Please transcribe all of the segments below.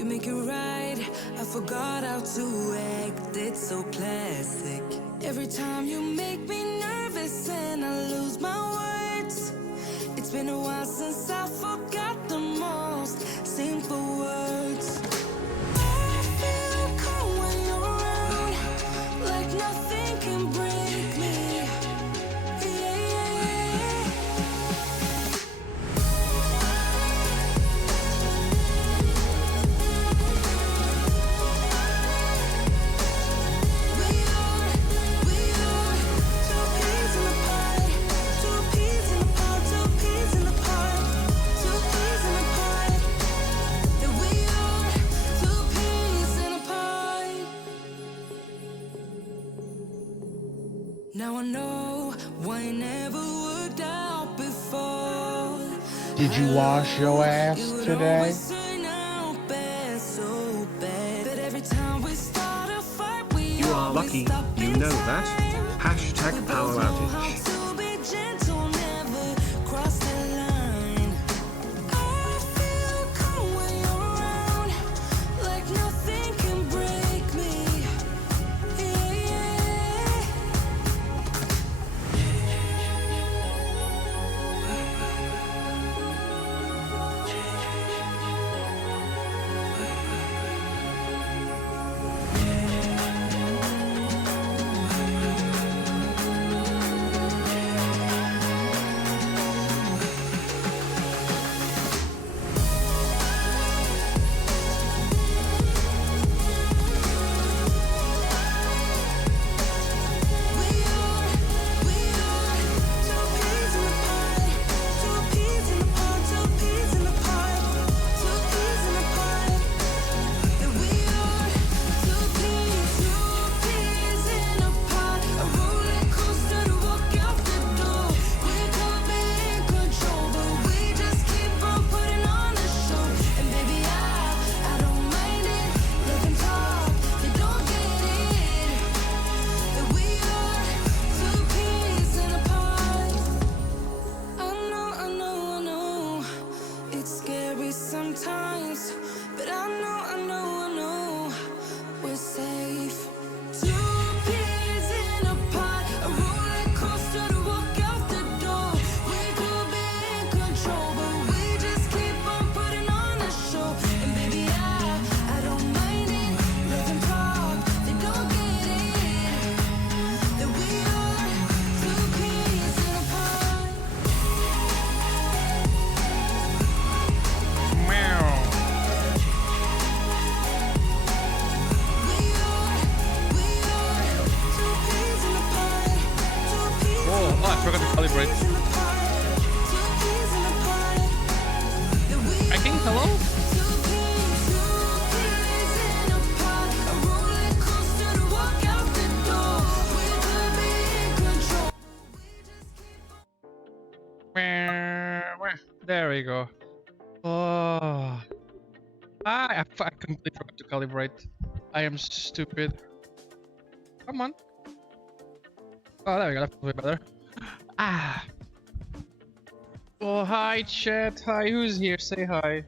You make it right. I forgot how to act. It's so classic. Every time you make me nervous and I lose my words. It's been a while since I forgot the most simple words. I feel calm when you're around, like nothing can break me. Now I know why it never worked out before. Did you wash your ass today? You are lucky, you know that. Hashtag power outage. Sometimes, but I know we're safe. Two peas in a pod, a roller coaster to walk out the door. We could be in control, but we just keep on putting on a show. And baby, I don't mind it. Let them talk, they don't get it. That we are two peas in a pod. Oh, I forgot to calibrate. I think hello? There we go. Oh, I completely forgot to calibrate. I am stupid. Come on. Oh, there we go. That's way better. Ah. Oh, hi, chat. Hi, who's here? Say hi.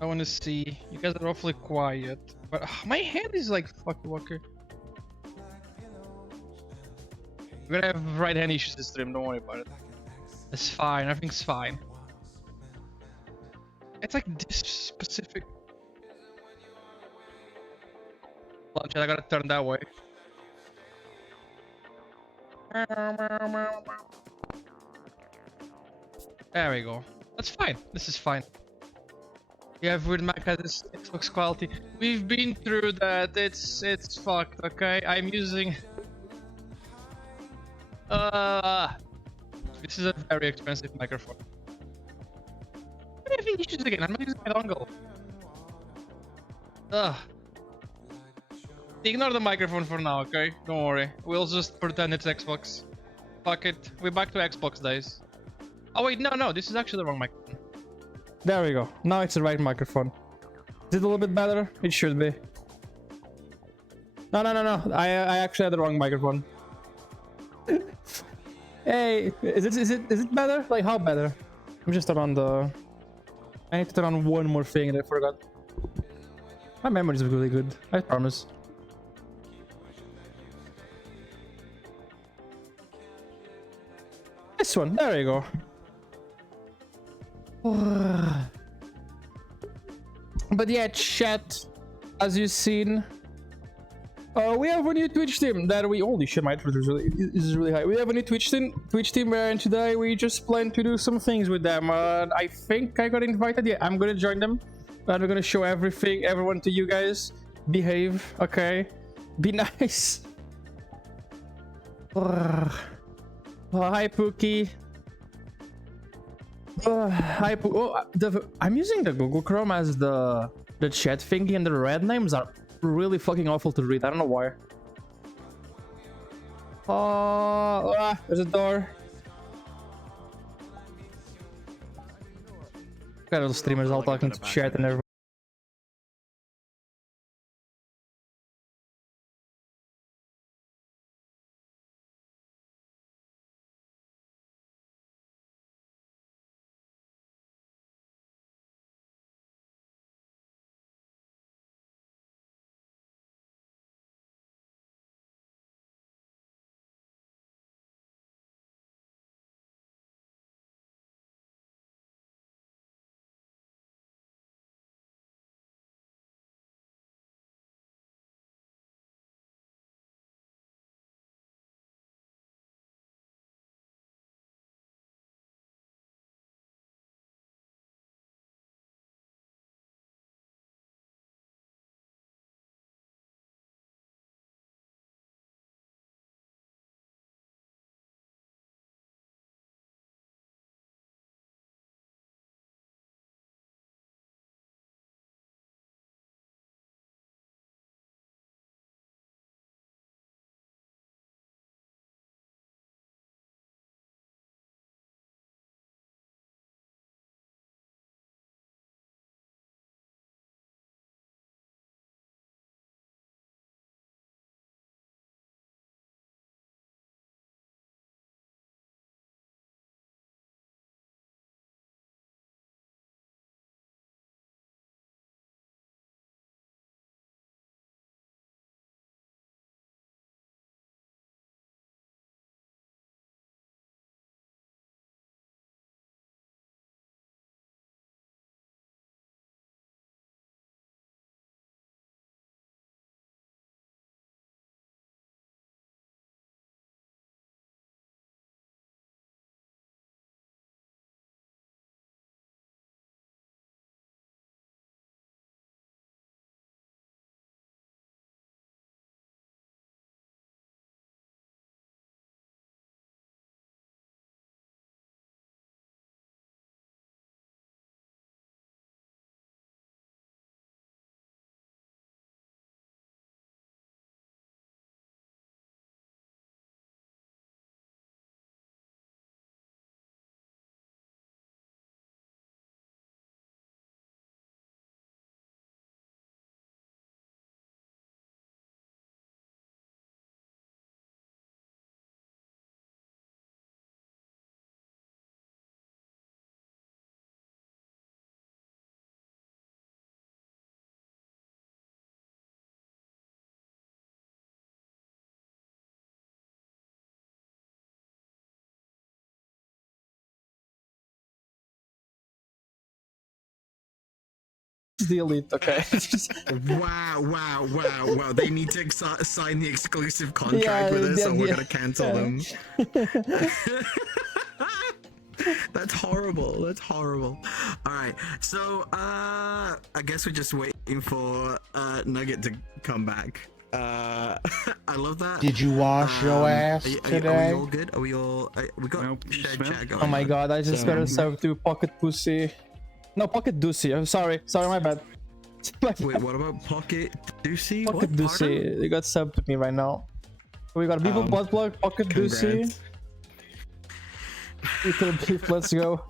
I want to see. You guys are awfully quiet. But my hand is like fucky wucky. We're gonna have right hand issues this stream. Don't worry about it. It's fine. Everything's fine. It's like this specific. Hold on, chat. I gotta turn that way. There we go. That's fine. This is fine. You have weird mic has this Xbox quality. We've been through that. It's fucked. Okay, I'm using. This is a very expensive microphone. What do you think issues again? I'm not using my dongle. Ignore the microphone for now, okay? Don't worry. We'll just pretend it's Xbox. Fuck it. We're back to Xbox days. Oh wait, no, this is actually the wrong microphone. There we go. Now it's the right microphone. Is it a little bit better? It should be. No. I actually had the wrong microphone. Hey, is it better? Like how better? I'm just turn on the. I need to turn on one more thing and I forgot. My memory is really good. I promise. This one. There you go. But yeah, chat. As you've seen, we have a new Twitch team that we holy shit, my Twitter is really high. We have a new Twitch team, and today we just plan to do some things with them. I think I got invited. Yeah, I'm gonna join them, and we're gonna show everyone to you guys. Behave, okay? Be nice. Hi Pookie. Hi Pookie. I'm using the Google Chrome as the chat thingy, and the red names are really fucking awful to read. I don't know why. There's a door. Got all the streamers all talking to chat and everything. The elite, okay. Wow. They need to sign the exclusive contract with us, or we're gonna cancel them. That's horrible. Alright, so I guess we're just waiting for Nugget to come back. I love that. Did you wash your ass today? Are we all good? Are we all... we got shared chat going. Oh my god, I just got myself to Pocket Pussy. No, Pocket Doocy. I'm sorry, my bad. Wait, what about Pocket Doocy? Pocket Doocy. You got subbed to me right now. We got Beeple Butt Plug, Pocket Doocy. Little Beef, let's go.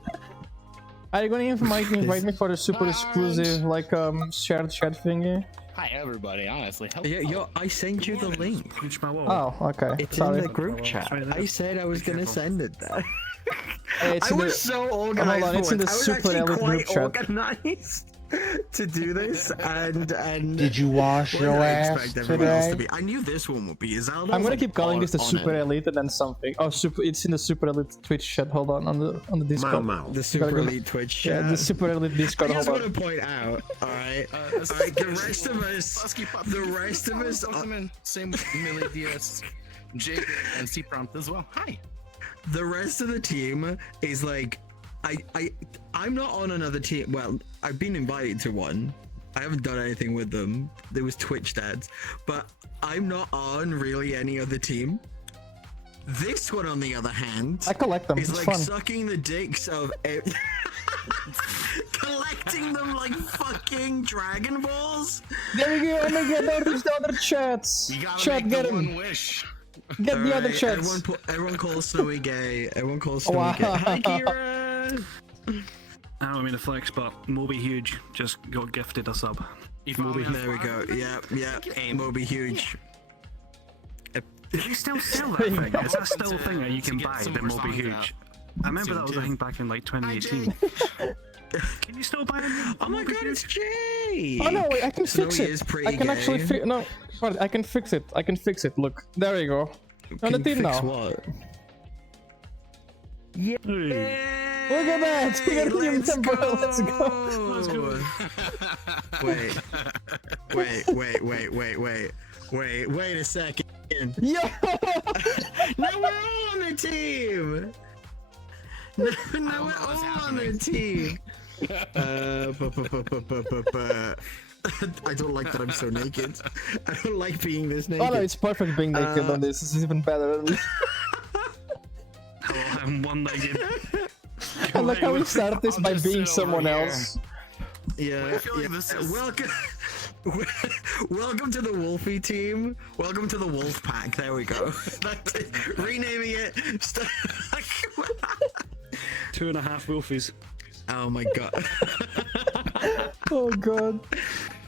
Are you gonna invite me for the super exclusive, like, shared chat thingy? Hi everybody, honestly. Yeah, I sent you the link. Oh, okay. It's sorry. in the group chat. I said I was gonna send it there. Hey, I was so organized. Hold on, it's in the super elite group chat. Organized. to do this, and Did you wash what your did I ass expect everyone else to today? be? I knew this one would be. Zelda. I'm gonna like, keep calling this the on Super it. Elite and then something. Oh, super! It's in the Super Elite Twitch chat. Hold on the Discord. The Super go- Elite Twitch Yeah, chat. the Super Elite I Discord. just Hold want on. to point out, all right, the rest of us, Same with Millie Diaz, Jake, and C Prompt as well. Hi. the rest of the team is like, I'm not on another team. Well, I've been invited to one. I haven't done anything with them. There was Twitch dads, but I'm not on really any other team. This one, on the other hand, I collect them. is It's like fun. sucking the dicks of collecting them like fucking Dragon Balls. There we go. Oh my god, notice the other chats. You gotta Chat, make get the one him. wish. Get the other Alright, chats. everyone calls Snowy gay. Everyone calls Snowy Wow. gay. Hi, Kira. I don't mean to flex, but Moby Huge just got gifted a sub. Moby. There we go. Yeah. Moby Huge. Do you still sell that thing? Is that still a thing that you can To get buy, some the more Moby songs Huge? out. I remember Soon that was too. a thing back in like 2018. Can you still buy it? Oh my god, it's Jay. Oh no, wait, I can fix Snowy it. is pretty I can actually gay. fix. No, sorry, I can fix it. I can fix it. Look, there you go. On the Can team fix now. what? Hey. Look at that. We got a new member. Let's go. Let's go. Wait a second. Yo. Now we're all on the team. Now we're all on the team. I don't like that I'm so naked. I don't like being this naked. Oh no, it's perfect being naked on this. This is even better. Oh, I'm one-legged. I like how we started this I'll by just being sit over someone here. else. Yeah, feel like this is- welcome. Welcome to the Wolfie team. Welcome to the Wolf Pack. There we go. That's it. Renaming it. 2.5 wolfies. Oh my god. Oh god.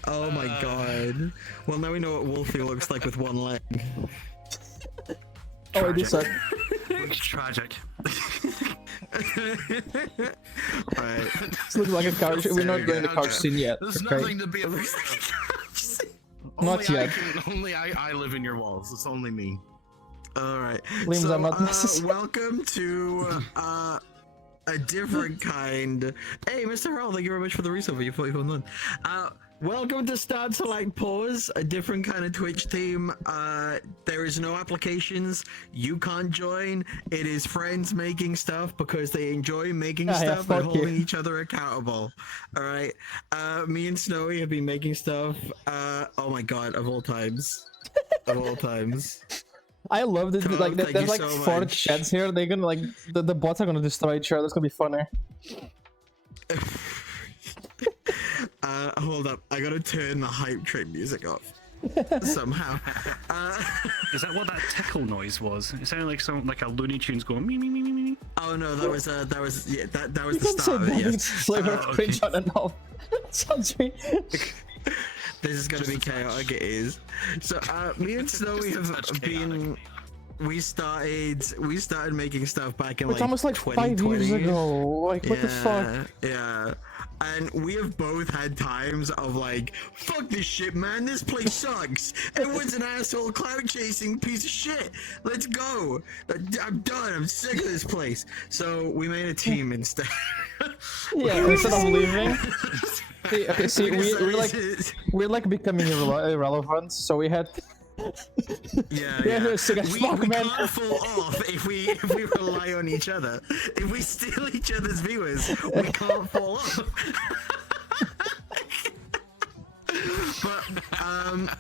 Oh my god. Well, now we know what Wolfie looks like with one leg. Oh, wait, this sucks. Tragic. Right. This looks like a couch. We're not getting the couch scene yet. There's Okay. nothing to be afraid of. Not yet. Only I live in your walls. It's only me. All right. Limbs so, are not necessary. welcome to a different kind. Hey, Mr. Raul, thank you very much for the resub for your 44 month. Welcome to Start Select Pause, a different kind of Twitch team. There is no applications. You can't join. It is friends making stuff because they enjoy making Yeah, stuff and fuck you. holding each other accountable. All right. Me and Snowy have been making stuff. Oh my god, of all times. Of all times. I love this. Tom, Like, thank there's you like so 4 much. chats here. They're gonna like the bots are gonna destroy each other. It's gonna be funny. Hold up. I gotta turn the hype train music off. Somehow. Is that what that tickle noise was? It sounded like some like a Looney Tunes going me me me me me. Oh no, that was that was the You can say start of it. that. Yes. It's flavor of okay. cringe on and off. Sounds me. This is gonna be chaotic. It is. So me and Snowy have touch been. We started making stuff back in It's like almost like 5 2020. years ago. Like what the fuck? Yeah. And we have both had times of like, fuck this shit, man. This place sucks. Everyone's an asshole, cloud chasing piece of shit. Let's go. I'm done. I'm sick of this place. So we made a team instead. Yeah, instead of leaving. See, okay, see, decided we're like becoming irrelevant. So we had. Yeah, Yeah, yeah. sick as We fuck, man. can't fall off if we rely on each other. If we steal each other's viewers, we can't fall off. But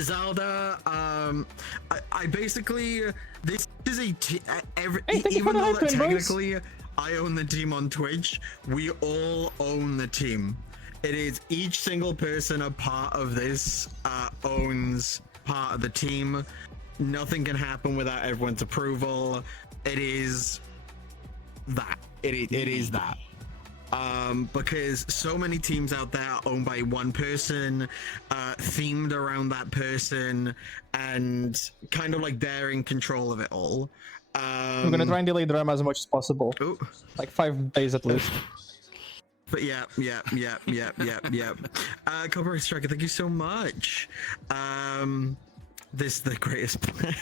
Zelda, I basically this is a Hey, thank you even for the though hype that train, boys. technically I own the team on Twitch, we all own the team. It is each single person a part of this owns part of the team. Nothing can happen without everyone's approval. It is that. It is that. Because so many teams out there are owned by one person, themed around that person, and kind of like they're in control of it all. I'm gonna try and delay drama as much as possible. Oh, Like 5 days at least. But yeah. Copyright Striker, thank you so much. This is the greatest plan.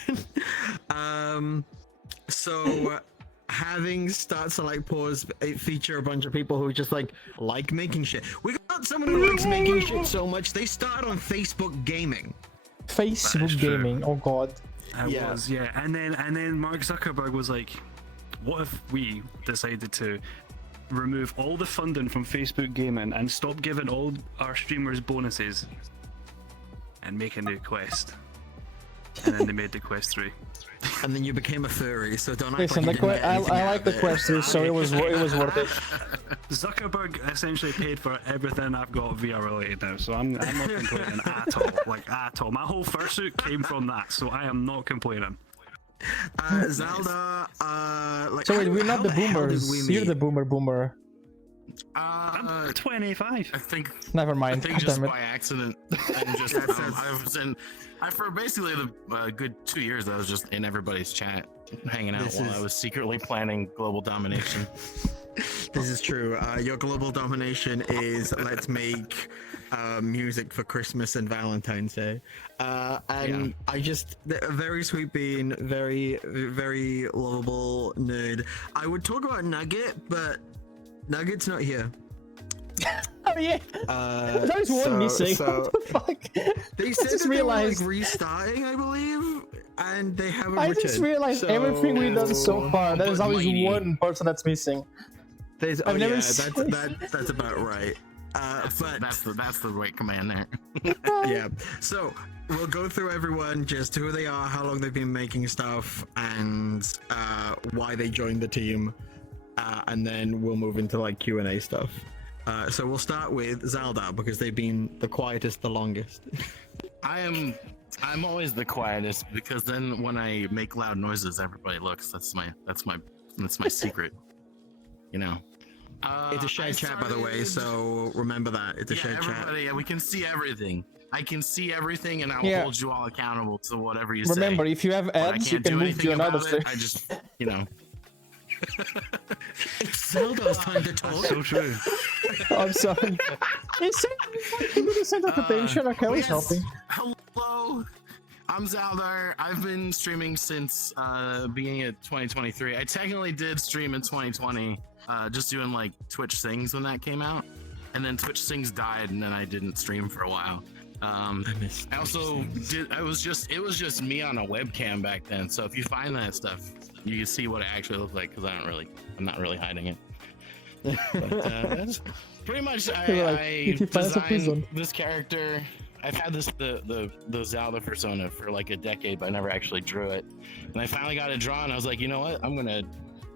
So having Start Select Pause feature a bunch of people who just like making shit. We got someone who likes making shit so much they started on Facebook Gaming. Facebook gaming. Oh god. It was, yeah. And then Mark Zuckerberg was like, what if we decided to remove all the funding from Facebook Gaming and stop giving all our streamers bonuses and make a new Quest? And then they made the Quest 3. And then you became a furry, so don't act Listen, like you didn't get I anything out like of the it. Quest 3, so it was worth it. Zuckerberg essentially paid for everything I've got VR related now, so I'm not complaining at all. Like, at all. My whole fursuit came from that, so I am not complaining. Zelda, like, So wait, we're not how the hell did boomers. we You're the meet? boomer. I'm 25. I think Never mind. just Damn it. by accident, and just for basically the good 2 years, I was just in everybody's chat, hanging out while I was secretly planning global domination. This is true. Your global domination is let's make music for Christmas and Valentine's Day. And I just a very sweet bean, very very lovable nerd. I would talk about Nugget, but Nugget's not here. Oh yeah. There's one missing. So What the fuck? they said just that realized- they were like restarting, I believe, and they haven't I returned. just realized So- everything we've done so far. There's but always mighty. one person that's missing. There's, I've never yeah, seen- that's about right. But That's the right command there. yeah, so we'll go through everyone, just who they are, how long they've been making stuff, and why they joined the team, and then we'll move into like Q&A stuff. So we'll start with Zelda because they've been the quietest the longest. I'm always the quietest because then when I make loud noises, everybody looks. That's my secret. You know. It's a shared chat, by the way, so remember that it's a shared chat. everybody, yeah, we can see everything. I can see everything, and I'll Yeah. hold you all accountable to whatever you say. Remember, if you have But I ads, you can't can do move anything to another about stage. it. I just, you know. It's Zelda's time to talk. So true. I'm sorry. It's the center of attention. Okay, I was helping. Hello, I'm Zaldar. I've been streaming since beginning of 2023. I technically did stream in 2020, just doing like Twitch Sings when that came out, and then Twitch Sings died, and then I didn't stream for a while. I also did. It was just me on a webcam back then. So if you find that stuff, you can see what it actually looked like because I'm not really hiding it. But that's pretty much They were like, I if you find us a prison. designed this character. I've had the Zelda persona for like a decade, but I never actually drew it. And I finally got it drawn. I was like, you know what? I'm gonna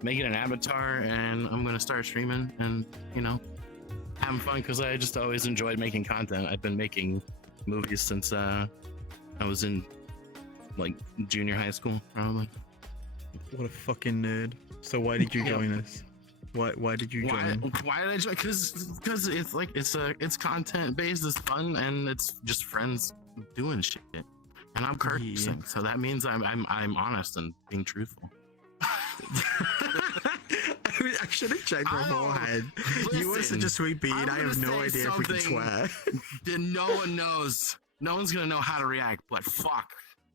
make it an avatar, and I'm gonna start streaming, and you know, having fun because I just always enjoyed making content. I've been making movies since I was in like junior high school, probably. What a fucking nerd. So why did you join us? Why did you join? Why did I join? Because it's like it's content based, it's fun, and it's just friends doing shit. And I'm cursing, so that means I'm honest and being truthful. I should have checked beforehand. You were such a sweet bean. I have no idea if we can swear. That no one knows. No one's gonna know how to react, but fuck,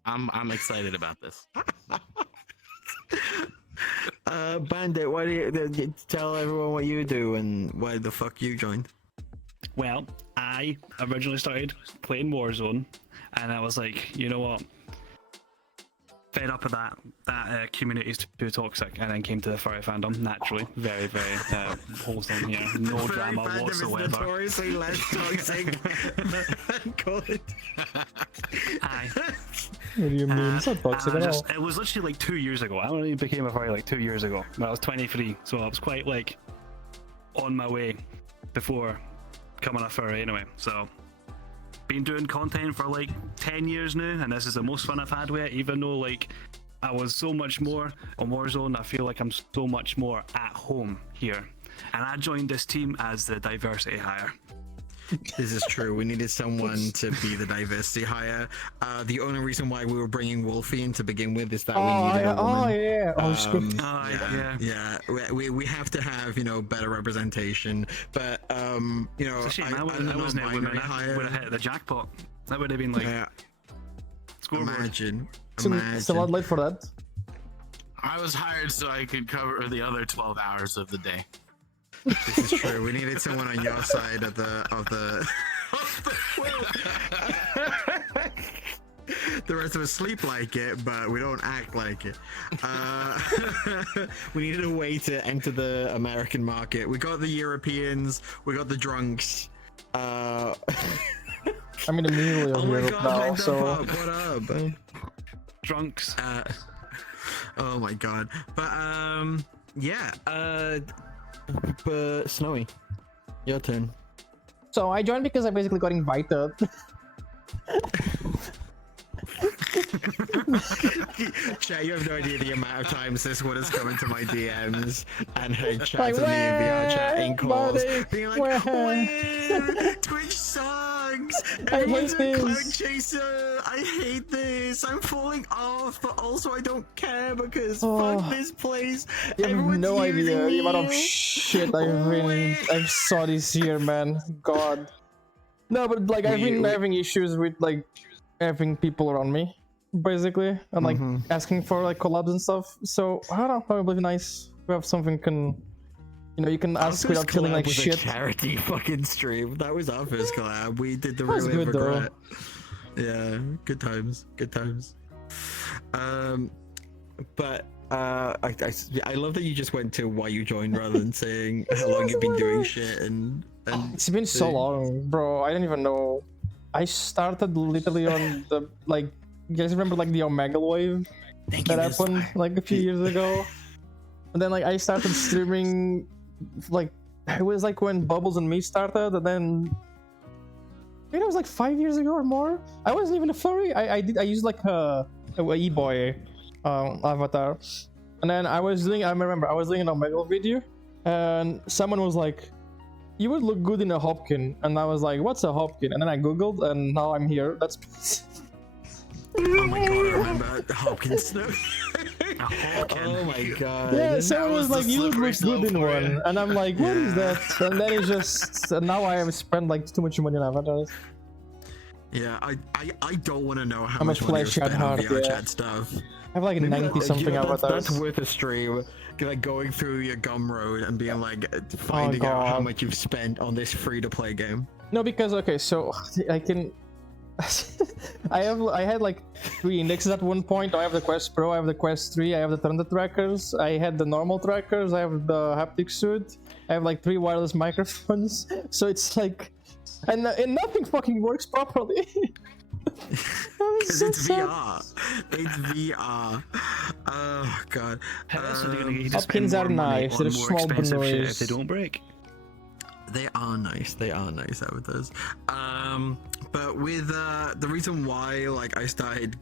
I'm excited about this. Bandit, why do you tell everyone what you do and why the fuck you joined? Well, I originally started playing Warzone, and I was like, you know what? Fed up of that community is too toxic, and then came to the furry fandom naturally. Very, very wholesome here. No drama whatsoever. Is notoriously less toxic than good. Aye. What do you mean? It's not toxic And at I all. just- it was literally like 2 years ago. I only became a furry like 2 years ago. When I was 23, so I was quite like on my way before becoming a furry anyway. So been doing content for like 10 years now, and this is the most fun I've had with it, even though like I was so much more on Warzone. I feel like I'm so much more at home here, and I joined this team as the diversity hire. This is true. We needed someone to be the diversity hire. The only reason why we were bringing Wolfie in to begin with is that we needed a woman. We have to have, you know, better representation. But you know, It's a shame I wasn't a woman. I would have hit the jackpot. That would have been like scoreboard. Imagine. It's a lot late for that. I was hired so I could cover the other 12 hours of the day. This is true. We needed someone on your side of the The rest of us sleep like it, but we don't act like it. We needed a way to enter the American market. We got the Europeans. We got the drunks. I'm in the middle of Europe now, so. What up? Drunks. Oh my god. But yeah. But Snowy, your turn. So I joined because I basically got invited. Chat, you have no idea the amount of times this one has come into my DMs and heard chats of me in VR chat in calls being like, "Wait, Twitch sucks! Everyone's a cloud chaser! I hate this! I'm falling off, but also I don't care because fuck this place! You have no idea the amount of shit I've saw this year, man. God. No, but like I've been having issues with like having people around me, basically, and like asking for like collabs and stuff. So I don't know, probably nice to have something you can ask without feeling like shit. A charity fucking stream. That was our first collab. We did the That was Relay good, Regret. Yeah, good times. Good times. But I love that you just went to why you joined rather than saying how long you've been doing shit and it's been so long, bro. I don't even know. I started literally on the like. You guys remember like the Omega wave that happened like a few years ago? And then like I started streaming, like it was like when Bubbles and me started, and then I think it was like 5 years ago or more. I wasn't even a furry. I used like a e-boy avatar, and then I remember I was doing an Omega video, and someone was like, "You would look good in a Hopkin," and I was like, "What's a Hopkin?" And then I googled, and now I'm here. That's. Oh my god, I remember Hopkins. Oh my god. Yeah, someone was like, "You would look good in one," and I'm like, "What is that?" And then it's just now I have spent like too much money on avatars. Yeah, I don't want to know how I'm much a money you flash spent on hard, VR yeah. chat stuff. I have like 90 something avatars. That's worth a stream. Like going through your Gumroad and being like finding out how much you've spent on this free-to-play game. No, because okay, so I can. I had like 3 indexes at one point. I have the Quest Pro, I have the Quest 3, I have the Thunder trackers, I had the normal trackers, I have the haptic suit, I have like 3 wireless microphones. So it's like, and nothing fucking works properly. Because it's VR. It's VR. Oh god. How else are they gonna get you to spend Hopkins more are money nice. on They're more small expensive shit boys. if they don't break? They are nice. They are nice avatars. But with the reason why like I started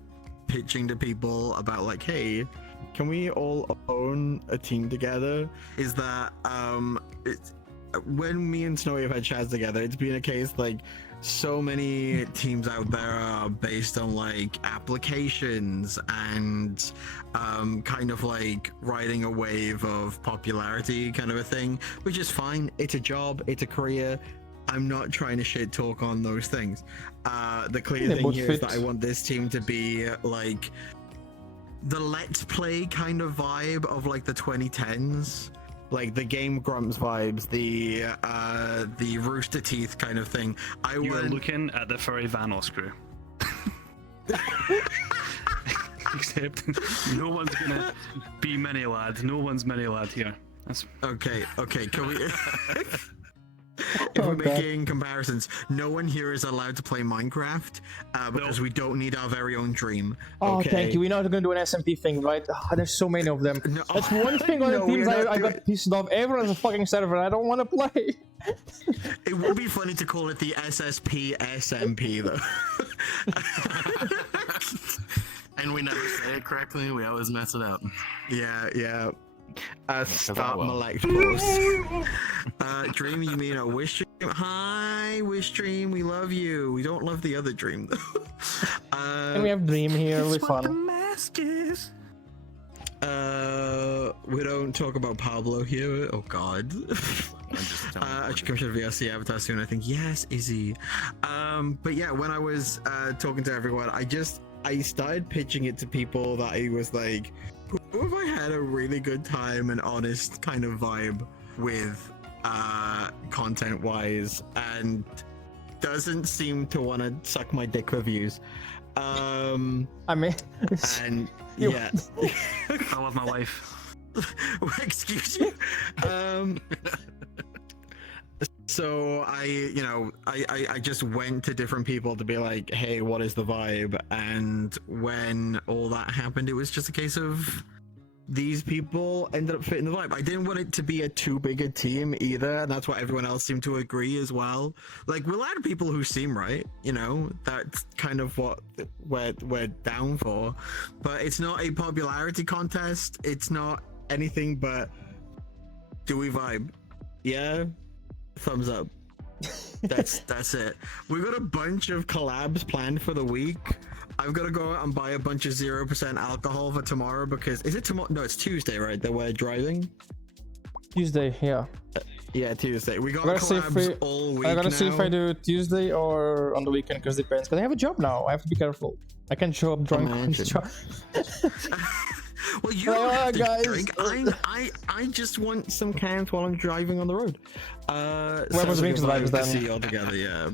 pitching to people about like, hey, can we all own a team together? Is that when me and Snowy have had chats together, it's been a case like so many teams out there are based on like applications and kind of like riding a wave of popularity kind of a thing, which is fine. It's a job, it's a career. I'm not trying to shit talk on those things. The clear thing here is that I want this team to be like the Let's Play kind of vibe of like the 2010s. Like the Game Grumps vibes, the Rooster Teeth kind of thing. You're looking at the furry Vanos crew. Except no one's gonna be mini lad. No one's mini lad here. That's okay. Can we? If we're making comparisons, no one here is allowed to play Minecraft because we don't need our very own dream. Oh, okay? thank you. We're not going to do an SMP thing, right? Oh, there's so many of them. No, That's one thing on the teams I got pissed off. Everyone's a fucking server. I don't want to play. It would be funny to call it the SSP SMP though. And we never say it correctly. We always mess it up. Yeah. Start Malek post. Dream, you mean a wish Wishstream. Hi, Wishstream. We love you. We don't love the other dream though. And we have Dream here. It'll be fun. Mask is. We don't talk about Pablo here. Oh God. Commissioner VRC avatar soon. I think yes, Izzy. But yeah, when I was talking to everyone, I started pitching it to people that I was like, who have I had a really good time and honest kind of vibe with, content wise, and doesn't seem to want to suck my dick for views. I mean, and You- yeah. I love my wife. Excuse you. So I just went to different people to be like, hey, what is the vibe? And when all that happened, it was just a case of these people ended up fitting the vibe. I didn't want it to be a too big a team either, and that's what everyone else seemed to agree as well. Like, we're a lot of people who seem right, that's kind of what we're down for. But it's not a popularity contest. It's not anything but, do we vibe? Yeah? Thumbs up. That's it. We've got a bunch of collabs planned for the week. I've got to go out and buy a bunch of 0% alcohol for tomorrow because is it tomorrow? No, it's Tuesday, right? That we're driving. Tuesday, yeah. Yeah, Tuesday. We got I gotta see if collabs all week I gotta now. see if I do Tuesday or on the weekend, because it depends. Because I have a job now. I have to be careful. I can't show up drunk on this job. Well, you don't have to guys. drink. I just want some cans while I'm driving on the road. Whoever drinks the vibes to then. see all together, yeah.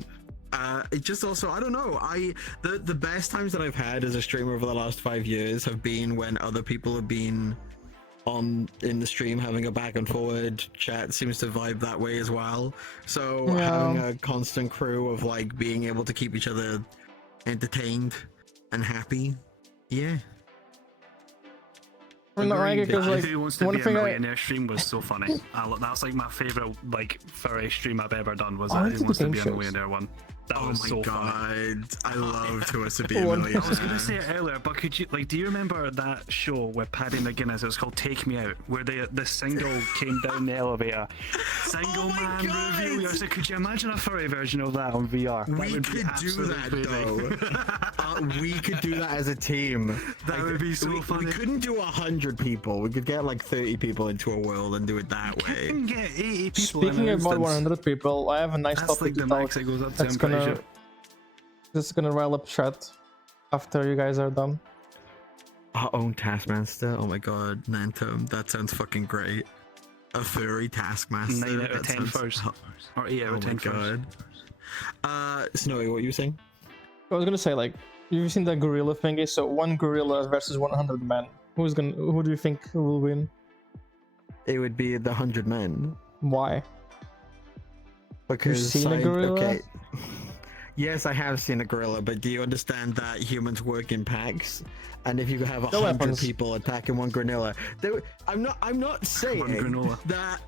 It just also, I don't know. The best times that I've had as a streamer over the last 5 years have been when other people have been in the stream having a back and forward chat. Seems to vibe that way as well. So having a constant crew of like being able to keep each other entertained and happy, yeah. I'm not like it because like Who Wants to one Be a thing I Millionaire stream was so funny. That's like my favorite like furry stream I've ever done. Was I that like Who the Wants to game Be a shows. Millionaire one? That Oh was my so funny. god, I love Who Wants to Be a One- Millionaire. I was gonna say it earlier, but could you do you remember that show with Paddy McGuinness? It was called Take Me Out, where the single came down the elevator. Single man God. reveal yourself. Could you imagine a furry version of that on VR? That We would be could do absolutely that crazy. though. We could do that as a team. That would be so funny. We couldn't do 100 people. We could get like 30 people into a world and do it that You way. can get 80 people. Speaking in an about instance. 100 people, I have a nice That's topic like to the talk. max it goes up to. That's I'm pretty gonna sure. this is gonna rile up chat after you guys are done. Our own Taskmaster. Oh my god, Nantum. That sounds fucking great. A furry Taskmaster. 9 out of That 10 sounds- first. Oh, Or 8 out oh of my 10 first. god. Snowy, what you were saying? I was gonna say, like, you've seen the gorilla thingy, so one gorilla versus 100 men. Who do you think will win? It would be the 100 men. Why? Because seen a gorilla? Okay. Yes, I have seen a gorilla, but do you understand that humans work in packs? And if you have No 100 weapons. people attacking one gorilla, I'm not saying granola. that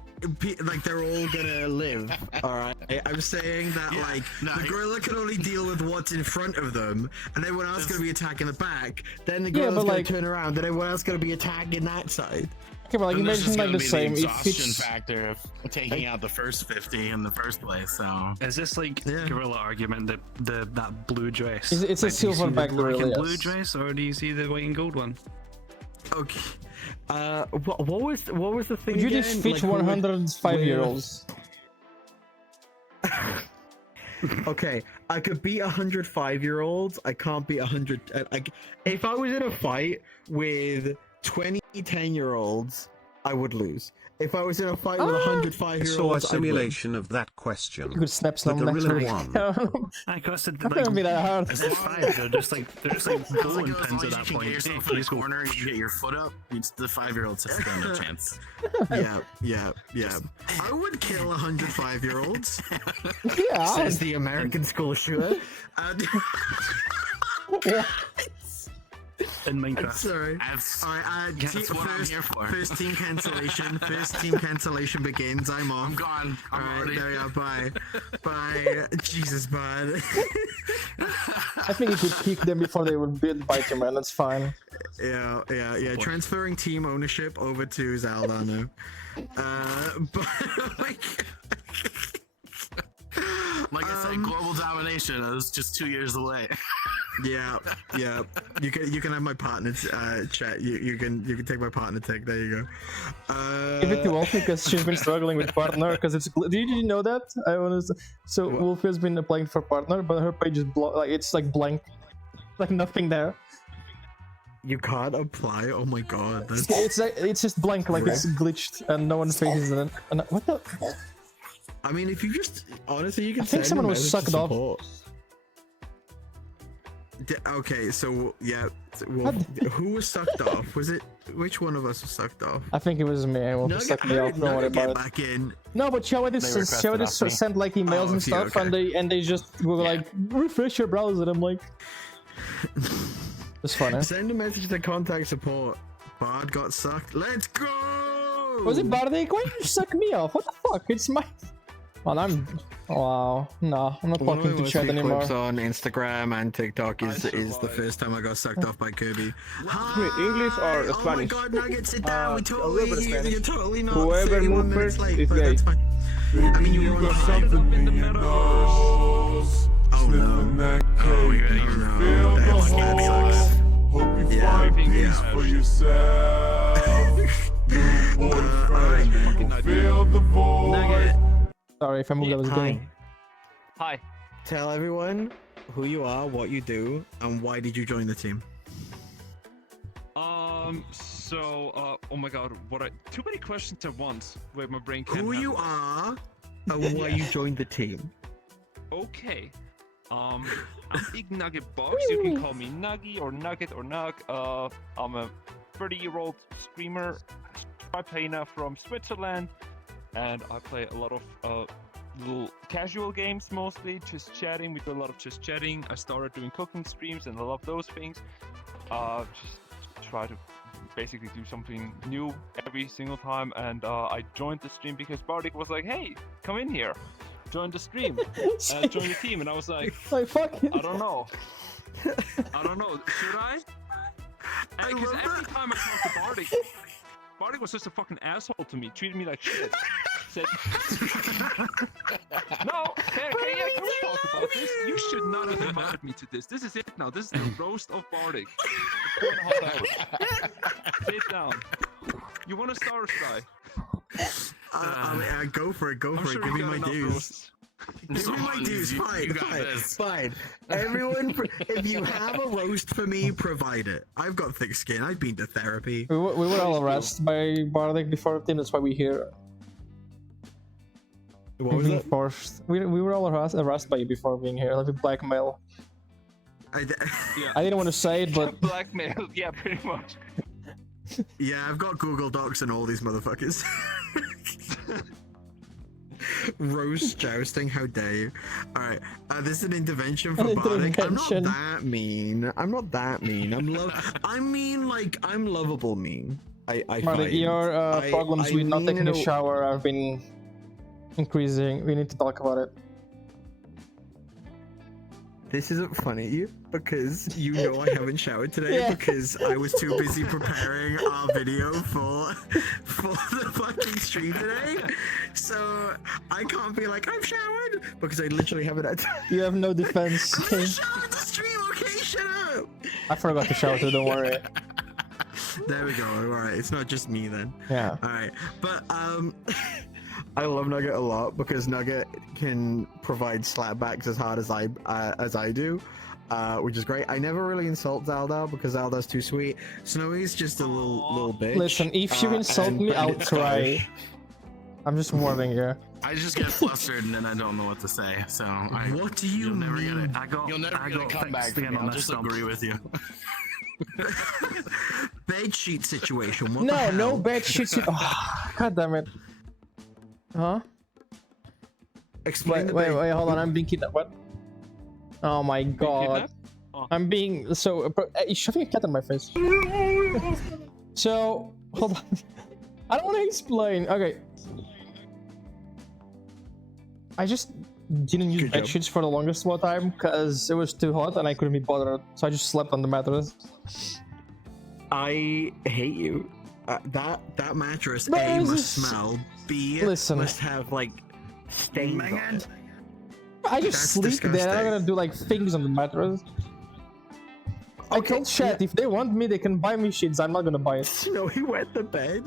like they're all gonna live. All right, I'm saying that Yeah, like no, the gorilla can only deal with what's in front of them, and everyone else is gonna be attacking the back. Then the Yeah, gorilla's but, gonna like- turn around, then everyone else is gonna be attacking that side. Okay, but like, And there's imagine just like gonna the be same. the If exhaustion it's factor of taking out the first 50 in the first place. So Is this like Yeah. gorilla argument? That blue dress. It's a Like, do you see the silverback black gorilla, and blue yes. dress, or do you see the white and gold one? Okay. What was the thing? would you again? defeat Like, who would- 105-year-olds? Okay, I could beat 105-year-olds. I can't beat 100. If I was in a fight with 20 10-year-olds, I would lose. If I was in a fight with I 105-year-olds, saw a I'd win. simulation of that question. You could snap The some next gorilla week. won. I guess it Not gonna be that hard. As if five, they're just like As long bowling as pins you at that can point. get yourself Hey, in just the go- corner and you get your foot up, the 5-year-old says stand no chance. Yeah. I would kill 105-year-olds. Yeah. Says the American school shooter. in Minecraft. Sorry. That's, All right, yeah, that's what I'm here for. First team cancellation. First team cancellation begins. I'm off. I'm gone. All I'm right, already. there we are. Bye. Bye. Jesus, bud. I think you could kick them before they would bite you, man. That's fine. Yeah. Transferring team ownership over to Zaldano. But like, Like I said, global domination is just 2 years away. Yeah. You can have my partner's chat. You can take my partner tag. There you go. Give it to Wolfie because she's been struggling with partner. Because it's. Did you know that? So Wolfie has been applying for partner, but her page is it's like blank, like nothing there. You can't apply. Oh my god. That's... It's just blank, like it's glitched, and no one faces it. And what the? I mean, if you just honestly, you can. I think send someone a was message sucked to off. support. Okay, so yeah, well, who was sucked off? Was it which one of us was sucked off? I think it was me. I will suck me off. Don't worry about it. Back in. No, but she already sent like emails and stuff, okay. and they just were like, refresh your browser. I'm like, it's funny. Send a message to contact support. Bard got sucked. Let's go. Was it Bardic? Why did you suck me off? What the fuck? It's my. Man, wow. No, I'm not talking to chat anymore. Clips on Instagram and TikTok is the first time I got sucked off by Kirby. English or Oh my Spanish? god, Nugget, sit down. You're totally not Whoever 31 moved minutes first late, is but gay. that's fine. I mean, you were on something in your nose. Oh no. That Oh, cake, yeah, you no. feel the That's hole. Hope you Yeah, find yeah. peace for yourself. New boyfriend, you feel the void. Sorry if I moved. That was gay. Hi. Tell everyone who you are, what you do, and why did you join the team? Oh my god, too many questions at once. Wait, my brain can't Who you handle are, and why you joined the team. it. Okay. I'm Big Nugget Box. You can call me Nuggy or Nugget or Nug. I'm a 30-year-old streamer, Stripena from Switzerland, and I play a lot of little casual games mostly, just chatting. We do a lot of just chatting. I started doing cooking streams and I love those things. Just try to basically do something new every single time, and I joined the stream because Bardic was like, hey, come in here, join the stream, join the team, and I was like, fuck it. I don't know, should I? Because every time I talked to Bardic was just a fucking asshole to me, treated me like shit. Said, no, can we talk about this? You should not have invited me to this. This is it now. This is the roast of Bardic. 4.5 hours. Sit down. You want to start or should I? Go for it. Go for sure it. Give you me got my enough dues. roasts. Give me my dues. You got this. Fine. Everyone, if you have a roast for me, provide it. I've got thick skin. I've been to therapy. We were all harassed by Bardic before the team. That's why we're here. What was Being that? forced. We were all harassed by you before being here. Like blackmail. I didn't want to say it, but Blackmail. Yeah, pretty much. Yeah, I've got Google Docs and all these motherfuckers. Roast jousting, how dare you? Alright, this is an intervention for Bardic. I'm not that mean. I'm not that mean. I'm lovable mean. I Bardic, find. your problems with not taking a mean- shower have been increasing. We need to talk about it. This isn't funny because you know I haven't showered today because I was too busy preparing our video for the fucking stream today. So I can't be like, I've showered because I literally haven't had time. You have no defense. I'm gonna shower the stream, okay? Shut up! I forgot to shower too, don't worry. There we go. Alright, it's not just me then. Yeah. Alright, but I love Nugget a lot because Nugget can provide slapbacks as hard as I do, which is great. I never really insult Zaldar because Zaldar's too sweet. Snowy's just a little bitch. Listen, if you insult me, I'll cry. I'm just warning you. I just get flustered and then I don't know what to say. So what do you mean? You'll never get a comeback from me. I'll just agree with you. Bedsheet situation. What the No, hell? no bad shit. Oh, God damn it. Huh? Explain wait, hold on. I'm being kidnapped. What? Oh my god. Oh. I'm being so. He's shoving a cat in my face. So, hold on. I don't want to explain. Okay. I just didn't use bed sheets for the longest time because it was too hot and I couldn't be bothered. So I just slept on the mattress. I hate you. That mattress Bro, A this must is- smell. B Listen. must have like stains on it. I just That's sleep there. I'm not disgusting. gonna do like things on the mattress. I Okay, told chat if they want me, they can buy me shits. I'm not gonna buy it. Snowy wet the bed.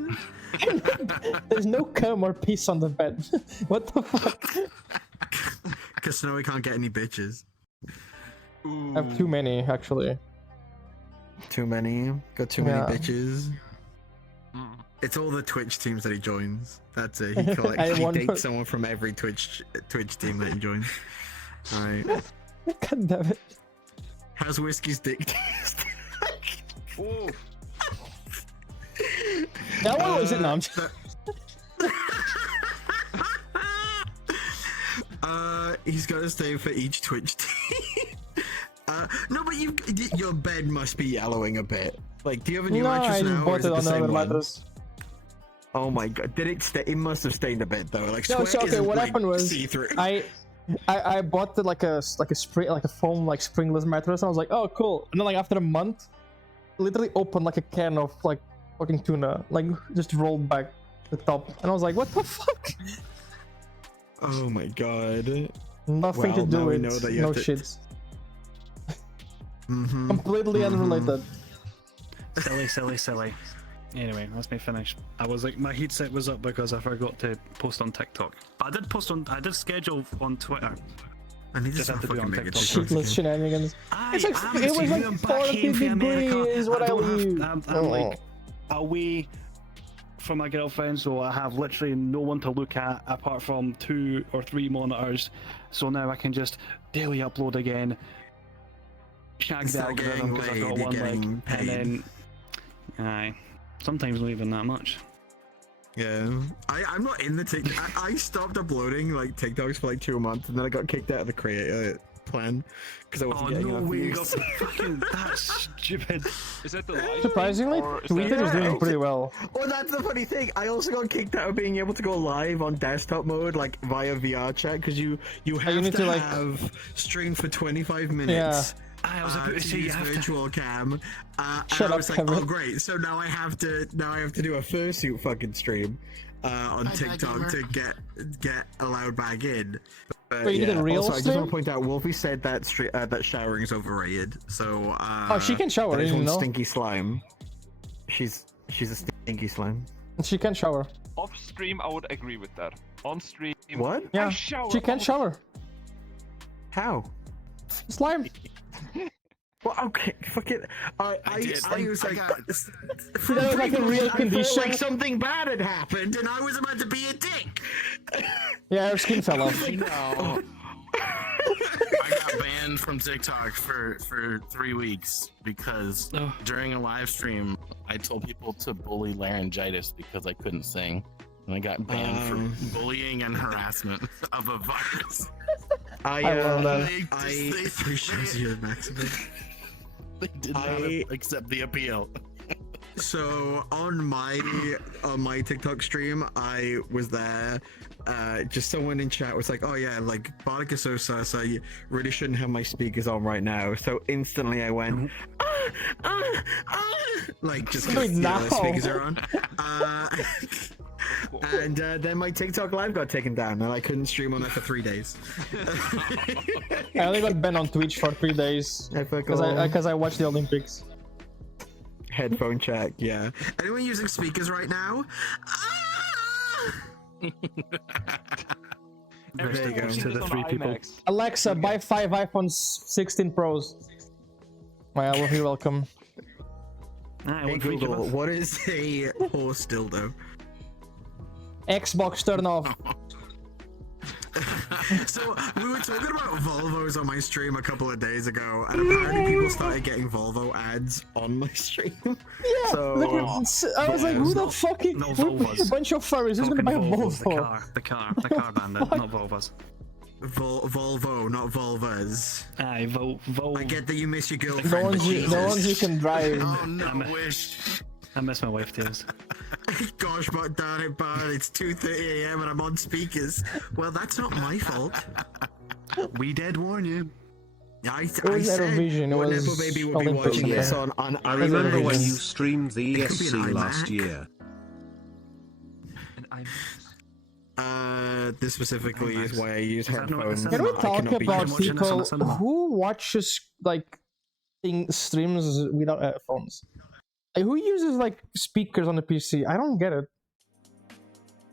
There's no cum or piss on the bed. What the fuck? Because Snowy can't get any bitches. I have too many actually. Too many. Got too Yeah. many bitches. It's all the Twitch teams that he joins. That's it. He I collects. He wonder- dates someone from every Twitch team that he joins. All right. God damn it. How's Whiskey's dick taste? Oh, That one was it? No, I'm just... He's got to stay for each Twitch team. No, but your bed must be yellowing a bit. Like, do you have a new No, mattress I now, just or bought is it it the on same another one? mattress. Oh my god, did it stay? It must have stained a bit though. Like, No, sweat so okay, isn't, what like, happened was see-through. I bought the, like a spring, like a foam, like springless mattress, and I was like, oh cool. And then like after a month, literally opened like a can of like fucking tuna, like just rolled back the top, and I was like, what the fuck? Oh my god. Nothing to Well, do now we with know that you no have to- shits. Mm-hmm. Completely unrelated. Silly. Anyway, let's me finish. I was like, my headset was up because I forgot to post on TikTok. But I did schedule on Twitter. I need to Just start have to be fucking on making TikTok. TikToks Shitless again. shenanigans. It's like, am it was here, like I'm back 40 here from America. degrees when I don't have- leave. I'm Oh. like away from my girlfriend, so I have literally no one to look at apart from 2 or 3 monitors. So now I can just daily upload again, shag the Start getting algorithm because I've got laid, you're one leg, getting paid. and then sometimes not even that much. Yeah, I'm not in the TikTok. I stopped uploading like TikToks for like 2 months, and then I got kicked out of the creator plan because I wasn't Oh getting no enough way! views. Fucking that's stupid. is that the live? Surprisingly, or is Twitter that- is doing pretty well. Oh, that's the funny thing. I also got kicked out of being able to go live on desktop mode, like via VR chat, because you have need to to, like- have stream for 25 minutes. I was about to say to you use have to. virtual cam. And Shut I up, was like, Cameron. oh great, so now I have to do a fursuit fucking stream on Hi, TikTok Gamer. to get allowed back in. But, Wait, you did a real also, I just want stream? to point out, Wolfie said that that showering is overrated. So Oh, she can shower, that is you one know? stinky slime. She's a stinky slime. She can shower. Off stream, I would agree with that. On stream, What? Yeah, I shower she can all- shower. How? Slime. Well, okay, fuck it. I was like, got- for That was like a real I felt condition. like something bad had happened, and I was about to be a dick. Yeah, her skin fell off. No. I got banned from TikTok for 3 weeks because Oh. during a live stream I told people to bully laryngitis because I couldn't sing, and I got banned for bullying and harassment of a virus. I love that. I appreciate you, Maximus. They did not accept the appeal. So on my TikTok stream, I was there. Just someone in chat was like, "Oh yeah, like Bardic is so sus. I really shouldn't have my speakers on right now." So instantly I went, like just 'cause, Wait, you know, the now? speakers are on. And then my TikTok live got taken down, and I couldn't stream on that for 3 days. I only got banned on Twitch for 3 days because I watched the Olympics. Headphone check, yeah. Anyone using speakers right now? There you go. To the 3 people. Alexa, buy 5 iPhone 16 Pros. Well, you're welcome. Hey Google, what is a horse dildo? Xbox turn off. So we were talking about Volvos on my stream a couple of days ago, and apparently people started getting Volvo ads on my stream. Yeah, So I was like, who the fuck is no a Volvos. bunch of furries? Who's gonna buy a Volvos, Volvo? the car bandit, not Volvos. Volvo, not Volvas. Aye, I get that you miss your girlfriend. The ones but you, the ones you Jesus. can drive. Oh no, wish. I miss my wife too. Gosh, but darn it, bud, it's 2:30 a.m. and I'm on speakers. Well, that's not my fault. We did warn you. I was said Eurovision, it one was Nepo Baby would be Olympics, watching yeah. this on I remember when you Eurovision. streamed the It could be an ESC last iMac. year. And I'm This specifically Oh, nice. is why I use that not- headphones. Can we I talk cannot be about watching this on people the cinema. who watches like streams without headphones? Like, who uses like speakers on the PC? I don't get it.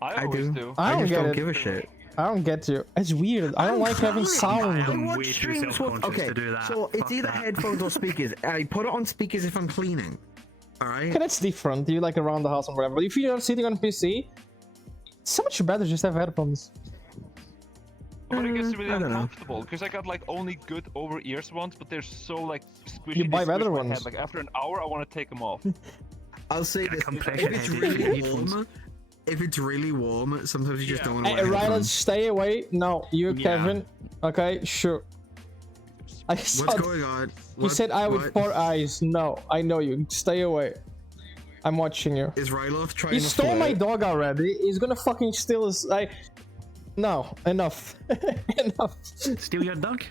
I always do. I don't just get don't it. give a shit. I don't get you. It's weird. I don't like having sound. I am What way too streams with- self-conscious okay, to do that. so it's Fuck either that. headphones or speakers. I put it on speakers if I'm cleaning. Alright? Okay, that's different. You like around the house and whatever. But if you're sitting on PC, it's so much better just have headphones. But it gets really I don't know. uncomfortable because I got like only good over ears ones, but they're so like squishy. You they buy squish better my ones. head. Like after an hour, I want to take them off. I'll say this. compression If it's headphones. really warm, if it's really warm, sometimes you just don't want to Hey, wear Rylan, headphones. stay away. No, you, Yeah. Kevin. Okay, sure. I What's saw. going on? You What- said I with what? 4 eyes. No, I know you. Stay away. I'm watching you. Is Ryloth trying He to stole my flirt? dog already. He's gonna fucking steal his. No, enough. Enough. Steal your dog?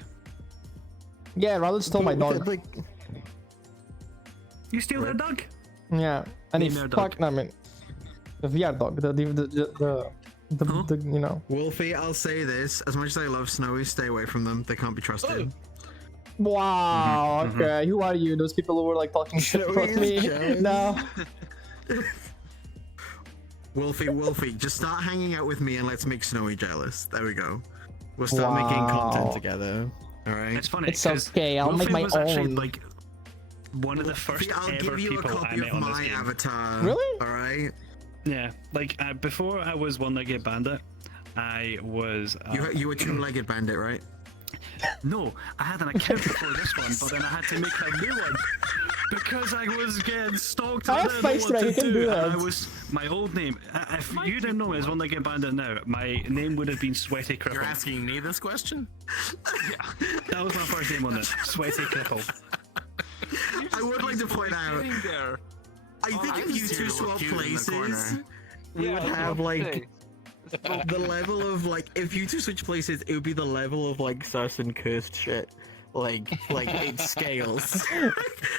Yeah, Rylan stole my dog. Like, You steal their dog? Yeah, and he Name their dog. fucked. I mean, the VR dog. The you know. Wolfie, I'll say this. As much as I love Snowy, stay away from them. They can't be trusted. Wow. Okay. Who are you? Those people who were like talking shit about Snowy me. is jealous. No. Wolfie, just start hanging out with me and let's make Snowy jealous. There we go. We'll start making content Wow. together. Alright? It's funny. It's 'cause okay, I'll make Wolfie my was actually, own. like one of the first I'll ever give you a people I copy met of on this my game. avatar. Really? Alright? Yeah, like before I was one-legged bandit, I was. You were two-legged bandit, right? No, I had an account before this one, but then I had to make a new one because I was getting stalked. I I have didn't know face what track, to you can do and that. I was my old name. If you didn't know me as one-legged bandit now, my name would have been Sweaty You're Cripple. asking me this question? That was my first name on it, Sweaty Cripple. I would like to point out, Getting there. I think I if just you see two her look swap cute in the places, corner. we Yeah, would I was have about to like say. the level of like if you two switch places, it would be the level of like sus and cursed shit. Like it scales.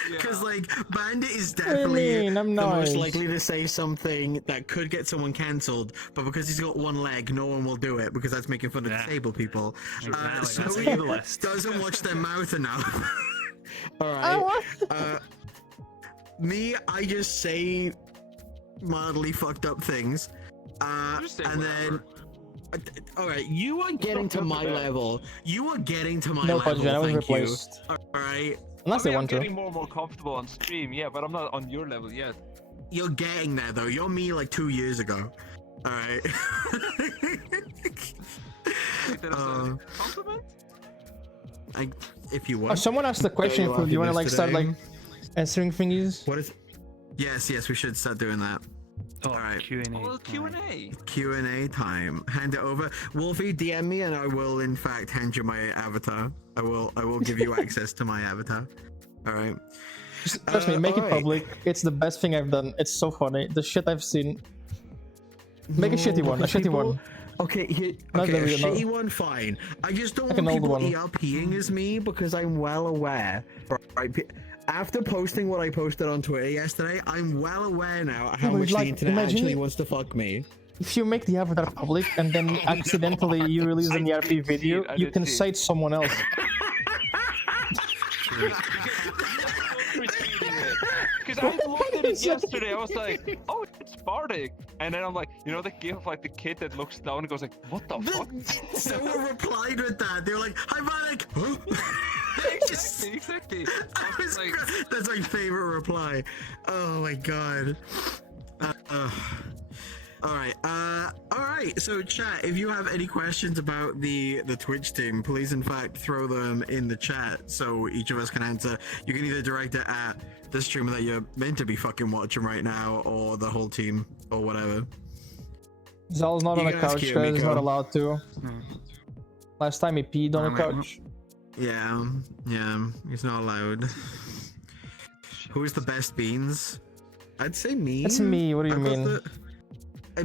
Because like Bandit is What do you definitely mean? I'm the most nice. likely to say something that could get someone cancelled, but because he's got one leg, no one will do it because that's making fun of Yeah. disabled people. Exactly, that's Snowy ableist. doesn't watch their mouth enough. I Alright. want. Me, I just say mildly fucked up things. Just say And then whatever. alright, you are getting to my level. You are getting to my No, level. Pudgy, I was thank replaced. you. Alright. Unless I they mean, I'm want to. getting more and more comfortable on stream, yeah, but I'm not on your level yet. You're getting there though. You're me like 2 years ago. Alright. Think that is a compliment? If you Oh, want. someone asked the question. lucky Do you want to this like start today. like answering thingies? What is? Yes, we should start doing that. Oh, Alright. Q&A. Well, Q&A. Q&A time. Hand it over. Wolfie, DM me, and I will in fact hand you my avatar. I will give you access to my avatar. All right. Trust me, make it alright. public. It's the best thing I've done. It's so funny. The shit I've seen. Make a shitty one. A shitty one. Okay, Not okay, the a real- no. shitty one, fine. I just don't Like an want old people one. ERPing as me because I'm well aware. Right, after posting what I posted on Twitter yesterday, I'm well aware now how but much like, the internet imagine actually it- wants to fuck me. If you make the avatar public and then accidentally you release an ERP video, I you did can see it. cite someone else. Because I looked at it yesterday, I was like, oh, it's Bardic. And then I'm like, you know the gif of like the kid that looks down and goes like, what the fuck? Someone replied with that. They were like, "Hi, Manic." Huh? Exactly. I was that's my favorite reply. Oh my god. Alright, so chat, if you have any questions about the Twitch team, please in fact throw them in the chat so each of us can answer. You can either direct it at the streamer that you're meant to be fucking watching right now, or the whole team, or whatever. Zal's not You on the can ask couch you, because he's Miko. not allowed to. Last time he peed on the couch. Yeah, he's not allowed. Who's the best beans? I'd say me. That's me, what do you I got mean?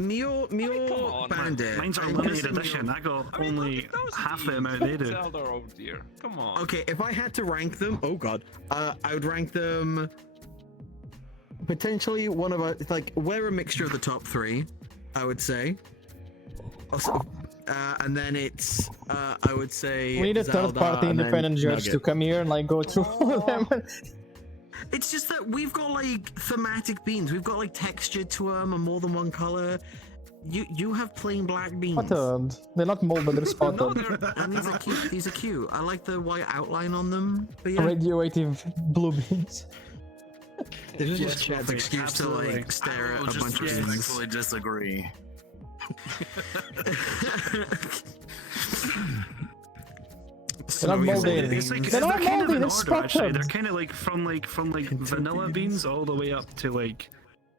Me or come on, Bandit. Mine's are I'm gonna limited say edition. Mio. I got I mean, only look at those half the beans. amount they do. Zelda over here. Come on. Okay, if I had to rank them, oh god, I would rank them potentially one of our, like, we're a mixture of the top three, I would say. Also, and then it's I would say We need a Zelda, third-party and then independent judge Nugget. to come here and like go through all of them. It's just that we've got like thematic beans. We've got like texture to them and more than one color. You have plain black beans. Spotted. They're not molded, they're spotted. And these are cute. These are cute. I like the white outline on them. But yeah, Radioactive blue beans. this is Yes, just Chad's Wolfie, excuse to absolutely. like stare I at will a just bunch of things. respectfully disagree. They're not molded. It's like They're not they're kind of moldy, in they're order actually. They're spotted. kind of like from vanilla beans all the way up to like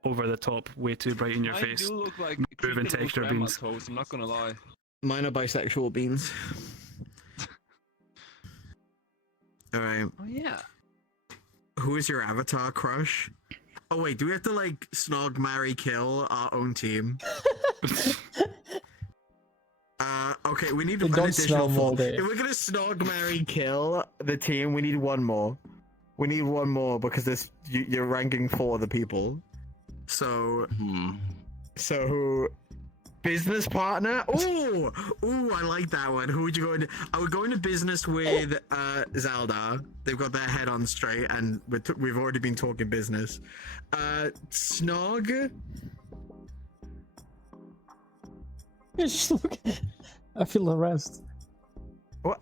over the top, way too bright in your I face. do look like Proven creepy texture grandma beans. toast, I'm not gonna lie. Mine are bisexual beans. All right. Oh yeah. Who is your avatar crush? Oh wait, do we have to like snog, marry, kill our own team? Okay, we need They an don't additional smell four. moldy. If we're gonna snog, marry, kill the team, we need one more. We need one more because you're ranking 4 of the people. So, business partner. Ooh, I like that one. Who would you go into? I would go into business with Zelda. They've got their head on straight, and we've already been talking business. Snog. Just look. I feel the rest. What?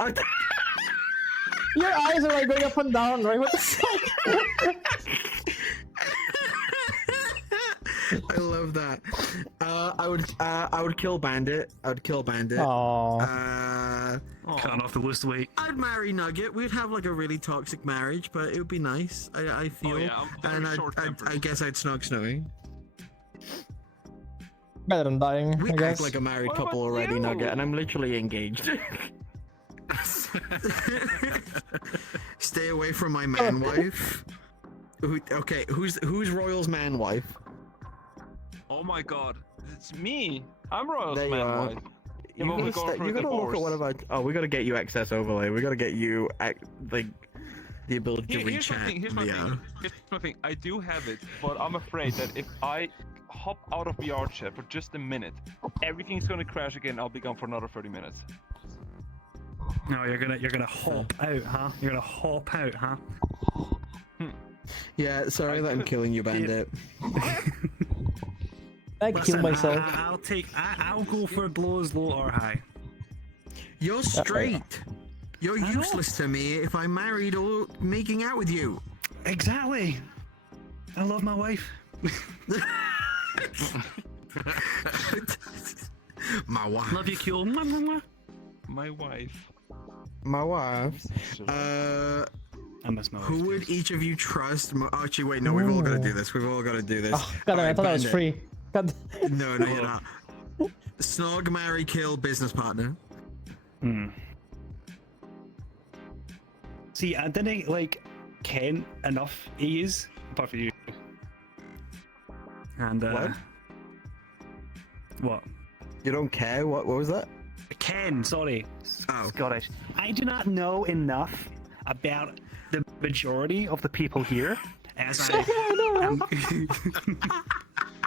Your eyes are like going up and down, right? What the fuck? I love that. I would kill Bandit. I would kill Bandit. Aww. Cutting off the loose weight. I'd marry Nugget. We'd have like a really toxic marriage, but it would be nice. I feel. yeah, I'm very and short-tempered. I guess I'd snog Snowy. Better than dying, We I act guess. like a married What couple about already, you? Nugget, and I'm literally engaged. Stay away from my man wife. Okay, who's Royal's man wife? Oh my god, it's me. I'm Royal's There you man are. wife. You but we're gotta, going for a you gotta look at one of divorce. our. Oh, we gotta get you access overlay. We gotta get you like the ability to Here's my rechat. thing. Here's my thing. Here's my thing. I do have it, but I'm afraid that if I hop out of VR chat for just a minute, everything's gonna crash again. I'll be gone for another 30 minutes. No, you're gonna hop out, huh? You're gonna hop out, huh? Yeah, sorry that I'm killing you, Bandit. I kill myself. I'll go for blows low or high. You're straight. You're useless to me if I'm married or making out with you. Exactly. I love my wife. My wife. Love you, cool. My wife. My wife. I miss my wife. Who would each of you trust? Actually, wait, no, we've all got to do this. We've all got to do this. Oh, God, I thought that was free. God. No, you're not. Snog, marry, kill, business partner. See, I didn't like Ken enough. He is apart from you. And what? You don't care? What was that? Ken, sorry. Oh. Scottish. I do not know enough about the majority of the people here as I.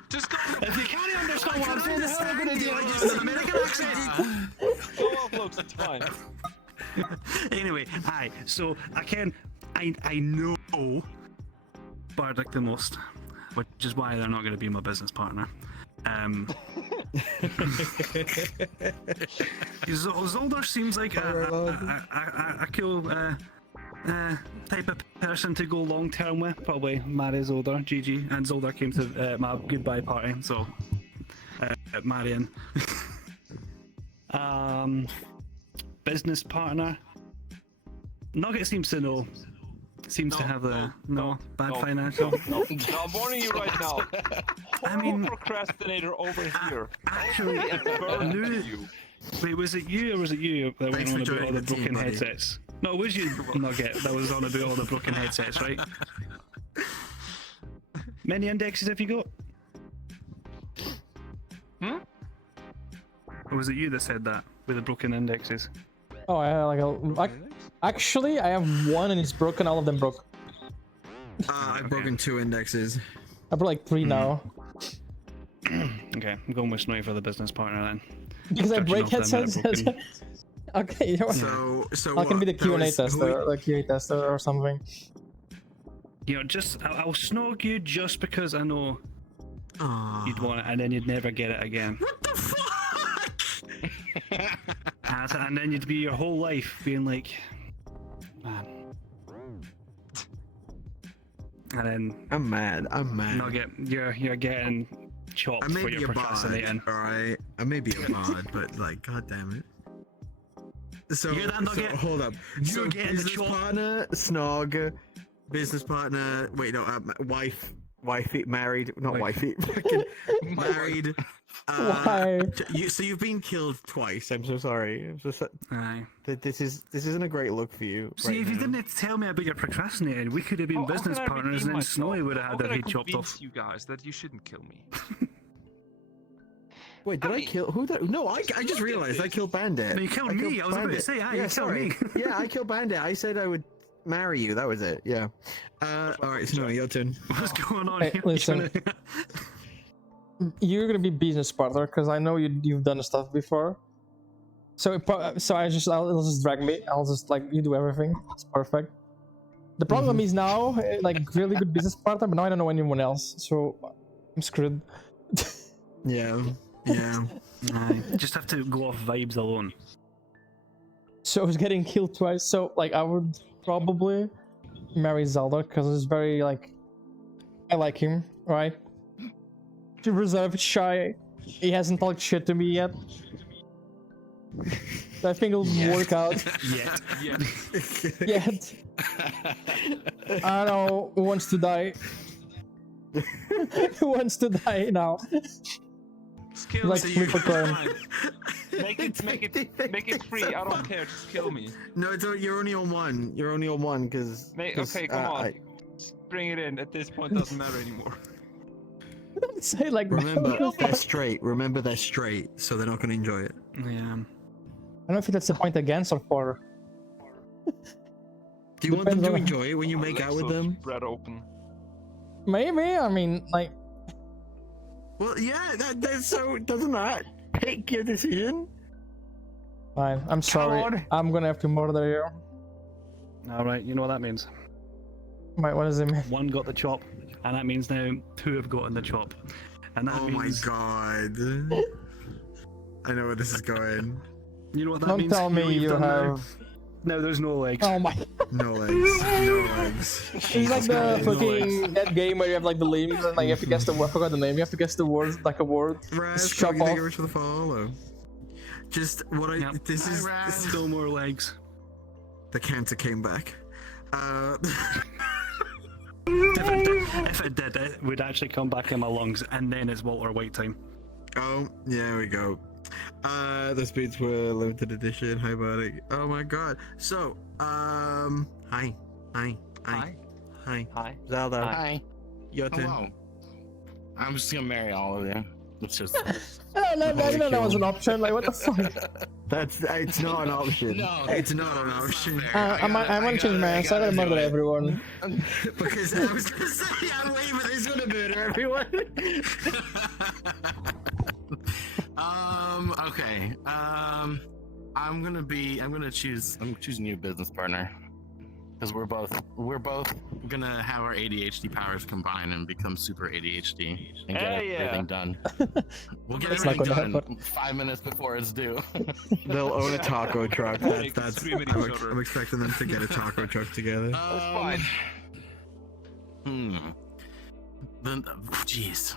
Just go. If you can't understand what I'm saying, how am I gonna do it? Go off, looks. It's fine. Anyway, hi. So I know Bardic the most, which is why they're not going to be my business partner. Zolder seems like a cool type of person to go long term with. Probably marry Zolder, GG, and Zolder came to my goodbye party, so marrying. Business partner. Nugget seems to know. Seems to have the bad financial. No, I'm warning you right now. I mean, procrastinator over here. Actually, wait, was it you or was it you that went on about all the broken headsets? No, it was you, Nugget, that was on about all the broken headsets, right? Many indexes have you got? Or was it you that said that with the broken indexes? Oh, I have like actually, I have one and it's broken. All of them broke. I've broken 2 indexes. I broke like 3 now. Okay, I'm going with Snowy for the business partner then. Because I Touching break off that headsets. broken. Okay, you know what? So I can be the what? Q&A That was- tester, the QA tester or something. You know, just I'll snog you just because I know Aw. you'd want it, and then you'd never get it again. What the fuck? And then you'd be your whole life being like, man. And then I'm mad. Nugget, you're getting chopped I may for be your a bod, procrastinating. alright? I may be a bod, but like, god damn it. So, You hear that, so Nugget? hold up. You're So getting the business chop. partner, snog, business partner, wait, no, wifey, married, not Wife. wifey, fucking married. Why? So you've been killed twice. I'm so sorry. I'm so Aye. this isn't a great look for you. See, right if you now. didn't tell me about your procrastinating, we could have been How business can I partners, redeem and then myself? Snowy would have How had can their I head chopped convince off. you guys that you shouldn't kill me. Wait, did I, mean- kill who? No, I just realized I killed Bandit. No, you killed me. I was about to say, yeah, you killed sorry. me. Yeah, I killed Bandit. I said I would marry you. That was it. Yeah. All right, Snow, your turn. What's going on Hey, here? listen. You're gonna be business partner because I know you've done stuff before. So I'll just drag me. I'll just like you do everything. It's perfect. The problem is now like really good business partner, but now I don't know anyone else, so I'm screwed. Yeah. Yeah. Aye, just have to go off vibes alone. So I was getting killed twice. So like I would probably marry Zelda because he's very like I like him, right? Too reserved, shy. He hasn't talked shit to me yet. So I think it'll work out. Yet. Yet. I don't know who wants to die. Who wants to die now? Just kill Like me. flip a coin. Make it free. I don't care. Just kill me. No, you're only on one. You're only on one because. Okay, come on. Just bring it in. At this point, doesn't matter anymore. Don't say like Remember, that. they're straight. Remember, they're straight, so they're not gonna enjoy it. Yeah. I don't know if that's the point against or for. Do you want them Depends to on- enjoy it when you make out with Legs are them? spread open. Maybe. I mean, like. Well, yeah. That's so. Doesn't that take your decision? Fine. I'm sorry. on. I'm gonna have to murder you. All right, you know what that means. Wait, what does it mean? One got the chop, and that means now two have gotten the chop, and that Oh means my god. I know where this is going. you know what that Don't means. tell You know me what you've you done now? have. No, there's no legs. Oh my. No legs. No legs. It's like the Christ. fucking that game where you have like the limbs and like you have to guess the word. I forgot the name. You have to guess the word, like a word. Raz, Chop can you think off. of it for the fall? Or? Just what I. Yep. This is. Still more legs. The cancer came back. If it did, it would actually come back in my lungs, and then it's Walter White time. Oh, yeah, there we go. The speeds were limited edition. Hi, buddy. Oh my god. So, hi. Zelda. Hi. Your turn. Hello. I'm just gonna marry all of you. It's just. I didn't know that was an option. Like what the fuck? It's not an option. No, It's not an option. I'm gonna change my answer. I gotta murder everyone. Because I was gonna say, I'm waiting for this one to murder everyone. Okay. I'm choosing you business partner. Because we're both gonna have our ADHD powers combine and become super ADHD and get everything done. We'll get That's not everything gonna done 5 minutes before it's due. They'll own a taco truck. That's Scream at each other. I'm expecting them to get a taco truck together. That's fine. Then, jeez.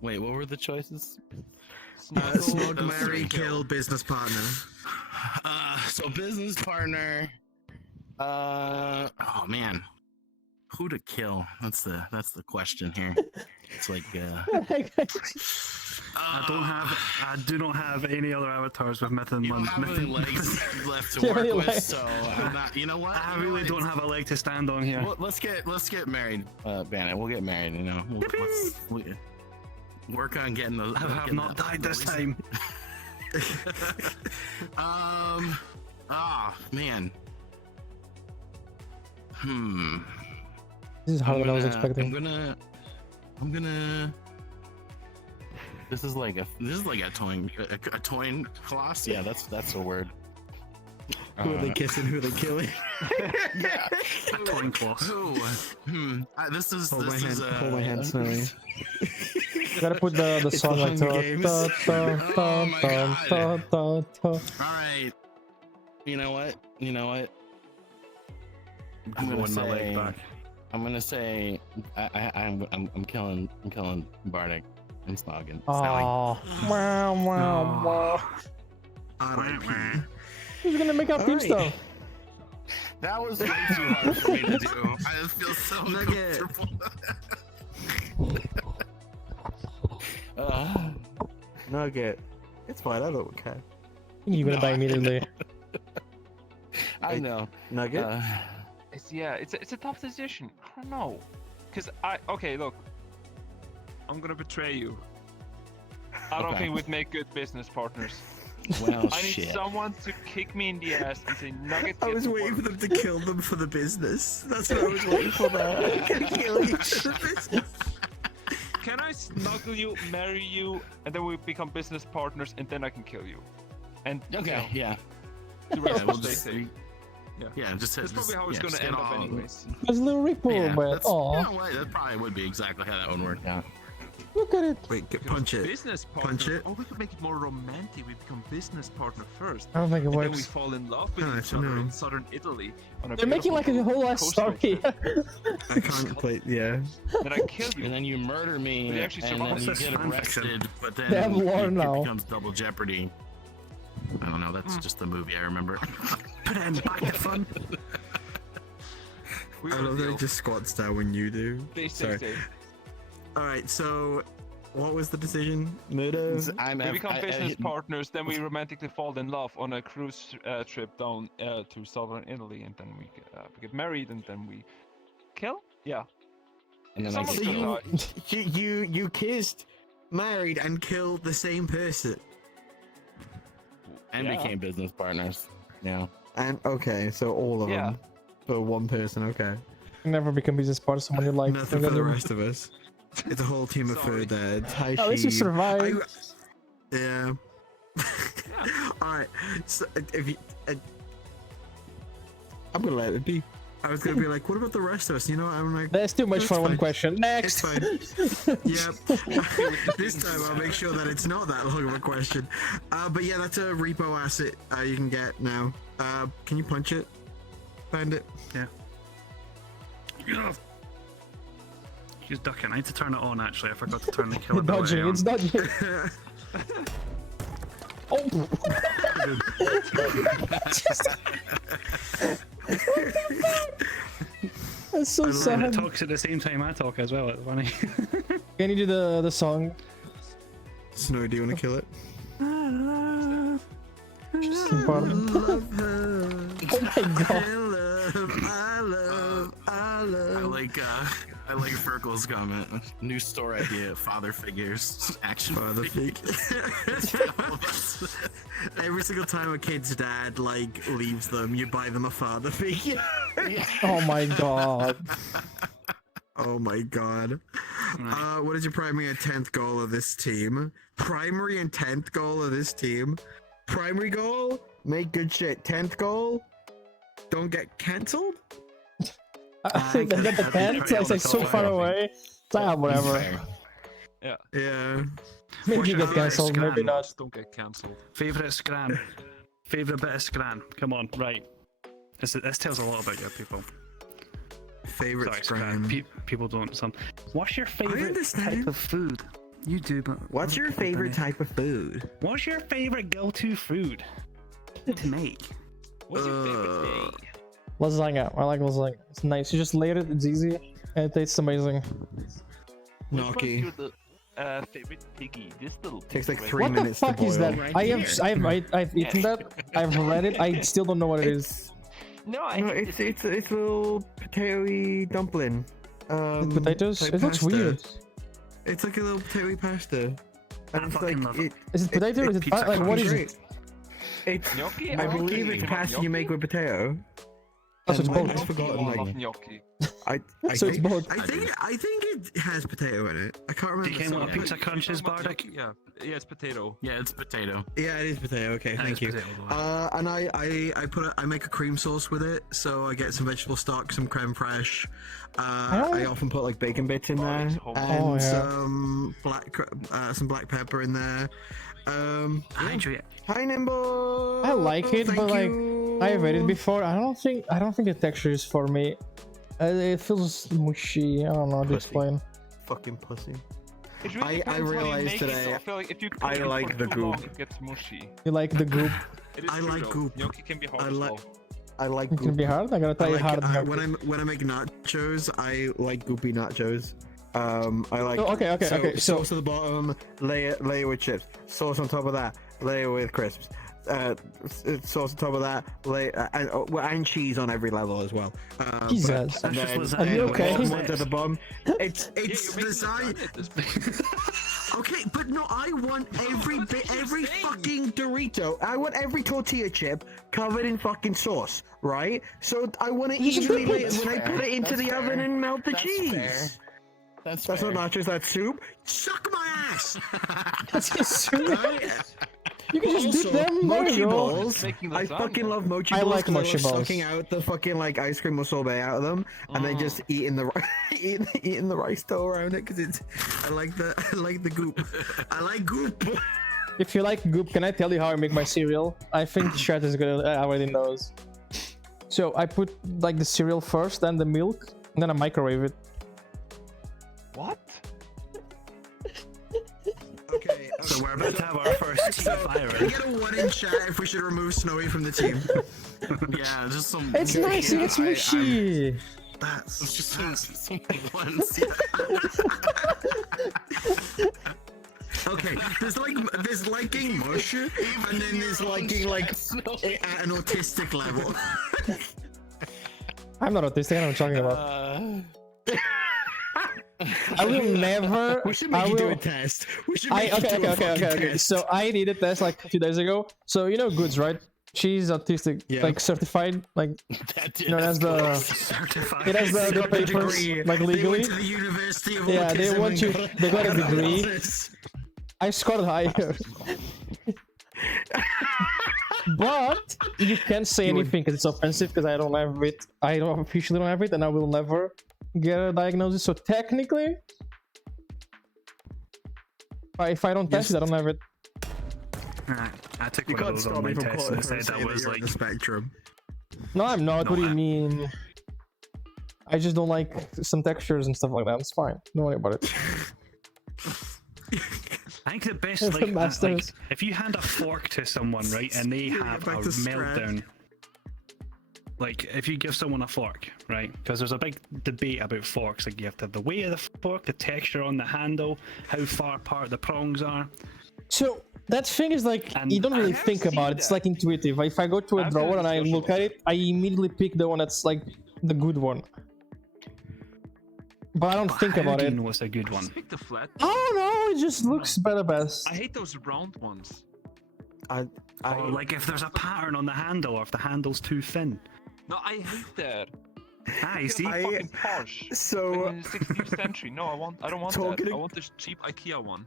Wait, what were the choices? Snog, marry, kill, business partner. So business partner. Oh man, who to kill? That's the question here. It's like I do not have any other avatars with myth and you don't month. have any legs left to Yeah, work any with, legs. so I'm not. You know what? I You know really what? don't have a leg to stand on here. Well, let's get married, Bandit. We'll get married. You know. We work on getting those. I have not died this time. Man. This is harder than I was I'm expecting. gonna I'm gonna. This is like a toin class. Yeah, that's a word. Who are they kissing? Who are they killing? Yeah. A toin cloth. Who? This is Hold this my is hand. Hold my hand, Snowy. Gotta put the It's song the like Hunger Games. Oh my God. ta. All right. You know what? I'm going my leg back. I'm gonna say I'm killing Bardic and Snoggin. Oh, wow, wow, wow. R.I.P. Who's gonna make up team stuff? That was way too hard for me to do. I feel so Nugget. uncomfortable. Nugget. It's fine. I don't care. You're gonna die immediately. I know. Nugget. It's a tough decision. I don't know, cause look, I'm gonna betray you. I don't Okay. think we'd make good business partners. Well, I need shit. someone to kick me in the ass and say, Nugget, I get was to waiting work." for them to kill them for the business. That's what I was waiting for. That kill you for the business. Can I snuggle you, marry you, and then we become business partners, and then I can kill you? And Okay. Yeah. the rest Yeah, we'll will stay just- safe. Yeah. Just That's probably how it's just gonna get end up all- anyways. There's a little ripple, Yeah, but that's, oh, you know what? That probably would be exactly how that would work out. look at it. Wait, punch it. Business partner. Punch it. Oh, we could make it more romantic. We become business partner first. I don't think it And then we works. fall in love with Oh, each I other know. in southern Italy. On a They're making like a beautiful whole ass coastal story. trip. I can't play. Yeah. Then I kill you. And then you murder me, But you actually and survive. then you That's get fan fiction. arrested. But then They have lore it now. becomes double jeopardy. I don't know. That's just the movie I remember. Put it in back to fun. We I will love that deal. it just squats down when you do. Stay Sorry. safe. All right. So, what was the decision? Murder. We become business partners, then we romantically fall in love on a cruise trip down to southern Italy, and then we get married, and then we kill. Yeah. And then Someone's So gonna you, die. you kissed, married, and killed the same person. and Yeah. became business partners. Yeah. And okay, so all of Yeah. them for one person. Okay. Never become business partner someone you like. Nothing for the rest of us. It's a whole team of Sorry. fur dads. Hi, At least you Sheev. survived. Yeah. All right. So if you, I'm gonna let it be. I was gonna be like, what about the rest of us? You know, I'm like, That's too much That's for one fine. question. it's Next. fine. Yep. This time I'll make sure that it's not that long of a question. But yeah, that's a repo asset you can get now. Can you punch it? Find it. He's ducking. I need to turn it on. Actually, I forgot to turn the kill Dodging. ability It's on. dodging. Oh. That's so And it sad. talks at the same time I talk as well. It's funny. Can you do the song? Snow, do you want to kill it? Sing part of it. Love her. Oh my god. I love. I like Ferkel's comment. New store idea: father figures, action Father figures. Every single time a kid's dad like leaves them, you buy them a father figure. Oh my god. Oh my god. What is your primary and 10th goal of this team? Primary and 10th goal of this team. Primary goal, make good shit. 10th goal, don't get cancelled. I think that the pants is like so far away. It's like, whatever. Yeah. Maybe you get Watch out, cancelled, Scram. maybe not. Don't get cancelled. Favorite scran. Favorite bit of scran. Come on, right. This tells a lot about you people. Favorite Sorry, scram. scran. People don't. What's your favorite understand. type of food? You do, but What's your favorite type of food? What's your favorite go-to food to make? What's your favorite day? Lasagna. I like lasagna. It's nice. You just layer it. It's easy. And it tastes amazing. Gnocchi. What's your favorite piggy? This little Takes like piggy 3 What the minutes to fuck is boil. that? I've eaten that. I've read it. I still don't know what it is. No, I No, hate it's a little potato-y dumpling. Potatoes? type It looks pasta. weird. It's like a little potato pasta. I And it's fucking like love it. Is it potato or is it pizza like what is great. it? It's Gnocchi? I believe it's pasta you make with potato. Oh, so it's And both. I've forgotten, I like, love gnocchi. I So it's think, both. I think it has potato in it. I can't remember. Do you ken what a something. pizza crunch is, Bardic? Yeah, it's potato. Yeah, it's potato. Yeah, it is potato. Okay, thank you. And I make a cream sauce with it, so I get some vegetable stock, some creme fraiche. I often put like bacon bits in there, it's and homemade. some black pepper in there. Hi, Juliet. Hi, Nimble. I like it, Thank but like you. I've read it before. I don't think the texture is for me. It feels mushy. I don't know how to explain. Fucking pussy. It really I depends how you realized make it, today, though. I feel like if you I cook it like for the too long, goop. it gets mushy. You like the goop? It is I true, like though. goop. Gnocchi can be hard I as like- well. I like It can goop. be hard. I gotta try like, hard. when I make nachos, I like goopy nachos. I like. Oh, okay. So sauce at the bottom, layer with chips. Sauce on top of that, layer with crisps. Sauce on top of that, and cheese on every level as well. Jesus. And That's then, just Are you okay? Ones at the bottom. It's You're the size. making lasagna at this point. Okay, but no, I want every fucking Dorito. I want every tortilla chip covered in fucking sauce, right? So I want to easily when I put it into the oven and melt the cheese. Fair. That's That's fair. not nachos, that's soup. Suck my ass! That's just soup. Right? You can just dip them. There Mochi you go. balls. Making I lasagna. fucking love mochi I balls. like 'cause mochi love balls. sucking out the fucking like ice cream or sorbet out of them, and then just eating the eating the rice dough around it because it's. I like the goop. I like goop. If you like goop, can I tell you how I make my cereal? I think Chat is gonna already knows. So I put like the cereal first, then the milk, and then I microwave it. What? Okay. So we're about to have our first team fire. Can we get a 1 in chat if we should remove Snowy from the team? Yeah, just some. It's nice. yeah, It's mushy. That's It's just some ones. okay. There's liking mush, and then there's liking like at an autistic level. I'm not autistic. I know what I'm talking about. I will never. We should I make you do will- a test. We should make you do a Okay. fucking test. So I did a test like a few days ago. So you know Goods, right? She's autistic, Yeah. like certified, like That you know, that's the Certified. it has the Got the papers, degree. like They legally. went to the University of Yeah, they Autism want and you. got- They got a got degree. this. I scored higher. But you can't say anything because it's offensive because I don't have it. I don't officially don't have it, and I will never get a diagnosis. So technically, if I don't test it, I don't have it. Right, I took You one of can't those stop on me my from test and it said saying that that was you're on like the spectrum. No, I'm not. No, What do you I- mean? I just don't like some textures and stuff like that. It's fine. Don't worry about it. I think the best It's the like masters. if you hand a fork to someone, right, and they have a back to scratch. meltdown. Like if you give someone a fork, right? Because there's a big debate about forks. Like you have to have the weight of the fork, the texture on the handle, how far apart the prongs are. So that thing is like And you don't I really have think seen about it. It's that. like intuitive. If I go to a I've drawer seen and I social look at it, I immediately pick the one that's like the good one. But I don't But think how about do it. you know what's a good one? Just pick the flat. I don't know. It just looks better best. I hate those round ones. Or like if there's a pattern on the handle, or if the handle's too thin. No, I hate that. Ah, you see? Fucking posh. So Like in the 16th century. No, I don't want that. Talking- I want this cheap IKEA one.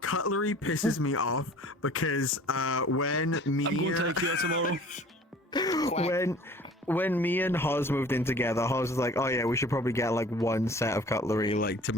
Cutlery pisses me off because when me tomorrow. when me and Hoz moved in together, Hoz was like, "Oh yeah, we should probably get like one set of cutlery, like to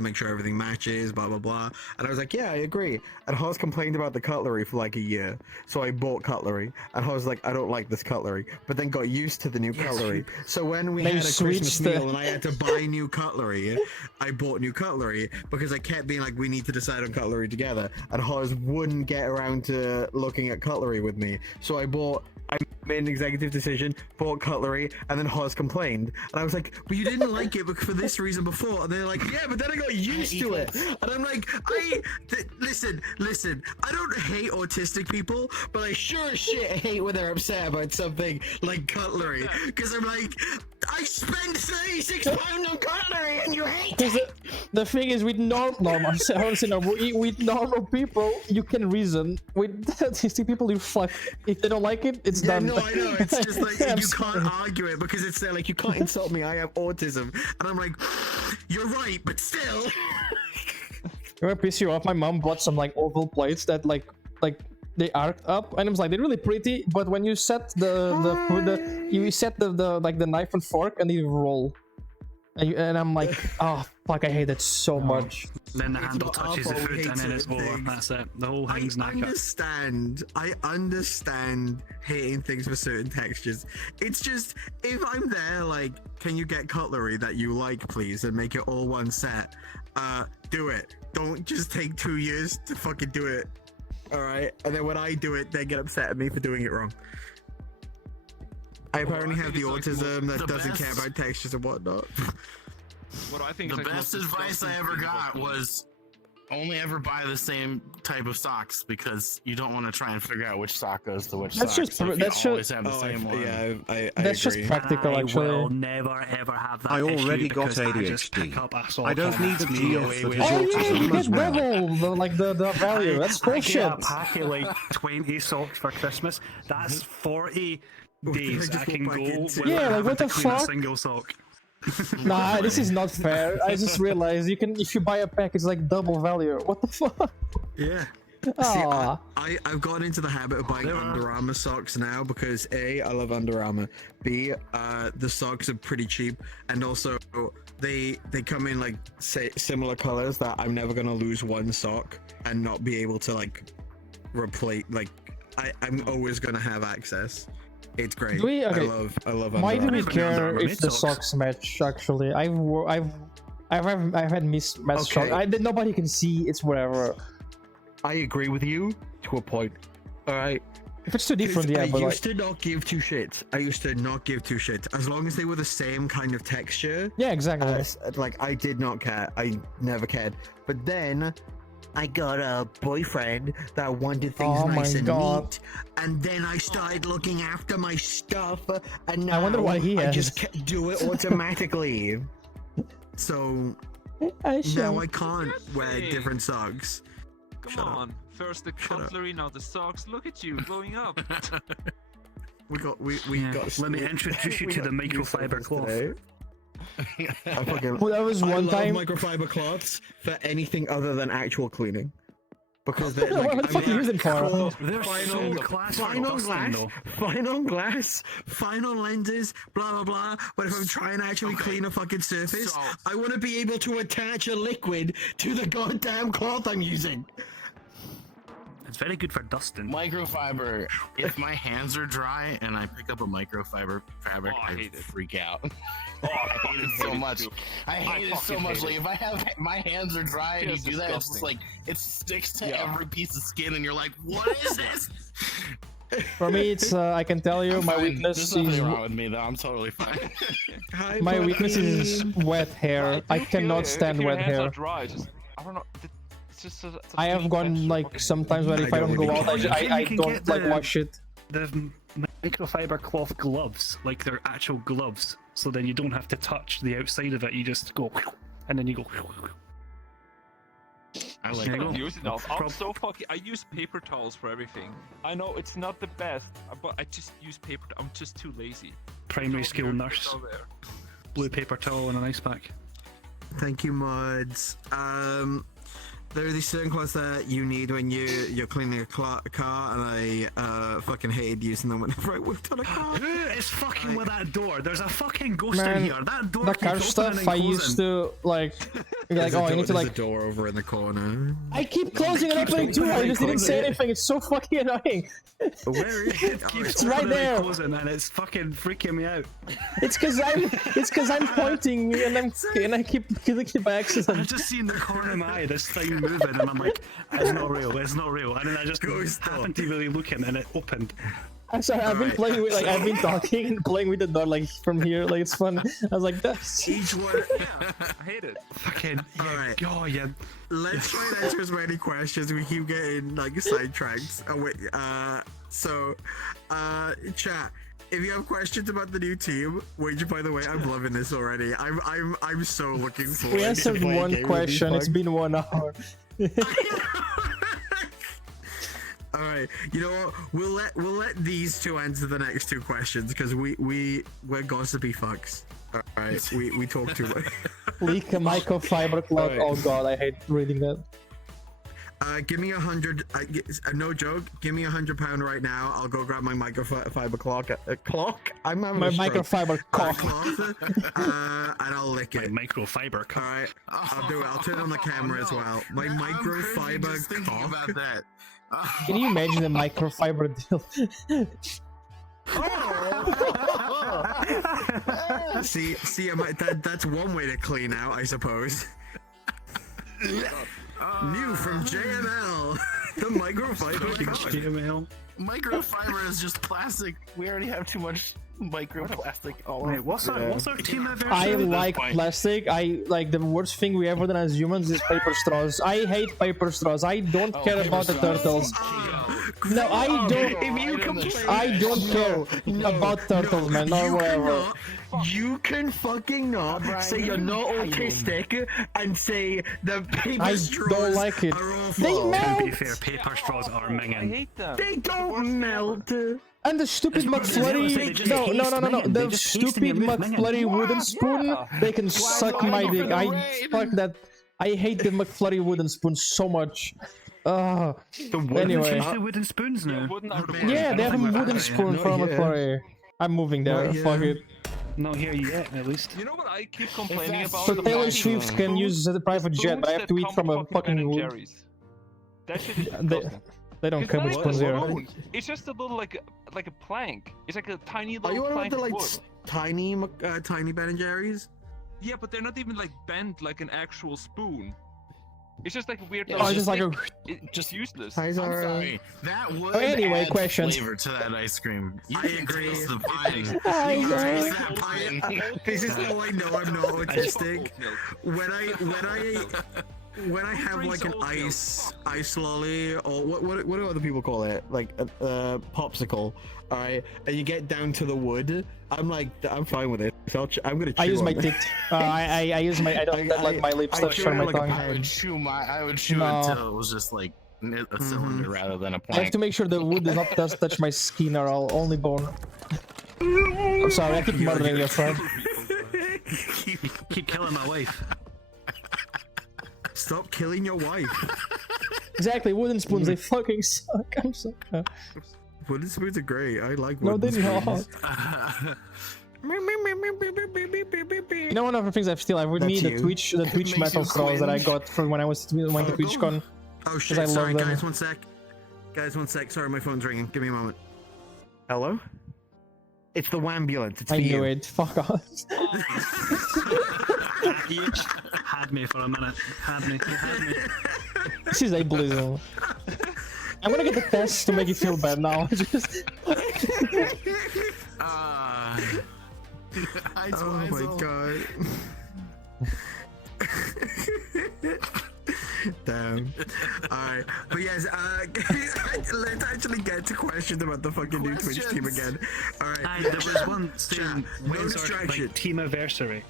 make sure everything matches, blah blah blah." And I was like, "Yeah, I agree." And Hoz complained about the cutlery for like a year, so I bought cutlery. And Hoz was like, "I don't like this cutlery," but then got used to the new cutlery. So when we Then had you a Christmas switched the- meal and I had to buy new cutlery, I bought new cutlery because I kept being like, "We need to decide on cutlery together," and Hoz wouldn't get around to looking at cutlery with me. So I made an executive decision, bought cutlery, and then Hoz complained. And I was like, "But you didn't like it for this reason before." And they're like, "Yeah, but then I got used to it." And I'm like, listen, I don't hate autistic people, but I sure as shit hate when they're upset about something like cutlery. Because I'm like, I spent £36 on cutlery and you hate Because it! the thing is, with normal, I want to say normal, with normal people, you can reason. With autistic people, you fuck. If they don't like it, it's Yeah, done. no, I know. It's just like I'm you sorry. can't argue it because it's there. Like you can't insult me. I have autism, and I'm like, you're right, but still. You want to piss you off? My mom bought some like oval plates that like they arced up, and I was like, they're really pretty, but when you set you set the like the knife and fork, and they roll, and I'm like, oh fuck, I hate it so much. Then the handle not touches the our fault, food we and then hate it's certain over. things. That's it. The whole thing's knackered. I understand hating things for certain textures. It's just if I'm there, like, can you get cutlery that you like, please, and make it all one set? Do it. Don't just take 2 years to fucking do it. All right, and then when I do it, they get upset at me for doing it wrong. I apparently have the autism that doesn't care about textures and whatnot. What I think The is like best most advice I disgusting ever thing got about was only ever buy the same type of socks because you don't want to try and figure out which sock goes to which That's sock. just So if that's you just always have the same one. Yeah, I that's just agree. practical, I actually. will never ever have that I already issue got because I just ADHD. pick up assault I don't need comments a me GF away that with is Oh yeah, autism you get as well. Rebel, the value. That's I get bullshit. a pack of like 20 socks for Christmas. That's 40 days just I can walk go back into- without Yeah, like, having what to the clean a fuck? single sock. Nah, this is not fair. I just realized you can, if you buy a pack, it's like double value. What the fuck? Yeah. Aw. See, I've gotten into the habit of buying Under Armour socks now because A, I love Under Armour. B, the socks are pretty cheap, and also they come in like similar colors that I'm never gonna lose one sock and not be able to like replace. Like I'm always gonna have access. It's great. Do we- okay. I love Under Why do we Armour. Under care Armour if mid the socks. socks match? Actually, I've had mismatched Okay. socks. Nobody can see. It's whatever. I agree with you to a point. All right. If it's too different, yeah. I But like, used to not give two shits. As long as they were the same kind of texture. yeah, exactly. Like I did not care. I never cared. But then I got a boyfriend that wanted things Oh nice my and God. neat, and then I started looking after my stuff, and now I wonder what he I has. just do it automatically. So I now shall. I can't wear Nothing. different socks. Come Shut up. on. First the Shut up. cutlery, now the socks. Look at you going up. We Yeah, got. let me introduce you we to the got new microfiber sofas cloth. today. I fucking Well, that was I one love time. microfiber cloths for anything other than actual cleaning. Because they're What the fuck are you using for? They're so class for fine on dusting, glass, though. fine on glass, fine on lenses, blah blah blah. But if I'm trying to actually clean a fucking surface, So- I want to be able to attach a liquid to the goddamn cloth I'm using. It's very good for dusting. Microfiber. If my hands are dry and I pick up a microfiber fabric, Oh, I I hate it. freak out. Oh, I hate it so much. too. I hate it so fucking much. hate Like it. if I have my hands are dry and you Feels do that, it's just disgusting. like it sticks to Yeah. every piece of skin, and you're like, "What is this?" For me, it's I can tell you, my Fine. weakness There's is nothing wrong with me though. I'm totally fine. Hi, my buddy. weakness is wet hair. I do feel cannot it. stand if your wet hands hair. Are dry, just, I don't know. It's just a I have gone like sometimes where if I don't go out, I You can don't get like the- wash it. The microfiber cloth gloves, like they're actual gloves, so then you don't have to touch the outside of it. You just go, and then you go. I like There you that. go. Use it now. I'm Prob- so fucking. I use paper towels for everything. I know it's not the best, but I just use paper. I'm just too lazy. Primary It's school all here, nurse, it's all there. blue paper towel and an ice pack. Thank you, mods. There are these certain clothes that you need when you're cleaning a car, and I fucking hated using them whenever I worked on a car. Who is fucking with that door? There's a fucking ghost Man, in here. That door The keeps car opening stuff and I used closing. to like There's oh a I door- need to there's like a door over in the corner. I keep closing and opening too. I just didn't say anything. It's so fucking annoying. Where is it? Keeps right opening and there. closing, and it's fucking freaking me out. It's because I'm pointing and I keep clicking by I've accident. just seen the corner of my eye, this thing moving, and I'm like, it's not real, it's not real. And then I just Ghost happened to be looking, and it opened. I'm sorry. I've been Alright. playing with I've been talking and playing with the door like from here. Like it's fun. I was like that's. Each one. Yeah, I hate it. Fucking, Alright. oh yeah. Let's try and answer as many questions. We keep getting like sidetracked. Oh wait. Chat. If you have questions about the new team, which by the way, I'm loving this already. I'm so looking forward. We to answered playing one game with question. you It's been 1 hour. All right. You know what? We'll let these two answer the next two questions because we're gossipy fucks. All right. We talk too much. Leak a microfiber cloth. Oh god, I hate reading that. Give me 100. No joke. Give me £100 right now. I'll go grab my microfiber clock. I'm having My a stroke. microfiber cock. Cloth, and I'll lick it. Microfiber cock. All right. I'll do it. I'll turn on the camera as well. My microfiber just thinking cock. about that. Can you imagine the microfiber deal? See, that's one way to clean out, I suppose. New from JML, the microfiber cock. HTML. Microfiber is just plastic. We already have too much microplastic all Wait, over. what's our team anniversary? I at this like point? plastic. I like the worst thing we ever done as humans is paper straws. I hate paper straws. I don't care about the turtles. No, I don't care about turtles, man, or whatever. You can fucking not say you're not autistic and say the paper I straws don't like it. are awful. They To melt! be fair, paper straws are I minging. hate them. They don't melt. And the stupid McFlurry, no, the stupid McFlurry wooden spoon, they can suck my dick. Fuck that. I hate the McFlurry wooden spoon so much. Anyway. The wooden spoons now. Yeah, they have a wooden spoon from McFlurry. I'm moving there, fuck it. Not here yet, at least. You know what I keep complaining about? So The Taylor fucking Swift can use the private jet, but I have to eat from a fucking wood. That shit is disgusting. They don't It's come not with even a spoons here. spoon. It's just a little like a plank. It's like a tiny Are you little one of plank the of like wood. tiny Ben and Jerry's? Yeah, but they're not even like bent like an actual spoon. It's just like a weird. Oh, little it's just like a. stick. Just useless. Hi, I'm Zara. sorry. That would Anyway, add questions. flavor to that ice cream. You I can agree. taste the pine. Hi, You can Zara. taste that pine. This is how I know I'm not autistic. When I have like an ice lolly, or what do other people call it? Like a popsicle. All right, and you get down to the wood. I'm like, I'm fine with it. So I'm gonna. I use my on it. tit. I use my. I don't let my lips touch chew on my like a tongue. I would chew No. until it was just like a cylinder rather than a I have plank. to make sure the wood does not touch my skin or I'll only bone. I'm sorry, I keep murdering your friend. Keep killing my wife. Stop killing your wife. Exactly, wooden spoons, they fucking suck. I'm sorry. Wooden spoons are great. I like No, wooden they not. spoons. You know, one of the things I've still have with me, That's the you. Twitch Makes metal you straws that I cringe. got from when I went to TwitchCon. Oh I shit! love Sorry, them. guys. One sec. Guys, one sec. Sorry, my phone's ringing. Give me a moment. Hello? It's the Wambulance. It's I for knew you. it. Fuck off. Had me for a minute. Had me. This is ableism. I'm gonna get the test to make you feel bad now. Just... Oh my god. Damn. Alright. But yes, let's actually get to questions about the fucking new Twitch team again. Alright. Aye, there was one saying, No when's our distraction. like, team anniversary?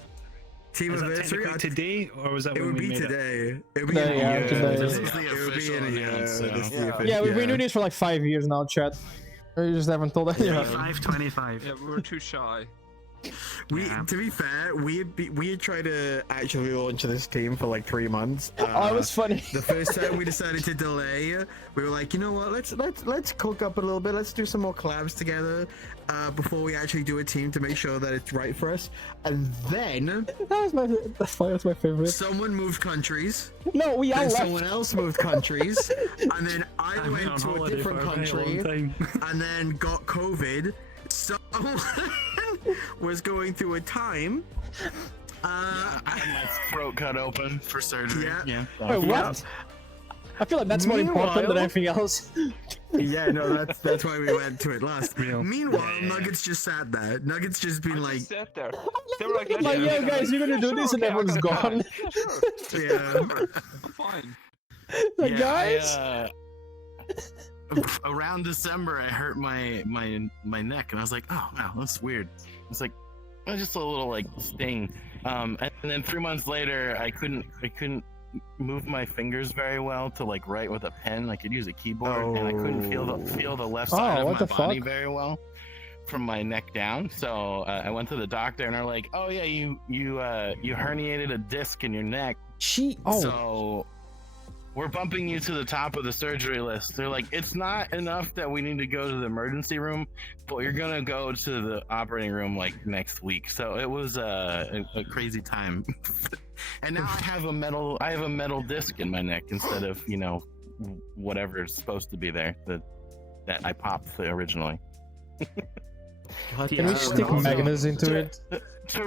Team Is that anniversary? technically today, or was that It when would we be made it? today. It would be Today, in a yeah, year. today. This is the It would be official in a year. announcement, so- This is the official- Yeah, we've been doing this for like 5 years now, chat. We just haven't told anyone. 525. Yeah, we were too shy. To be fair, we had tried to actually launch this team for like 3 months. Oh, it was funny. The first time we decided to delay, we were like, you know what? Let's cook up a little bit. Let's do some more collabs together before we actually do a team to make sure that it's right for us. And then That's my favorite. someone moved countries. No, we all Then left. someone else moved countries, and then I I've been went on to a holiday different for a very country, long time. and then got COVID. Someone was going through a time. I had my throat cut open for surgery. Yeah. Wait, what? I feel like that's more important than Meanwhile- anything else. Yeah, no, that's why we went to it last. Real. Meanwhile, Nuggets just sat there. Nuggets just been like, Just sat there. They were like, let's Like, do yeah, it. I'm guys, you're gonna do sure, this, and okay, I'm everyone's gonna gone. die. Sure, yeah. I'm fine. Like, guys. Around December, I hurt my neck, and I was like, oh wow, that's weird. It's like just a little like sting. And then 3 months later, I couldn't move my fingers very well to like write with a pen. I could use a keyboard, and I couldn't feel the left side of what my the body fuck? very well from my neck down. So I went to the doctor, and they're like, "Oh yeah, you herniated a disc in your neck. So we're bumping you to the top of the surgery list." They're like, "It's not enough that we need to go to the emergency room, but you're gonna go to the operating room like next week." So it was a crazy time. And now I have a metal disc in my neck instead of, you know, whatever is supposed to be there that I popped originally. Can we stick magnets into it? To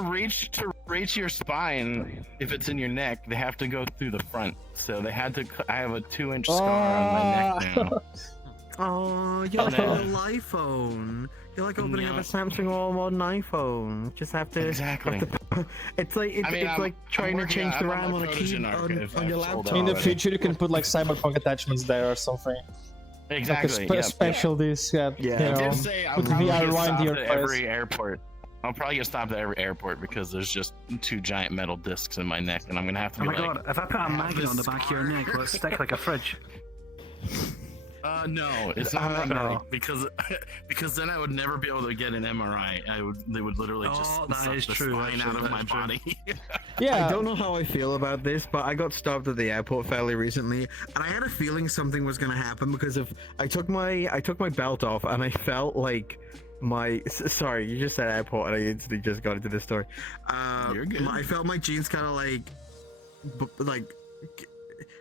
reach your spine, if it's in your neck, they have to go through the front. So they had to. I have a 2-inch scar on my neck now. Oh, you're like a little iPhone. You're like opening up a Samsung or modern iPhone. Just have to. Exactly. It's like it's like trying to change the RAM on a keyboard on your laptop. In the future, you can put like Cyberpunk attachments there or something. Exactly. Like a special disc. Yeah. You I know, did say I'm put probably VR gonna right stop into your at face. every airport. I'll probably get stopped at every airport because there's just 2 giant metal discs in my neck, and I'm gonna have to Oh be my like, god, if I put a magnet on the back of your neck, will it stick like a fridge? no, it's not that bad because then I would never be able to get an MRI. They would literally just Oh, that suck is the true, spine out actually, of that my is true. body. Yeah. I don't know how I feel about this, but I got stopped at the airport fairly recently, and I had a feeling something was gonna happen because I took my belt off, and I felt like sorry, you just said airport, and I instantly just got into this story. You're good. I felt my jeans kind of like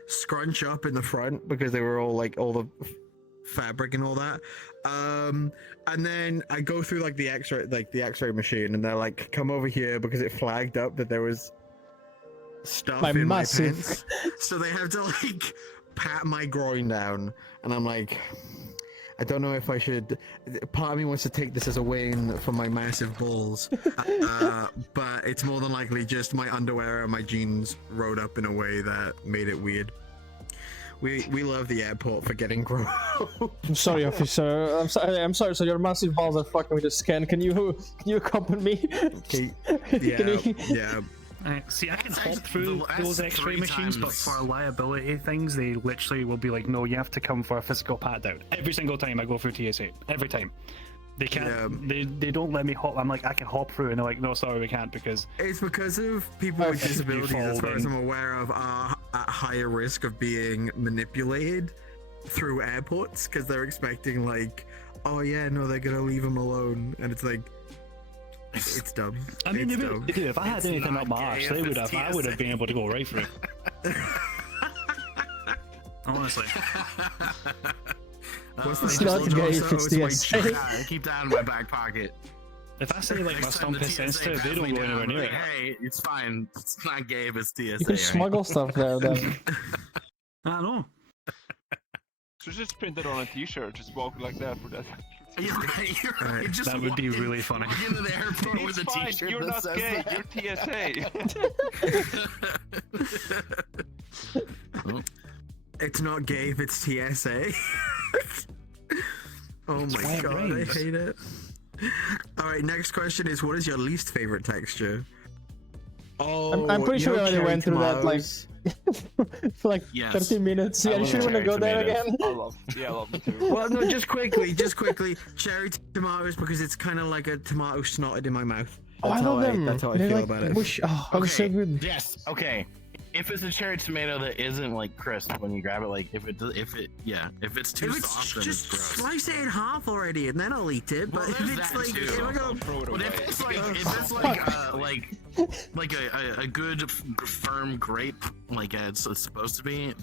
scrunch up in the front because they were all like all the fabric and all that. And then I go through like the X-ray machine, and they're like, "Come over here," because it flagged up that there was stuff My in massive- my pants. So they have to like pat my groin down, and I'm like, I don't know if I should. Part of me wants to take this as a win for my massive balls, but it's more than likely just my underwear and my jeans rode up in a way that made it weird. We love the airport for getting gross. I'm sorry, officer. I'm sorry. So your massive balls are fucking with the scan. Can you accompany me? Okay. Yeah. See, I can hop actually through the last those X-ray 3 machines, but times. for liability things, they literally will be like, "No, you have to come for a physical pat down." Every single time I go through TSA, every time. They can't. They don't let me hop. I'm like, I can hop through, and they're like, "No, sorry, we can't," because It's because of people with Okay. disabilities, as far as Defaulting. I'm aware of, are at higher risk of being manipulated through airports because they're expecting like, "Oh yeah, no, they're gonna leave them alone," and it's like, it's dumb. I mean, it's they dumb. do. If I had It's anything not up my gay arse, if they would it's have. I would have TSA. been able to go right through. Honestly. What's It's the not just- gay also, if it's my TSA. cheek. I keep that in my back pocket. If I say like my Next time stump the is TSA sensitive, they pats don't me go down, anywhere near like, it. Hey, it's fine. It's not gay if it's TSA. You can right? smuggle stuff there then. I know. So just print it on a t-shirt, just walk like that for that. You're right, you're right. Alright. Just That would be walk in- really funny. Walk into the airport with It's a fine, t-shirt you're that not says gay, that. you're TSA. It's not gay if it's TSA. Oh my why it god, rains. I hate it. Alright, next question is, what is your least favorite texture? Oh, I'm pretty you sure we know already cherry went through that like tomatoes? for like Yes. 30 minutes. I Yeah, you love sure want to cherry go there tomatoes. again? I love it too. Well, no, just quickly, cherry tomatoes, because it's kind of like a tomato snotted in my mouth. Oh, I love them. That's how I They're feel like about it. mush. Oh, that was so good. Yes. Okay. If it's a cherry tomato that isn't like crisp when you grab it, like if it's too If soft, it's then just it's gross. slice it in half already, and then I'll eat it. But Well, if there's it's that like, too. if I go, Throw it But away. if it's like a good firm grape, like it's supposed to be,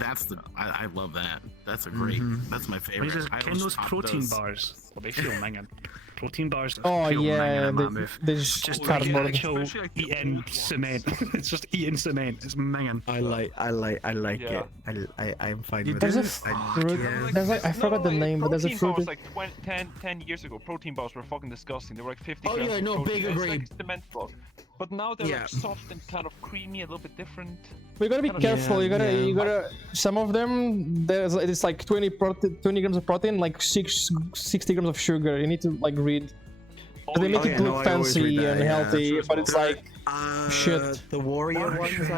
I love that. That's a great. That's my Wait, favorite. just I can always those top protein those. bars? Well, they feel minging. Protein bars. Oh feel yeah, minging in that move. they just Just like cardboard. actual Especially like the eating old ones. cement. It's just eating cement. It's minging. I like Yeah. it. I'm fine with There's a it. fruit. Yeah. There's like I forgot the name, but there's a protein fruit. bars, like 10 years ago, protein bars were fucking disgusting. They were like 50 Oh, grams yeah, of no, protein. big It's agree. like cement balls. But now they're Yeah. like soft and kind of creamy, a little bit different. We gotta be Kind of- careful. Yeah, You gotta. Some of them, it's like 20 grams of protein, like 60 grams of sugar. You need to like read. They make Oh, it yeah, look no, I always fancy read that, and yeah. healthy, but it's like Uh, shit. The warrior ones,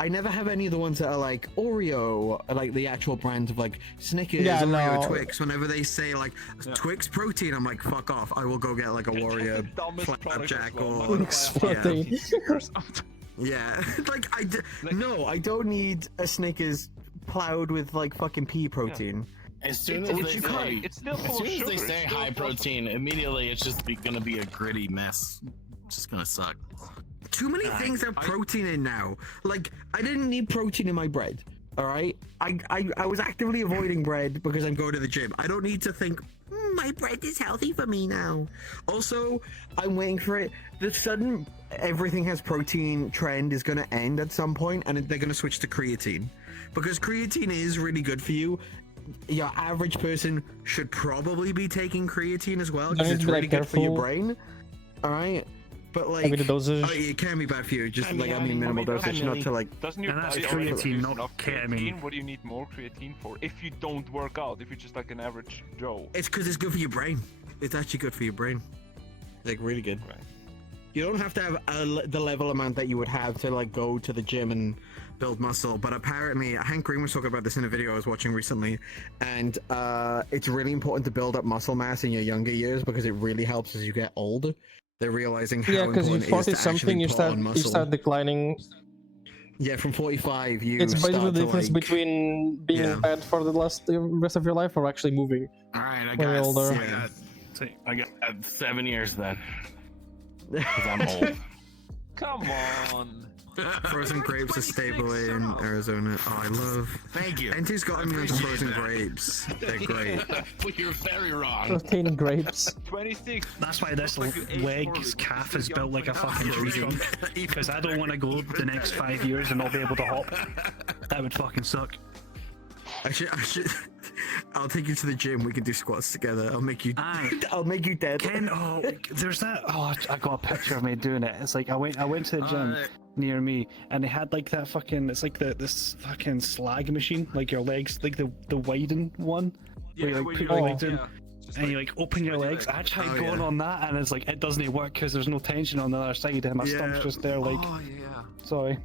I never have any of the ones that are like Oreo, like the actual brands of like Snickers, Yeah, Oreo, no. Twix. Whenever they say like Twix protein, I'm like, fuck off. I will go get like a Warrior Flapjack or Twix protein. yeah. Like no, I don't need a Snickers plowed with like fucking pea protein. As soon It's- as they you say, can't- it's still as full soon of as they sugar, say it's still high full of- protein, immediately it's just gonna be a gritty mess. It's just gonna suck. Too many things have protein in now. Like, I didn't need protein in my bread. All right, I was actively avoiding bread because I'm going to the gym. I don't need to think my bread is healthy for me now. Also, I'm waiting for it. The sudden everything has protein trend is going to end at some point, and they're going to switch to creatine because creatine is really good for you. Your average person should probably be taking creatine as well because Don't it's need to be, really like, good for your careful. brain. All right. But like, Maybe the dosage. oh, it can be bad for you. Just I like, I mean, mean, minimal I mean, dosage, not to like. Doesn't your And that's body already creatine, produce not enough ketamine. creatine? What do you need more creatine for if you don't work out? If you're just like an average Joe? It's because it's good for your brain. It's actually good for your brain. Like really good. Right. You don't have to have the level amount that you would have to like go to the gym and build muscle. But apparently, Hank Green was talking about this in a video I was watching recently, and it's really important to build up muscle mass in your younger years because it really helps as you get old. They're realizing how Yeah, because important you're it is 40 to something, actually you put start on you muscle. start declining. Yeah, from 45, you It's basically start the to, difference like, between being yeah. bad for the rest of your life or actually moving. All right, I When you're got, older. I got 7 years then. Because I'm old. Come on. Frozen grapes are stable in Arizona. Oh, I love. Thank you. N2's got me into Appreciate frozen that. grapes. They're great. But you're very wrong. Protein grapes. 26. That's why this Looks like you aged leg's poorly. calf is Young built like a like that. fucking tree trunk. Because I don't want to go the next 5 years and not be able to hop. That would fucking suck. I should. I'll take you to the gym. We can do squats together. I'll make you. Aye. I'll make you dead. Ken, oh, there's that. Oh, I got a picture of me doing it. It's like I went to the gym near me, and they had like that fucking. It's like this fucking slag machine, like your legs, like the widen one, where you like put your legs in, and you like open your legs. I tried going on that, and it's like it doesn't work because there's no tension on the other side, and my stump's just there. Like, Oh yeah. sorry.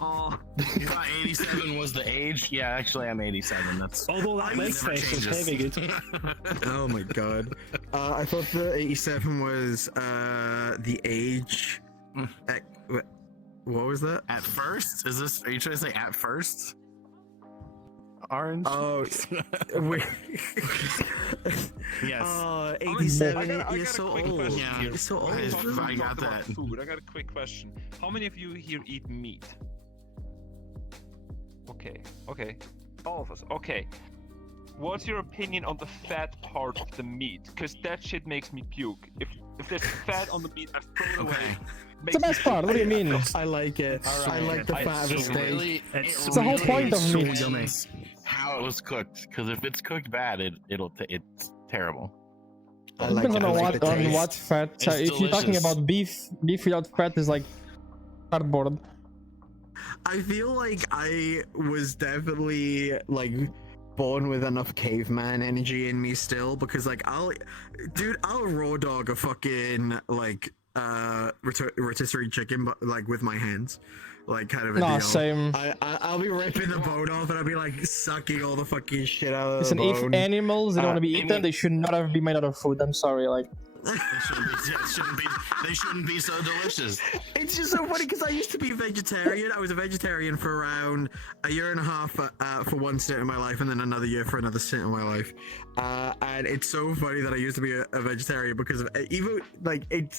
Oh. You thought 87 was the age? Yeah, actually, I'm 87. That's. Although that leg never press is changes. heavy, good. Oh my god. I thought the 87 was the age. What was that? At first? Is this? Are you trying to say at first? Orange. Oh, wait. Yes. Oh, I 87. got You're a so quick old. question Yeah, here. You're so old. I Talking got about that. Food. I got a quick question. How many of you here eat meat? Okay. All of us. Okay. What's your opinion on the fat part of the meat? Because that shit makes me puke. If there's fat on the meat, I throw it away. Okay. It's the best part. What do you mean? I like it. I like the fat of a It steak. really, It's the whole point of so meat. yummy. how it was cooked. Because if it's cooked bad, it's terrible. I It like depends it. I on like what the on taste. what fat. It's If you're talking delicious. about beef without fat is like cardboard. I feel like I was definitely like born with enough caveman energy in me still because like I'll raw dog a fucking like rotisserie chicken but like with my hands, like kind of a Nah, deal. same. I'll be ripping the bone off and I'll be like sucking all the fucking shit out of Listen, the if bone. animals they don't want to be I eaten, mean- they should not have been made out of food. I'm sorry, like. They shouldn't be so delicious. It's just so funny because I used to be vegetarian. I was a vegetarian for around a year and a half for one stint in my life, and then another year for another stint in my life. And it's so funny that I used to be a vegetarian because of even like it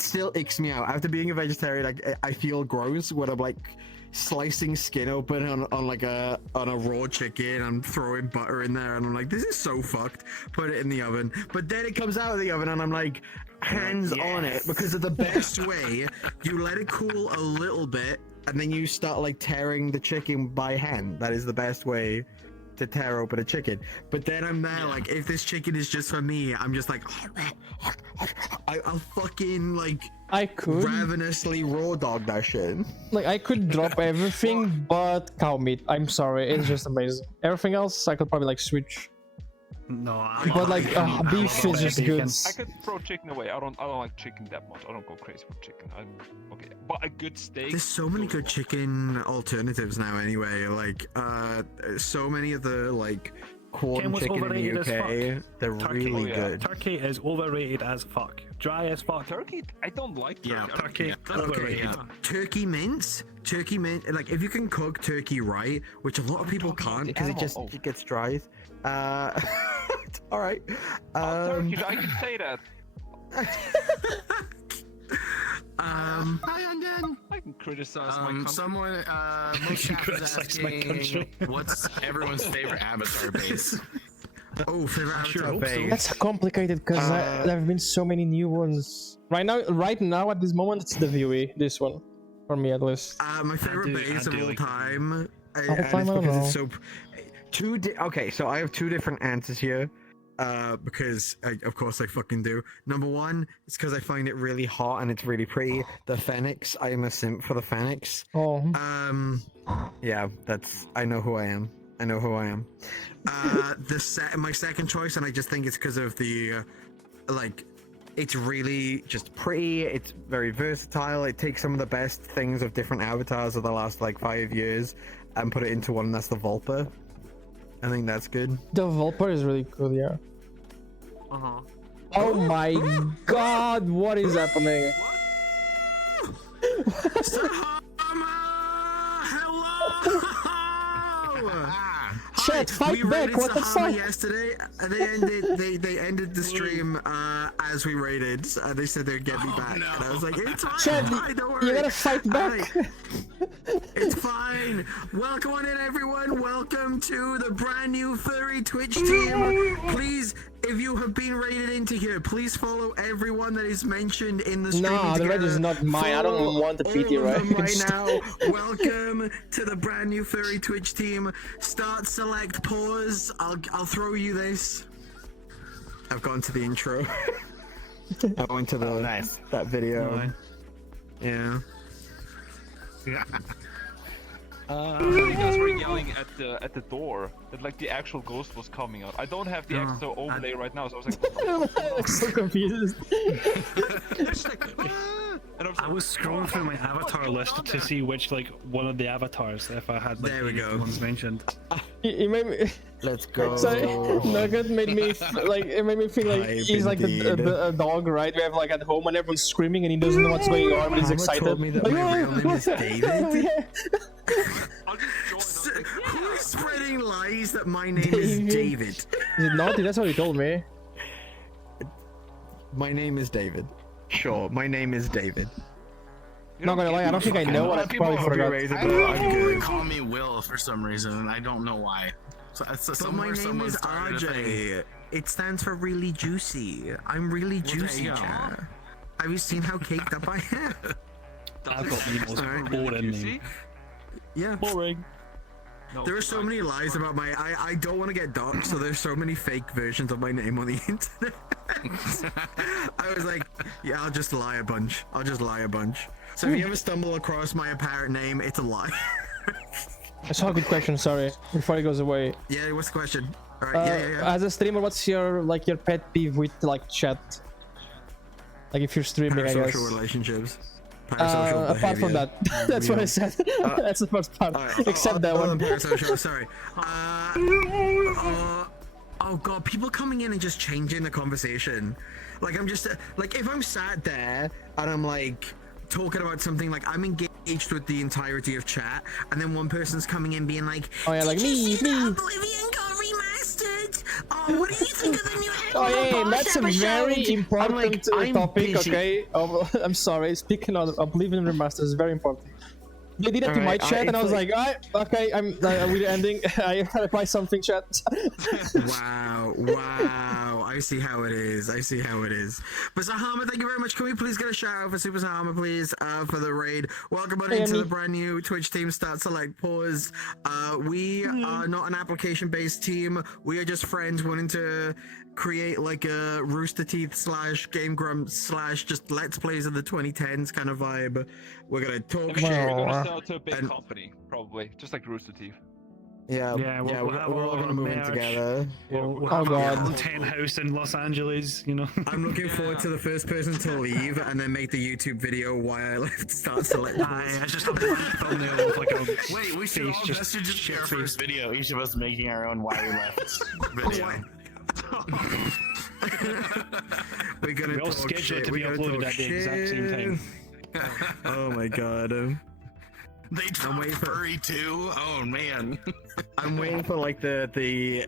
still icks me out after being a vegetarian. Like I feel gross when I'm like slicing skin open on a raw chicken. I'm throwing butter in there, and I'm like, this is so fucked. Put it in the oven, but then it comes out of the oven, and I'm like, hands on it because of the best way. You let it cool a little bit, and then you start like tearing the chicken by hand. That is the best way to tear open a chicken. But then I'm there like, if this chicken is just for me, I'm just like, I'll fucking like I could ravenously raw dog that shit. like I could drop everything but cow meat. I'm sorry, it's just amazing. Everything else I could probably like switch. No, But like beef is just good. I could throw chicken away. I don't like chicken that much. I don't go crazy for chicken. I'm okay. But a good steak. There's so many goes good well. chicken alternatives now. Anyway, like so many of the like corn what's chicken in overrated the as UK, they're Turkey. really Oh, yeah. good. Turkey is overrated as fuck. Dry as fuck. Turkey? I don't like turkey. Yeah, I don't Turkey. think- Overrated. Yeah. Turkey mince, like if you can cook turkey right, which a lot of people can't because it just animal. it gets dry. All right. Turkey, I can say that. Hi, Undead. I can criticize my country. Someone, most chat is Criticize my asking, country. what's everyone's favorite avatar base? Oh, favorite sure avatar hope so. base. That's complicated because there have been so many new ones. Right now at this moment, it's the VOE. This one, for me at least. My favorite base of all like time. All time, I don't know. It's so. Okay, so I have two different answers here. Because of course I fucking do. Number one, it's because I find it really hot and it's really pretty. The Phoenix. I am a simp for the Phoenix. Oh, Yeah, I know who I am. I know who I am. My second choice, and I just think it's because of the, like, it's really just pretty. It's very versatile. It takes some of the best things of different avatars of the last like 5 years and put it into one. And that's the Vulpa. I think that's good. the Volper is really cool. Yeah. Uh-huh. Oh my God! What is happening? Chat, fight we back! raided What the Sahama fuck? yesterday. They ended the stream as we raided. They said they'd get me back, and I was like, "It's fine, Chat, it's fine, don't worry." you gotta fight back. It's fine. Welcome on in, everyone. Welcome to the brand new furry Twitch team. Please, if you have been raided into here, please follow everyone that is mentioned in the stream. No, the raid is not mine. I don't Follow want the all PT of them raid. right now. Welcome to the brand new furry Twitch team. Start, select, pause. I'll throw you this. I've gone to the intro. I went to the that video. Yeah. You guys were yelling at the door that like the actual ghost was coming out. I don't have the extra overlay right now, so I was like, I'm so confused. and I was scrolling through my avatar list to see which like one of the avatars if I had like There we the go. ones mentioned. It made me. Let's go. Sorry, Nugget made me it made me feel like Hype he's like a dog, right? We have like at home and everyone's screaming and he doesn't know what's going on, but he's Muhammad excited. told me that Like, my "Oh, real name is yeah." David. I'll just join. I was like, Who is spreading lies that my name is David? Is it naughty? That's what he told me. My name is David. Sure, my name is David. Not gonna lie, I don't think I know what I probably forgot. They call me Will for some reason, and I don't know why. So, But my name is RJ. It stands for really juicy. I'm really juicy, you go. chat. Have you seen how caked up I am? I've got the most Alright. boring see? name. Yeah. Boring. No, There are so many lies about my. I don't want to get doxxed, so there's so many fake versions of my name on the internet. I was like, yeah, I'll just lie a bunch. So if you ever stumble across my apparent name, it's a lie. I saw a good question, sorry, before it goes away. Yeah, what's the question? All right, yeah. As a streamer, what's your your pet peeve with like chat? Like if you're streaming, I guess. Parasocial relationships. Parasocial Apart from behavior. that, that's what I said. That's the first part. Except that one. Parasocial, sorry. Oh god, people coming in and just changing the conversation. Like I'm just like if I'm sat there and I'm like talking about something, like I'm engaged with the entirety of chat, and then one person's coming in being like, Oh yeah, like "Did you me. see that Oblivion got remastered? Oh, what do you think of the new Oh yeah, Boss that's a episode?" very important I'm like, I'm topic. busy. Okay, I'm sorry. Speaking of Oblivion Remastered, is very important. They did it to my Alright, chat, and I it's was like, okay, I'm we're ending. I reply something, chat. Wow, I see how it is. But Sahama, thank you very much. Can we please get a shout out for Super Sahama, please, for the raid? Welcome on into the brand new Twitch team. Start, select, pause. We are not an application-based team. We are just friends wanting to create like a Rooster Teeth / Game Grumps / just Let's Plays of the 2010s kind of vibe. We're gonna talk We're shit. gonna sell to a big and- company, probably, just like Rooster Teeth. Yeah, Yeah, we'll have we're all all gonna our move in merch. together. We'll Oh, have a God. content house in Los Angeles, you know. I'm looking forward to the first person to leave and then make the YouTube video why I left Start Select. Aye, I just have a thumbnail with like a Wait, we should face all that should just be our shit-faced. first video. Each of us making our own why we left video. We're gonna We all talk schedule shit. it to be we're gonna uploaded talk at the exact same time. shit. Oh my god. They dropped waiting for- furry too. Oh man. I'm waiting for like the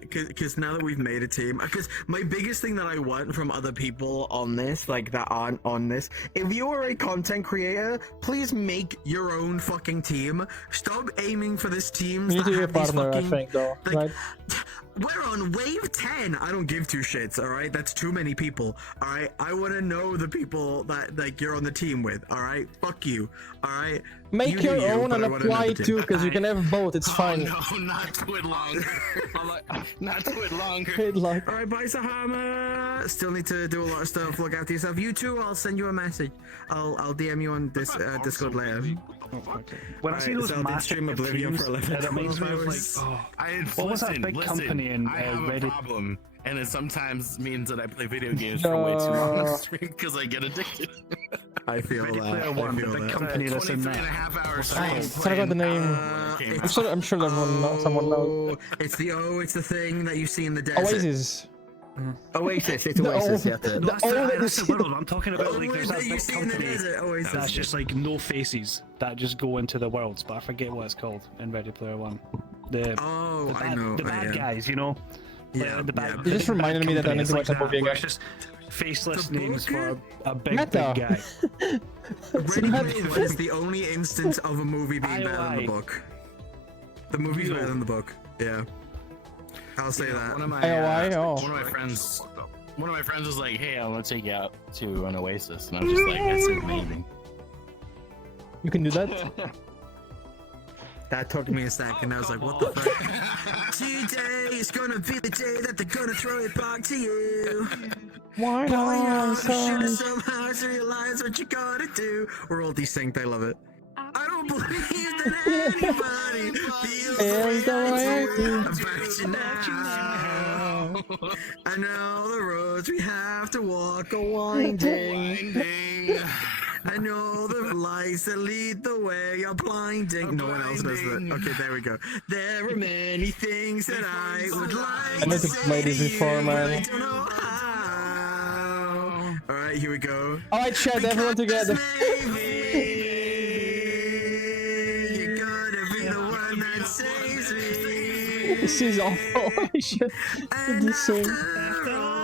because now that we've made a team, because my biggest thing that I want from other people on this, like that aren't on this, if you are a content creator, please make your own fucking team. Stop aiming for this teams You need that to be a have these partner, I fucking, think, though, like, right? we're on wave 10. I don't give two shits, all right? That's too many people, all right? I want to know the people that like you're on the team with, all right? Fuck you, all right? Make You do your you, own but and I wanna know apply the team. too, because you can have both. It's fine. Oh no, not Twid longer. Not Twid longer. Good luck. All right, bye, Sahama. Still need to do a lot of stuff. Look after yourself. You too. I'll send you a message. I'll DM you on this Discord later. When I see those so I'll massive stream Oblivion teams, for 11 it reminds me of like, hours. oh, I what was that big company in I have a Reddit? problem, and it sometimes means that I play video games for way too long on No. the stream because I get addicted. I feel Ready that. Player I One, the feel big that. company that's in 23 and a that. half hours. I forgot the name. I'm sure everyone knows, someone knows. It's the thing that you see in the desert. Oasis. Oasis. It's The Oasis. old- Yeah, the That's the, old- that's the world I'm talking about. Like, there's that you big see in the company desert. Oasis. that's just like no faces that just go into the worlds, but I forget what it's called in Ready Player One. The Oh, the I bad, know. the bad guys, you know. Yeah, the bad, yeah. the You just big reminded bad me that I company. need It's to like watch that movie where again. it's just faceless The names Booker? for a big Meta. big guy. Ready Player One is the only instance of a movie being better than the IOI. book. The movie's better than the book. Yeah. I'll say that. One of my AOI? Oh. one of my friends. One of my friends was like, "Hey, I'm gonna take you out to an Oasis," and I was just like, "That's amazing." You can do that? That took me a second. I was like, what the fuck? Today is gonna be the day that they're gonna throw it back to you. Why Boy, you not? should've somehow realized what you gotta do. We're all desynced. I love it. I don't believe that anybody feels the way I do about you now. I know the roads we have to walk are winding. I know the lights that lead the way are blinding. No one else does that. Okay, there we go. There are many things that I would like I need to say play this to before, you, but I man. don't know how. All right, here we go. Alright, chat, everyone together. Maybe you're gonna be the one that saves me. This is awful. I should And do sing. after all,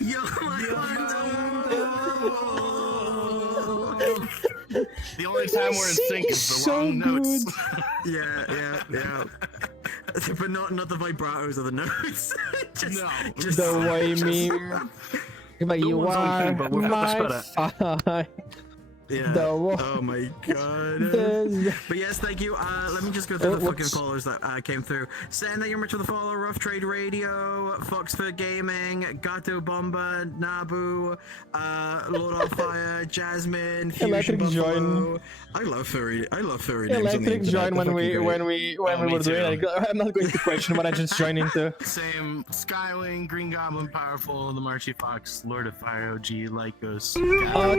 you're my wonderwall. The only time we're in sync is the So wrong notes. Yeah. But not the vibratos or the notes. just, No. just The way meme. But you one's on are thing, but we've got the my fire. Yeah. The wo- Oh my god. The- But yes, thank you. Let me just go through the fucking whoops. followers that came through. Saying that you're much for the follow, Rough Trade Radio, Foxford Gaming, Gato Bomba, Nabu, Lord on Fire, Jasmine, Fusion Electric Buffalo. Join. I love furry names on the Electric internet. join They're when we fucking when great. we me were doing too. it. I'm not going to question what I just joined into. Same. Skywing, Green Goblin, Powerful, the Marchy Fox, Lord of Fire, OG, Lycos.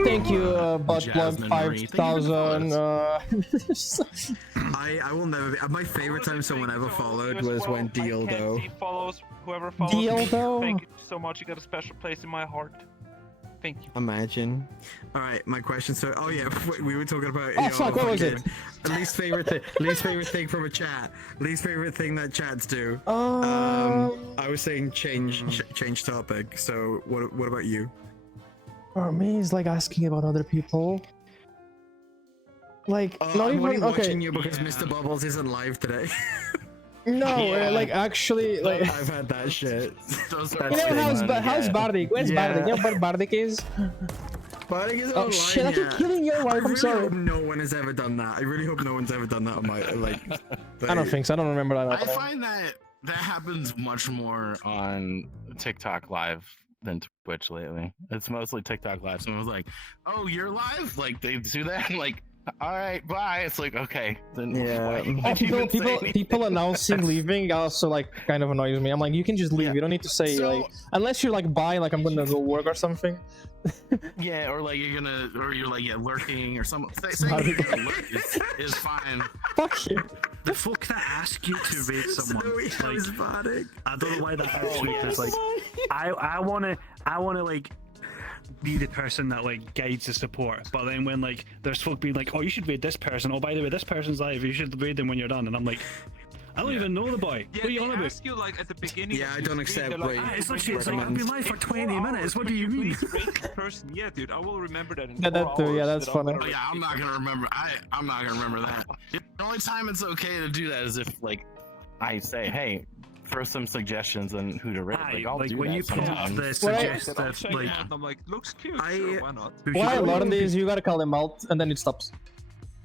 Thank you, Buttplug Jasmine Marie. Thank you for the 5000. I will never be. My favorite time someone ever followed You as was well. when I can't Dildo. see follows whoever follows me. Dildo? Thank you so much. You got a special place in my heart. Thank you. Imagine. All right, my question. So, oh yeah, we were talking about. Oh, fuck, what was it? Least favorite thing. Least favorite thing from a chat. Least favorite thing that chats do. I was saying change topic. So, what about you? For me, it's like asking about other people. Like, not I'm only even okay. watching you because Mr. Bubbles isn't live today. No, Yeah. like actually, like. I've had that shit. Those You are know how's Yeah. how's Bardic? Where's Yeah. Bardic? You know what Bardic is? But is Oh online shit! I keep yet. killing your I wife. I'm really sorry. hope no one has ever done that. I really hope no one's ever done that on my like. I don't think so. I don't remember that. I happening. find that happens much more on TikTok Live than Twitch lately. It's mostly TikTok Live. Someone was like, "Oh, you're live?" Like they do that. Like all right, bye. It's like, okay, then Yeah. why Oh, would you even say anything? people announcing leaving also like kind of annoys me. I'm like, you can just leave. You don't need to say So- like, unless you're like, bye, like I'm gonna go work or something. Yeah, or like you're like, yeah, lurking or something. Saying you're gonna lurk is fine. Fuck you. The folk that ask you to raid someone, Zoe like, charismatic. I don't know why that hurts me. It's like, I wanna like be the person that like guides the support, but then when like there's folk being like, oh, you should raid this person. Oh, by the way, this person's live. You should raid them when you're done. And I'm like, I don't even know the boy. Yeah, What are you they on about? ask you like at the beginning. Yeah, of I your don't stream, accept they're like, raid- "Ah, It's when like, you're it's like, I've been live for 20 minutes. What do you mean? Please rate the person. Yeah, dude, I will remember that in Yeah, 4 that too, yeah, hours that's that I'm funny. gonna Oh, yeah, I'm not gonna remember. I'm not gonna remember that. The only time it's okay to do that is if like I say, hey, throw some suggestions on who to rate. Aye, Like I'll like do when that you prompt sometimes. the I'll suggestive, check like, it out, and I'm like, looks cute. I- Sure, why not? What I learned is you gotta call them out and then it stops.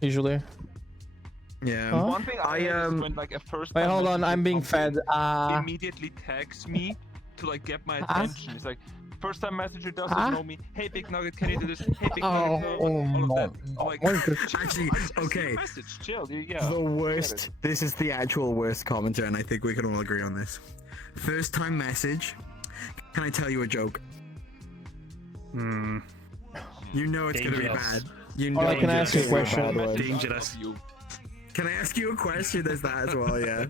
Usually. Yeah. Huh? One thing I hate is when like a first. Wait, time hold on, messenger I'm being comes fed. in, immediately tags me to like get my attention. It's like first time messenger doesn't know me. Hey, Big Nugget, can you do this? Hey, Big Oh, Nugget, all of that. I'm like, Actually, okay. message, chill, dude. Yeah. The worst. This is the actual worst commenter, and I think we can all agree on this. First time message. Can I tell you a joke? hmm, You know it's gonna be Dangerous. bad. You know. Or like, can I ask you a it's gonna be question? bad one. dangerous. Can I ask you a question? There's that as well. Yeah.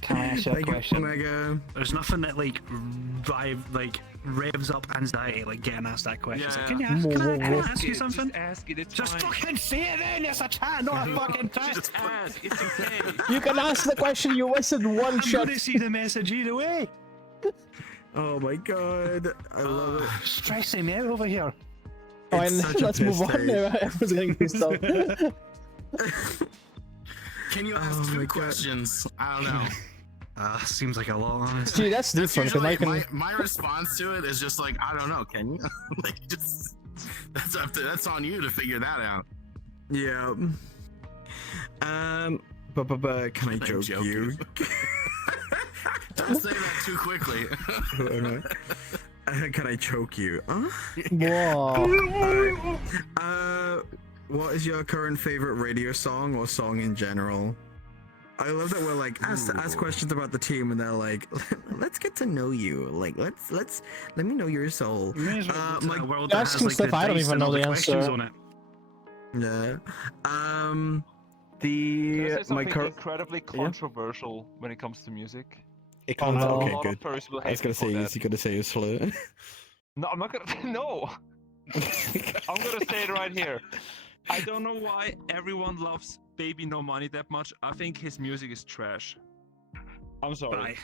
Can I ask you a Thank you, question? Omega. There's nothing that like revs up anxiety like getting asked that question. It's like, Yeah. can I ask you something? Just ask it. It's Just fine. fucking say it then. It's a chat, not a fucking text. Just ask. It's okay. You can ask the question, you wasted one I'm shot. gonna see the message either way. Oh my god, I love it. Stressing me out over here. Fine, It's such a let's move piss on. take. Everyone's getting pissed off. Can you ask Oh my two God. questions? I don't know. Seems like a lot, honestly. See, that's different, because I Usually, can... my response to it is just like, I don't know. Can you? Like, just that's on you to figure that out. Yeah. But can I joke you? Don't say that too quickly. Can I choke you? Huh? Whoa. What is your current favorite radio song or song in general? I love that we're like ask questions about the team and they're like, let's get to know you. Like let me know your soul. May as well go to my- a world You're that has, asking like, stuff the I don't dice even and know all the questions answer. on it. Yeah. Can I say My something current. incredibly controversial when it comes to music? Oh, no. A Okay, lot good. of furries will I was hate gonna me for say that. you're gonna say you're slow. No, I'm not gonna. No. I'm gonna say it right here. I don't know why everyone loves Baby No Money that much. I think his music is trash. I'm sorry.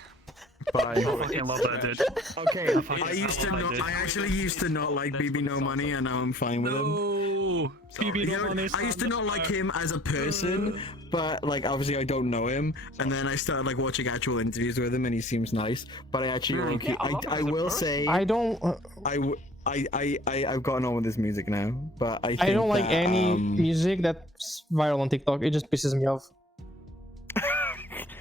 Bye. Bye. I fucking love that dude. Okay, fucking I used to love that not. dude. I actually used to not like BB No Money, and now I'm fine with him. No. PB You No know, Money. I used to not like him as a person, but like obviously I don't know him, and then I started like watching actual interviews with him, and he seems nice. But I actually like. Yeah, I love him I as a will person. say I don't... I've gotten on with his music now, but I think I don't like that, any music that's viral on TikTok. It just pisses me off.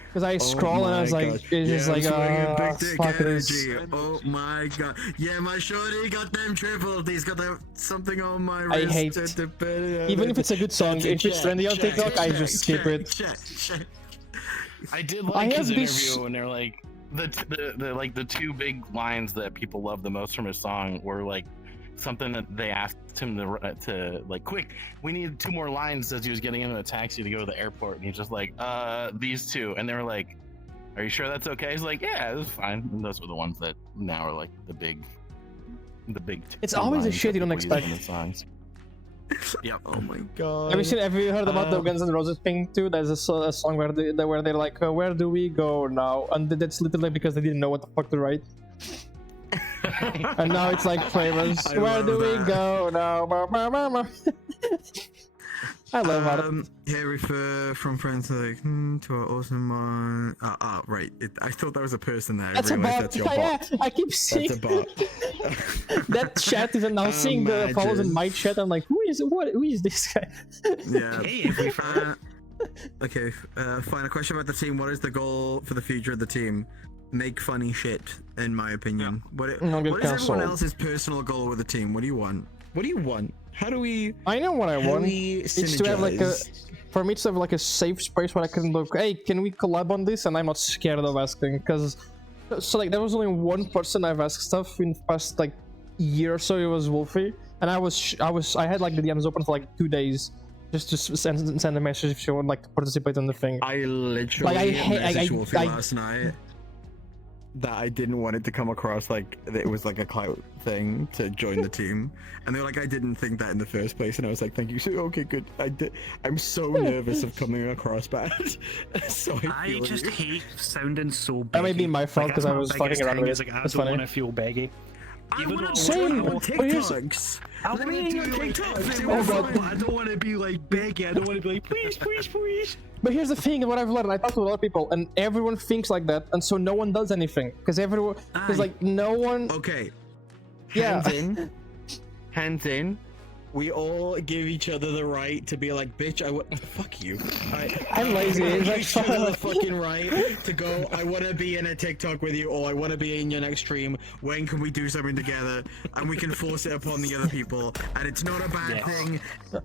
Because I scroll and I was like, it's just like, fuck this. Oh my god. Yeah, my shorty got them tripled. He's got something on my I wrist. hate- Even if it's a good song, if it's trendy on TikTok, I just skip it. I did I like have his this- interview, and they're like the two big lines that people love the most from his song were like something that they asked him to like, quick, we need 2 more lines as he was getting into a taxi to go to the airport, and he's just like, these 2, and they were like, are you sure that's okay? He's like, yeah, it's fine. And those were the ones that now are like the big. It's two always the lines shit that you don't people use in expect. the songs. Yep. Oh my god. Have you heard about the Guns N' Roses thing too? There's a song where they're like, where do we go now? And that's literally because they didn't know what the fuck to write. And now it's like famous. I Where love do we that. go now? I love how Harry from friends like to our awesome one. Right. I thought that was a person there. that's I a realized bot. that's your Yeah, bot. I keep seeing That's a bot. that chat is announcing the follows in my chat. I'm like, who is this guy? Yeah. Hey, if we Okay. Final question about the team. What is the goal for the future of the team? Make funny shit, in my opinion. What Not get is everyone cancelled. else's personal goal with the team? What do you want? What do you want? How do we? I know what I How do want. we It's to have like a, synergize? for me to have like a safe space where I can look. Hey, can we collab on this? And I'm not scared of asking, because so like there was only one person I've asked stuff in the past like year or so. It was Wolfie, and I had like the DMs open for like 2 days. Just send a message if you would like to participate in the thing. I literally Like, messaged Wolfie last night that I didn't want it to come across like that it was like a clout thing to join the team, and they're like, I didn't think that in the first place, and I was like, thank you. So okay, good. I'm so nervous of coming across bad. So I feel just you. hate sounding so beggy. That may be my fault that's because I my was biggest fucking around thing with is, it. like, I That's don't funny. want to feel beggy. I Even want though to Same. on But here's- TikToks. I want to do like TikToks. Oh, God. I don't want to be like beggy. I don't want to be like please, please, please. But here's the thing, what I've learned, I talk to a lot of people, and everyone thinks like that, and so no one does anything. Because like, no one... Okay. Yeah. Hands in. We all give each other the right to be like, bitch, fuck you. I'm lazy. We It's give like, each other the fucking right to go, I want to be in a TikTok with you, or I want to be in your next stream. When can we do something together? And we can force it upon the other people. And it's not a bad thing. I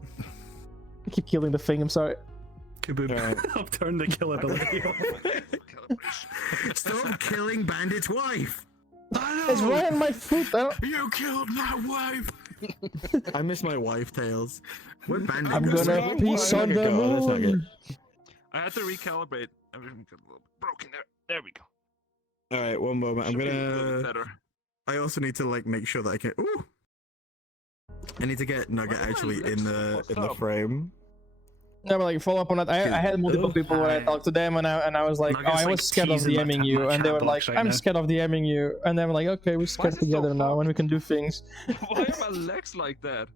keep killing the thing, I'm sorry. I've turned the killability off. Stop killing Bandit's wife. It's right on my foot. You killed my wife. I miss my wife, Tails. What Bandit? I'm goes gonna to? piece on the That's not good. moon. I had to recalibrate. Everything got a little broken there. There we go. All right, one moment. I'm Should be a little bit gonna. better. I also need to like make sure that I can. Ooh. I need to get Nugget actually in the frame. No, but like follow up on that. I had multiple people when I talked to them, and I was like, Nugget's, I was like, scared of teasing my DMing you, and they chat were like, box right I'm now. scared of DMing you, and they were like, okay, we're scared is it so together now, hard? and we can do things. Why are my legs like that?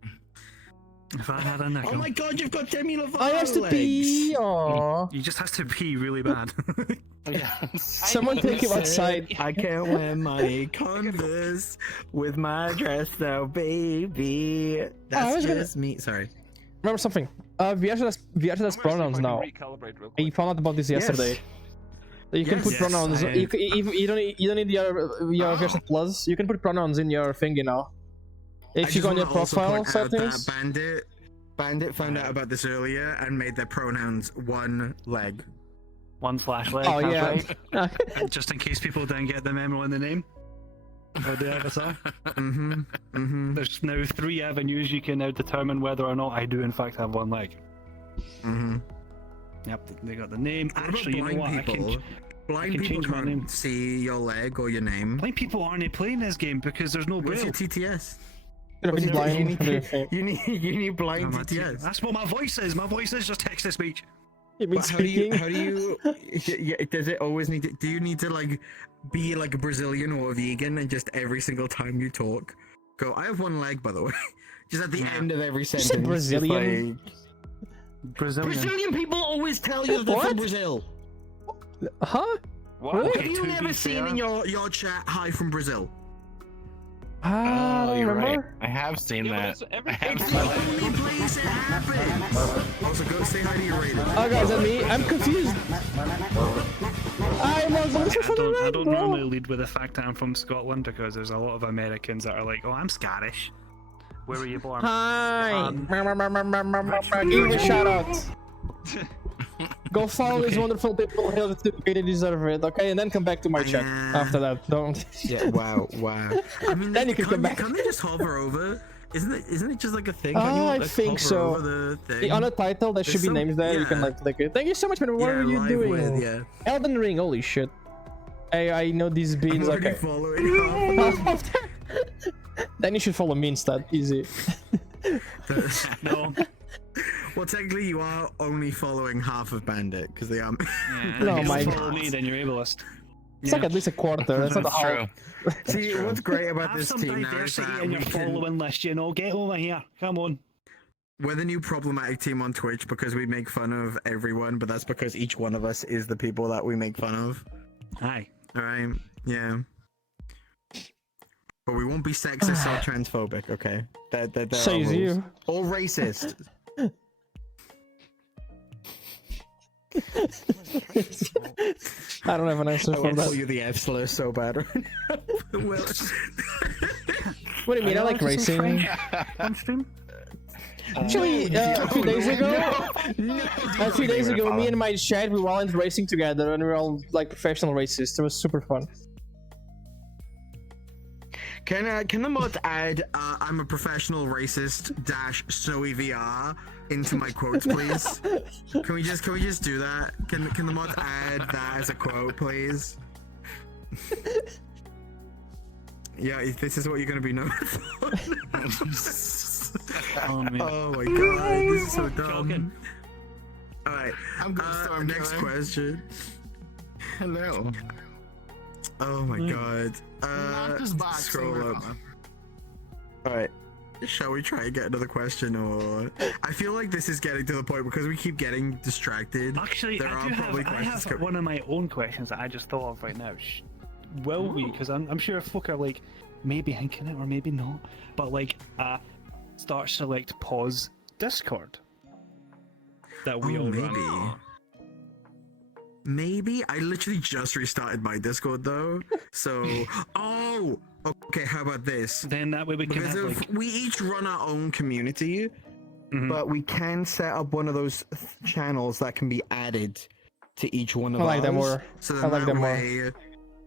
If I had a nickel. Oh my god, you've got Demi Lovato I have to legs. pee. Aww. You just has to pee really bad. Someone take him outside. I can't wear my Converse with my dress though, baby. I That's was gonna- just me. Sorry. Remember something? VRT has pronouns now. Recalibrate real I quick. found out about this yesterday. You can put Yes, pronouns. I- You don't need your VRT Plus. You can put pronouns in your thingy now. If you go on your profile settings. Bandit found out about this earlier and made their pronouns one leg. 1/leg. Oh that's yeah. right. Just in case people didn't get the memo in the name. Or the avatar. There's now 3 avenues you can now determine whether or not I do in fact have 1 leg. Yep, they got the name. What Actually, you about know what? blind Blind can people change my name. can't see your leg or your name. Blind people aren't playing this game because there's no Where's braille. your TTS? Could have been blind. You need blind Oh, my TTS. That's what my voice is. My voice is just text to speech. It means But speaking. how do you yeah, does it always need to, do you need to like be like a Brazilian or a vegan and just every single time you talk go, I have 1 leg by the way. Just at the end of every said sentence. Brazilian? Brazilian people always tell you they're What? from Brazil. Huh? What? Have you to never be seen fair- in your chat hi from Brazil? Ah, Oh, you're right. remember? I have seen Yeah, that. but it's I have It's seen the that. only place it happens. Also go say hi to your rating. Oh guys, and me, I'm confused. I'm not going I for the don't, I red, don't bro. normally lead with the fact that I'm from Scotland because there's a lot of Americans that are like, oh, I'm Scottish. Where were you born? Hi. Give me a shout out. Go follow these wonderful people. They deserve it, okay? And then come back to my chat after that. Don't. Yeah, wow. I mean, Then you can come back. Can't they just hover over? Isn't it just like a thing? Oh, Can't you, I like, think hover so. over the thing? On a title, there should There's be some- names there. You can yeah. like click it. Thank you so much, man. What Yeah, are you live doing? with, yeah. Elden Ring. Holy shit. I know these I'm beans. already Okay. following. Then you should follow me instead. Easy. No. Well, technically, you are only following half of Bandit because they are. No, if you my- follow me, then you're ableist. It's like at least a quarter. That's not a That's half. true. See, what's great about Have this some team now is diversity that in we your can. following list, you know. Get over here. Come on. We're the new problematic team on Twitch because we make fun of everyone, but that's because each one of us is the people that we make fun of. Hi. Alright, yeah. But we won't be sexist or transphobic, okay? There are Says rules. you. Or racist. I don't have an answer I for want to call that. you the F slur so bad right now. Well, What do you mean? I like racing. On stream? Actually, a few days ago, me and my chat, we went racing together, and we were all like professional racists. It was super fun. Can the mods add I'm a professional racist dash Snowy VR into my quotes, please? Can we just do that? Can the mods add that as a quote, please? Yeah, if this is what you're gonna be known for. Oh my god, this is so dumb. Alright, I'm gonna start next question. Hello. Oh my god. Knock this box Scroll over. up. Alright. Shall we try and get another question, or I feel like this is getting to the point because we keep getting distracted. Actually, there I have one of my own questions that I just thought of right now. Will we? Because I'm sure folk are like maybe thinking it or maybe not, but like start select pause Discord that we all run. Maybe I literally just restarted my Discord though, so okay. How about this? Then that way we can have, like... we each run our own community, but we can set up one of those channels that can be added to each one of I like ours. that more. So then I like that that way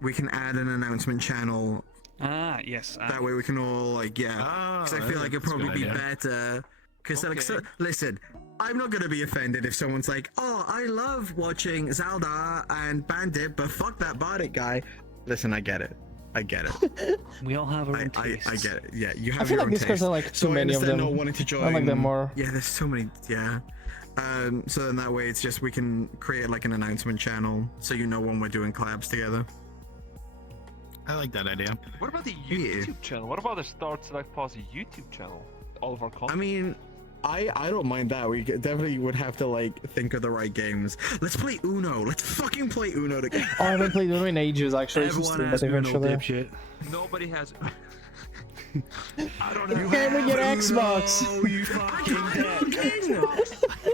we can add an announcement channel. Yes. That way we can all like because I feel like it'd probably be better. Because listen, I'm not gonna be offended if someone's like, "Oh, I love watching Zelda and Bandit, but fuck that Bardic guy." Listen, I get it. We all have our own tastes. I get it. Yeah, you have I feel your like own these guys taste. are like too many of them. Not wanting to join. I like them more. Yeah, there's so many. Yeah. So then that way it's just we can create like an announcement channel so you know when we're doing collabs together. I like that idea. What about the YouTube channel? What about the Start Select Pause YouTube channel? All of our content. I mean, I don't mind that. We definitely would have to like think of the right games. Let's play Uno. Let's fucking play Uno together. Oh, I haven't played Uno in ages actually. Everyone has Uno, dipshit. Nobody has. I don't know. Can we get Xbox? Oh, you fucking dick.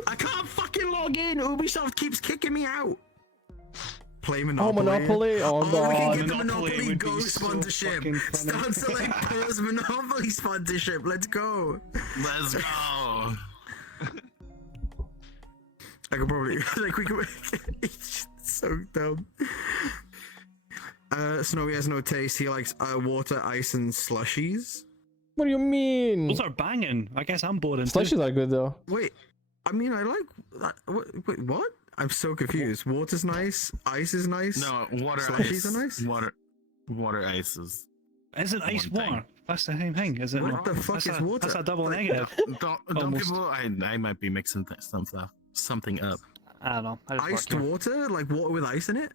I can't fucking log in. Ubisoft keeps kicking me out. Play Monopoly. Oh, Monopoly. Oh god. We can get the Monopoly Go sponsorship. Start Select Pause Monopoly sponsorship. Let's go. Let's go. I could probably like we could. It's so dumb. Snowy has no taste. He likes water, ice, and slushies. What do you mean? Those are banging. I guess I'm bored. Slushies are good though. Wait, I mean I like. Wait, what? I'm so confused. Water's nice. Ice is nice. No, water Slushies ice. are nice. Water ice is. Isn't ice water? That's the same thing, is it? What not? the fuck is water? That's a double negative. Don't people? I might be mixing something up. I don't know. Iced water, like water with ice in it.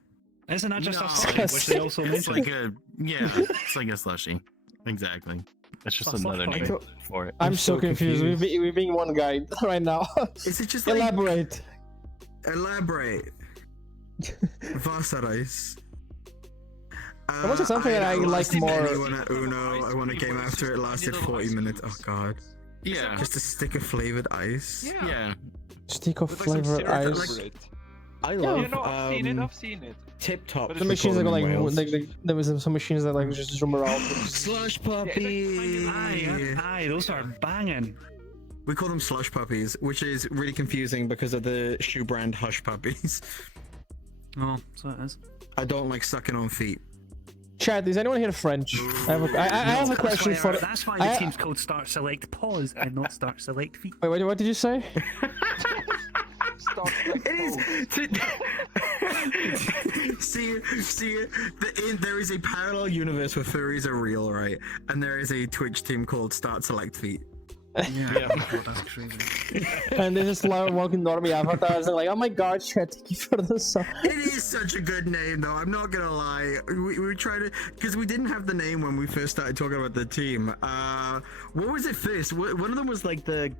Isn't that just No, a slushie, which they also It's mentioned? like it's like a slushie. Exactly. It's just That's another not name funny. for it. I'm so confused. We're being one guy right now. Is it just like Elaborate. Vasarais. I want to say something that I like more. Anyone at Uno, I want a game after it lasted 40 minutes. Oh god. Yeah. Just a stick of flavored ice. Yeah. Stick of flavored ice. I Yeah, love. you know, I've seen it. Tip Top. The machines that go like there was some machines that like just drum around. Slush puppy. Aye, those are banging. We call them slush puppies, which is really confusing because of the shoe brand Hush Puppies. Oh, so it is. I don't like sucking on feet. Chat, is anyone here French? I have a question for. That's why the team's called Start Select Pause and not Start Select Feet. Wait, what did you say? See, there is a parallel universe where furries are real, right? And there is a Twitch team called Start Select Feet. Yeah, that's crazy. And they just like walking normie avatars and like, oh my god, chat, thank you for the song. It is such a good name, though. I'm not gonna lie. We were trying to, because we didn't have the name when we first started talking about the team. What was it first? One of them was like the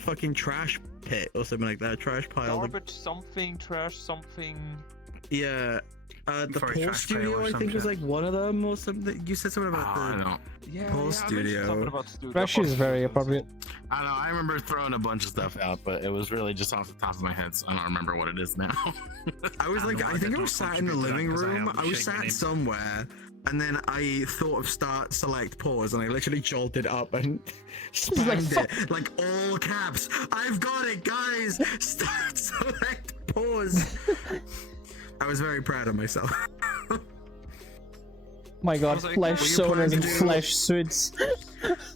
fucking trash pit or something like that. Trash pile. Garbage something, trash something. Yeah. The For a Paul trash pile Studio, or I some think, was shit. like one of them or something. You said something about I the don't. Paul Studio. Trash is very appropriate. I don't know. I remember throwing a bunch of stuff out, but it was really just off the top of my head, so I don't remember what it is now. I was like, I think I was sat in the living room. I was sat somewhere and then I thought of start, select, pause, and I literally jolted up and spammed it like all caps. I've got it, guys. Start, select, pause. I was very proud of myself. My God, was like, flash were you soners planning and to do- flash suits.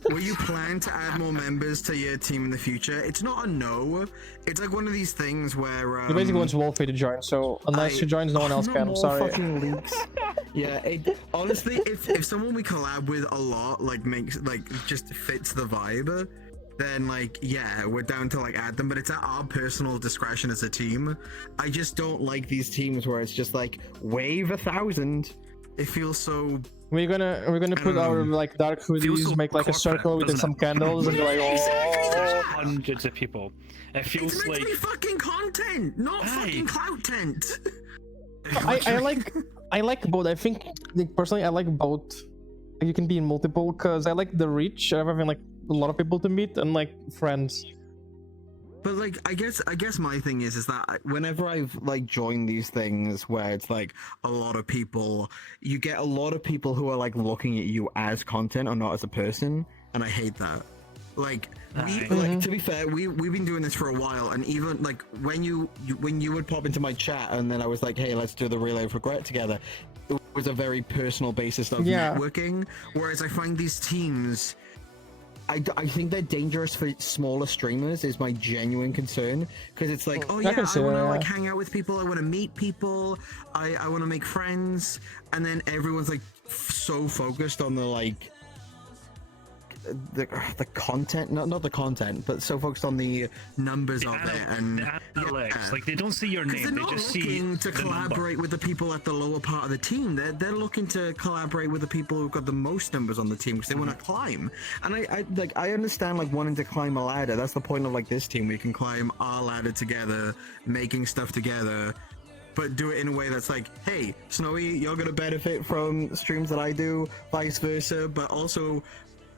Will you plan to add more members to your team in the future? It's not a no. It's like one of these things where You basically want Wolfie to join, so unless he joins, no one else not can. I'm more sorry. fucking leaks. Yeah, honestly, if someone we collab with a lot like makes like just fits the vibe, then like yeah, we're down to like add them. But it's at our personal discretion as a team. I just don't like these teams where it's just like wave 1,000. It feels so. We're gonna put our like dark hoodies, so make like a corporate, circle with doesn't some it? candles, and be like, oh. Hundreds of people. It feels It's meant like to be fucking content, not fucking clout tent. I like both. I think like, personally I like both. You can be in multiple because I like the reach of having like a lot of people to meet and like friends. But like, I guess my thing is that whenever I've like joined these things where it's like a lot of people, you get a lot of people who are like looking at you as content or not as a person, and I hate that. Like, like to be fair, we've been doing this for a while, and even like when you would pop into my chat, and then I was like, hey, let's do the Relay of Regret together. It was a very personal basis of networking, whereas I find these teams. I think they're dangerous for smaller streamers is my genuine concern, because it's like, oh yeah, I want to like hang out with people, I want to meet people, I want to make friends, and then everyone's like so focused on the like the content, not the content, but so focused on the numbers of it and analytics. Like they don't see your name, they're they not just see looking to the number. collaborate with the people at the lower part of the team. They're looking to collaborate with the people who've got the most numbers on the team because they want to climb. And I understand like wanting to climb a ladder. That's the point of like this team. We can climb our ladder together, making stuff together, but do it in a way that's like, hey, Snowy, you're gonna benefit from streams that I do, vice versa, but also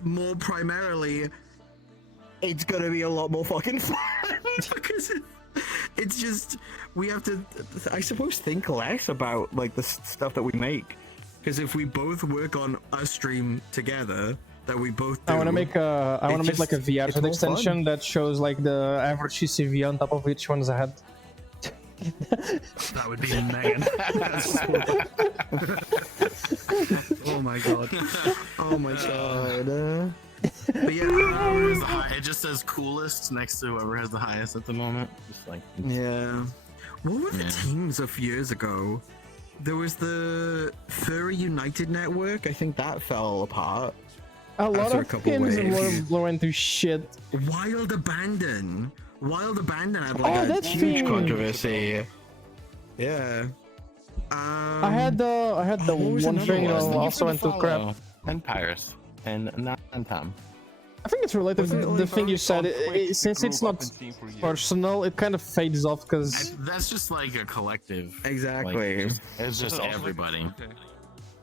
more primarily, it's gonna be a lot more fucking fun because it's just we have to, I suppose, think less about like the stuff that we make, because if we both work on a stream together that we both do, I want to make like a VR head extension that shows like the average CCV on top of each one's head. That would be Megan. Oh my god. Oh my god. But yeah, it just says coolest next to whoever has the highest at the moment. Just like yeah. What were the teams of years ago? There was the Furry United Network. I think that fell apart. A lot of things blow into shit. Wild Abandon. Wild Abandon had like a huge controversy. Yeah. I had the one thing also went to crap. Empires and Nantam. I think it's related to the thing you said. Since it's not personal, it kind of fades off because that's just like a collective. Exactly. Like, it's just everybody. Okay.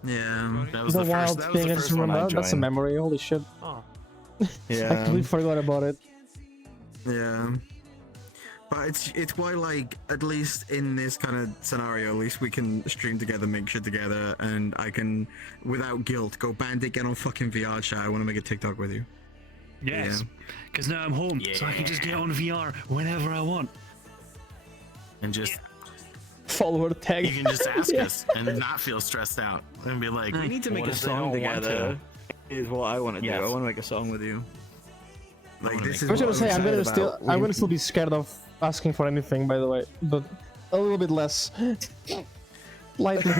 Yeah. That was the the wild first, thing. I just remember that's a memory. Holy shit. Oh. Yeah. I completely forgot about it. Yeah. But it's why, like, at least in this kind of scenario, at least we can stream together, make shit together, and I can, without guilt, go Bandit, get on fucking VR chat. I want to make a TikTok with you. Yes, because now I'm home, so I can just get on VR whenever I want. And just follower tag. You can just ask us and not feel stressed out and be like, we need to make a song together. Is what I want to do. I want to make a song with you. Like this is. I was gonna say I'm gonna still be scared of asking for anything, by the way, but a little bit less. Lightly.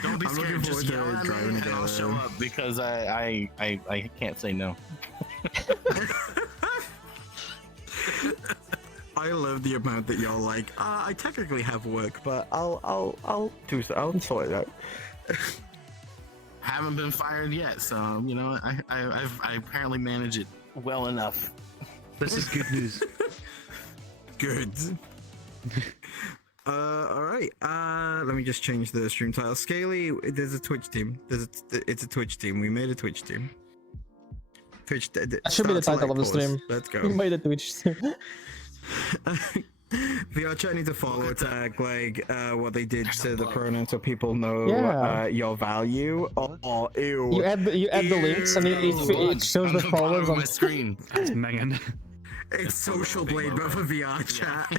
Don't be I'm scared. looking Just forward yell to at me driving and I'll together. show up. Because I can't say no. I love the amount that y'all like. I technically have work, but I'll do so. I'll sort it out. Haven't been fired yet, so you know I apparently manage it well enough. This is good news. Good. All right. Let me just change the stream title. Scaly, there's a Twitch team. It's a Twitch team. We made a Twitch team. Twitch. That should be the title of the stream. Let's go. We made a Twitch stream. VR chat need to follow attack like what they did to the pronoun so people know Yeah. your value. Oh, ew. You add the links and it shows the followers on my screen. That's Megan. It's Social Blade, but for VR chat.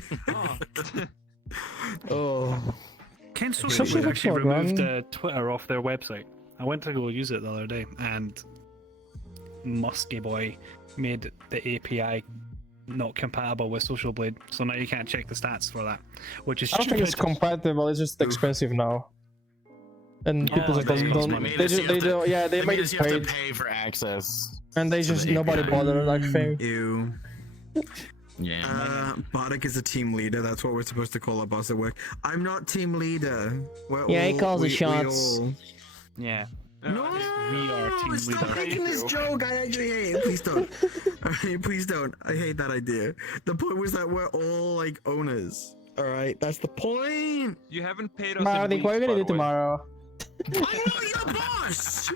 Oh. Can Social Social Blade Blade actually program. removed Twitter off their website? I went to go use it the other day, and Musky Boy made the API not compatible with Social Blade, so now you can't check the stats for that, which is I don't think it's stupid. compatible. It's just expensive now, and people just don't. They just they don't. Yeah, they made it you have to paid, pay for access. and they to just the nobody API. bothered. I think. Ew. Yeah. Bardic is a team leader. That's what we're supposed to call our boss at work. I'm not team leader. Yeah, he calls the shots. Yeah. No, we are team stop leader. making this joke. I actually hate it. Please don't. Alright, please don't. I hate that idea. The point was that we're all like owners. Alright, that's the point. You haven't paid us Mardik, in what are you weeks, gonna by do the way. tomorrow? I'm not your boss.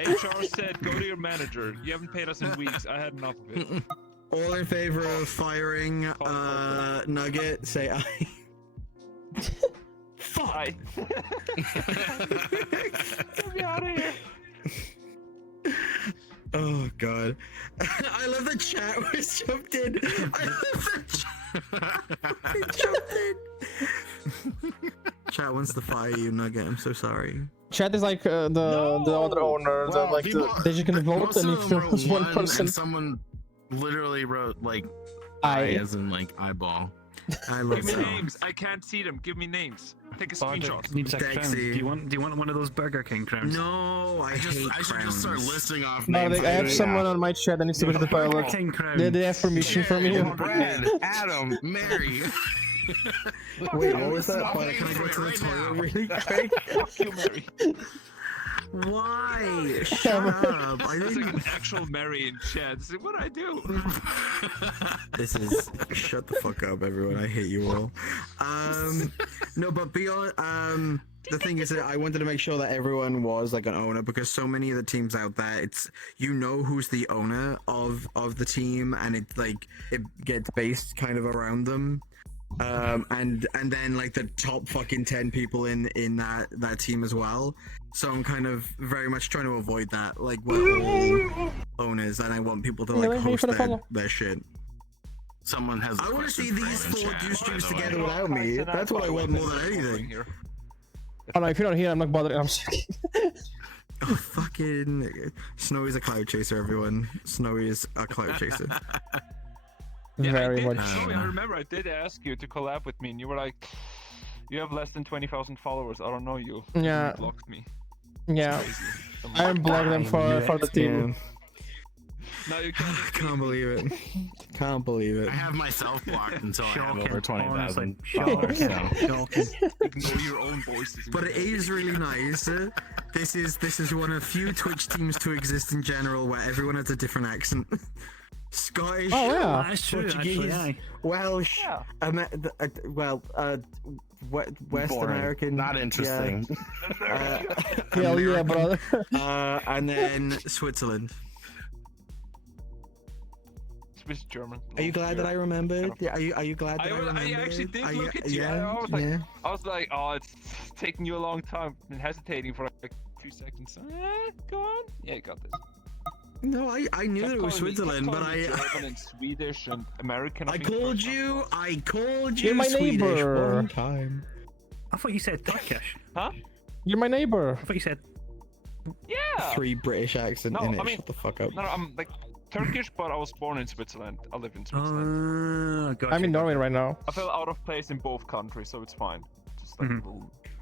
HR said go to your manager. You haven't paid us in weeks. I had enough of it. All in favor of firing Nugget, say aye. Fuck. Get me out of here. Oh god. I love the chat was jumped in. I love the chat jumped in. Chat wants to fire you, Nugget. I'm so sorry. Chat is like the other owner. Well, Like people- they just can vote, most and of if them there was wrote one person, and someone literally wrote like I. as in like eyeball. I love Give me that. names. I can't see them. Give me names. Take a Bardic screenshot. needs a crown. Dexy. Do you want one of those Burger King crowns? No, I hate I should just start crowns. listing off No, names. I have someone on my chat that needs to go to the Burger toilet. King crown. They have permission from you. Brad, Adam, Mary. Wait, what was that? Stop Why can I go paying to for the it toilet right really quick? Fuck you, Mary. Why? Shut up. I There's like didn't. an actual Mary in chat. It's like, what do I do? This is shut the fuck up, everyone. I hate you all. No, but beyond the thing is that I wanted to make sure that everyone was like an owner, because so many of the teams out there, it's who's the owner of the team, and it like it gets based kind of around them. And then like the top fucking 10 people in that team as well. So I'm kind of very much trying to avoid that. Like we're all owners, and I want people to like host their shit. Someone has. I want to see these four do streams together without me. That's what I want more than anything. Oh no, if you're not here, I'm not bothering. I'm sorry. Oh, fucking Snowy's a cloud chaser, everyone. Snowy is a cloud chaser. Yeah, Very I did, much. Snowy, I remember I did ask you to collab with me, and you were like, "You have less than 20,000 followers. I don't know you." Yeah. You blocked me. Yeah, Crazy. I unblocked them for the team. Now you I can't believe it. Can't believe it. I have myself blocked until I have Shocking. over 20,000 Honestly, followers. So. shocking. ignore your own voices. But it is really nice. This is one of few Twitch teams to exist in general where everyone has a different accent. Scottish, Oh yeah. That's true, Portuguese, actually, aye. Welsh, Yeah. West Boring. American. Not interesting. Hell yeah, brother. And then Switzerland. Swiss German. Are you glad that I remembered? Yeah, are you glad that I remembered? I actually did Are look at you. Yeah, I was like, yeah. oh, it's taking you a long time and hesitating for like 2 seconds. Go on. Yeah, you got this. No, I knew that it was Switzerland, but German and Swedish and American. I called you You're my Swedish neighbor. one time. I thought you said Turkish. Huh? You're my neighbor. I thought you said. Yeah. 3 British accent No, in it. I mean- Shut the fuck up. No, I'm like Turkish, but I was born in Switzerland. I live in Switzerland. Gotcha. I'm in Norway right now. I felt out of place in both countries, so it's fine. Just like a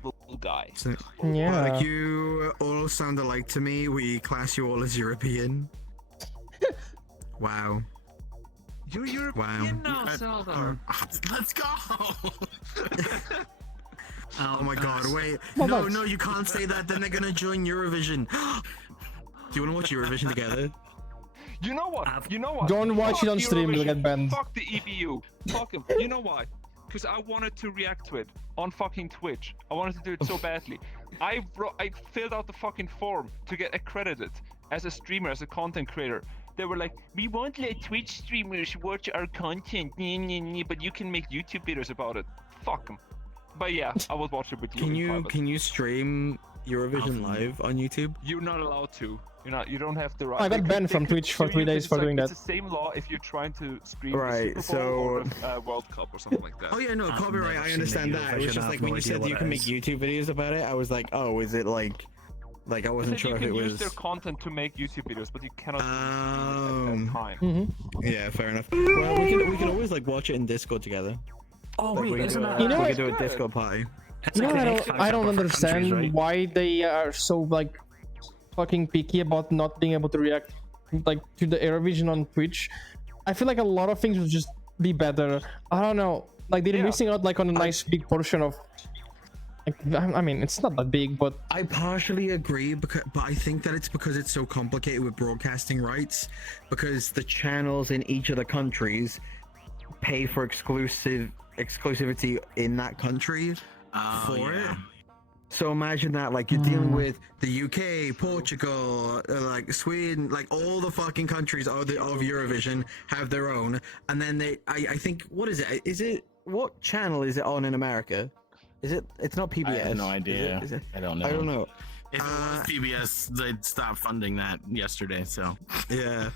little guy. So, Yeah. Like you all sound alike to me. We class you all as European. Wow. You're European now, Zelda. Let's go. Oh my god, wait. Well, No, that's- no, you can't say that. Then they're gonna join Eurovision. Do you wanna watch Eurovision together? You know what? You know what? Don't watch Fuck it on stream, you'll Eurovision. get banned. Fuck the EBU. Fuck him. You know why? Because I wanted to react to it on fucking Twitch. I wanted to do it so badly. I filled out the fucking form to get accredited as a streamer, as a content creator. they were like, we won't let Twitch streamers watch our content, but you can make YouTube videos about it. Fuck them. But yeah, I was watching with you. Can you stream Eurovision live on YouTube? You're not allowed to. You don't have the right. I got banned from Twitch for 3 days for doing that. It's the same law if you're trying to stream Right, the Super Bowl or the World Cup or something like that. Oh yeah, no, copyright, I understand that. It was just like when you said that you can make YouTube videos about it, I was like, oh, is it like I wasn't sure if it was... You can use their content to make YouTube videos, but you cannot stream it at that time. Yeah, fair enough. Well, we can always like watch it in Discord together. Oh, like, wait, isn't that... You know we what? can do a Discord party. You know, I don't understand why they are so like fucking picky about not being able to react like to the Eurovision on Twitch. I feel like a lot of things would just be better. I don't know, like they're missing out like on a nice big portion of. Like, I mean, it's not that big, but I partially agree, but I think that it's because it's so complicated with broadcasting rights, because the channels in each of the countries pay for exclusivity in that country for it. So imagine that, like, you're dealing with the UK, Portugal, like Sweden, like all the fucking countries of Eurovision have their own, and then I think, what is it? What channel is it on in America? Is it? It's not PBS. I have no idea. Is it? I don't know. I don't know. If it was PBS, they'd stop funding that yesterday. So yeah.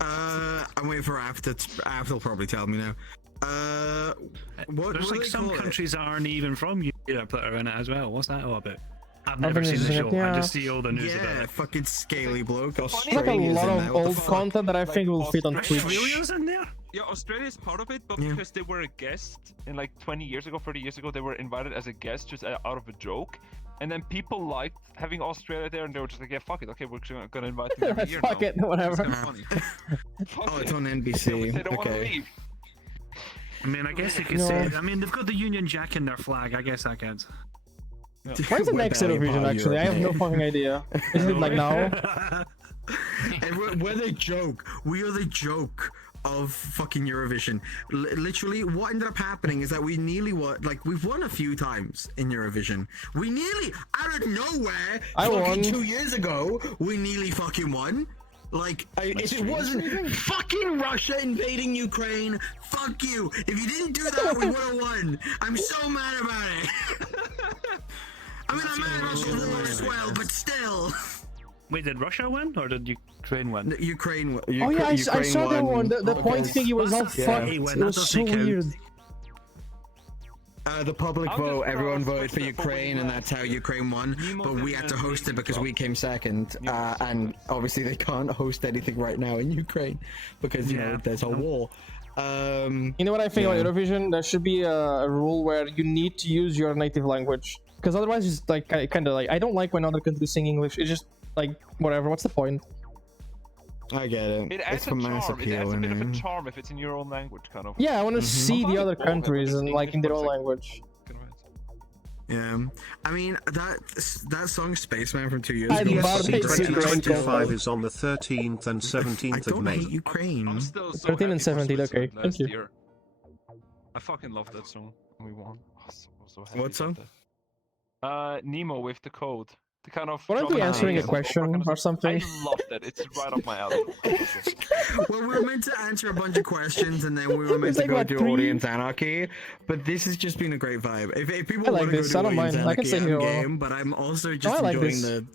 I'm waiting for After will probably tell me now. There's like some countries that aren't even from Europe that are in it as well. What's that all about? I've never think seen the it's show. yeah. I just see all the news about Yeah, it. fucking scaly bloke. there's like a lot of old content that I think will fit on Twitch. Australia's in there? Yeah, Australia's part of it, but because they were a guest in like 20 years ago, 30 years ago, they were invited as a guest just out of a joke. And then people liked having Australia there, and they were just like, yeah, fuck it, okay, we're gonna invite them every year Fuck now. it, whatever. It's kinda funny. Oh, it's on NBC. They don't want to Okay. leave. I mean, I guess you could say. I mean, they've got the Union Jack in their flag. I guess that counts. When's the next Eurovision? Actually, I have no fucking idea. Is it like now? We're the joke. We are the joke of fucking Eurovision. Literally, what ended up happening is that we nearly won. Like, we've won a few times in Eurovision. We nearly, out of nowhere, I won 2 years ago, we nearly fucking won. Like, if it wasn't fucking Russia invading Ukraine, fuck you. If you didn't do that, we would have won. I'm so mad about it. I mean, I'm mad about the war as well, but still. Wait, did Russia win or did Ukraine win? Ukraine. Oh yeah, I saw that one. The point thingy was all fucked. It was so weird. The public vote, everyone voted for Ukraine, and that's how Ukraine won. But we had to host it because we came second, and obviously they can't host anything right now in Ukraine because you know there's a war. You know what I think about Eurovision? There should be a rule where you need to use your native language, because otherwise it's like kind of like, I don't like when other countries sing English. It's just like whatever. What's the point? I get it. It adds It's for mass charm. It adds appeal. a bit of a charm if it's in your own language, kind of. Yeah, I want to see the other countries and like in their own language. Yeah, I mean that song Spaceman from 2 years I ago. love it. 2025 is on the 13th and 17th of May. Ukraine. I'm still so 13 and happy for 17, okay, Switzerland thank last you. year. I fucking love that song. We won. Oh, so happy What about song? that. Nemo with the code. The kind of. Why aren't we answering a dramatize question or something? I love that. It's right up my alley. Well, we were meant to answer a bunch of questions, and then we were meant It's to like, go what, do 3? Audience Anarchy. But this has just been a great vibe. If people I like want to go this. do I don't Audience mind. I can Anarchy, stay here I'm a while. game. But I'm also just I like enjoying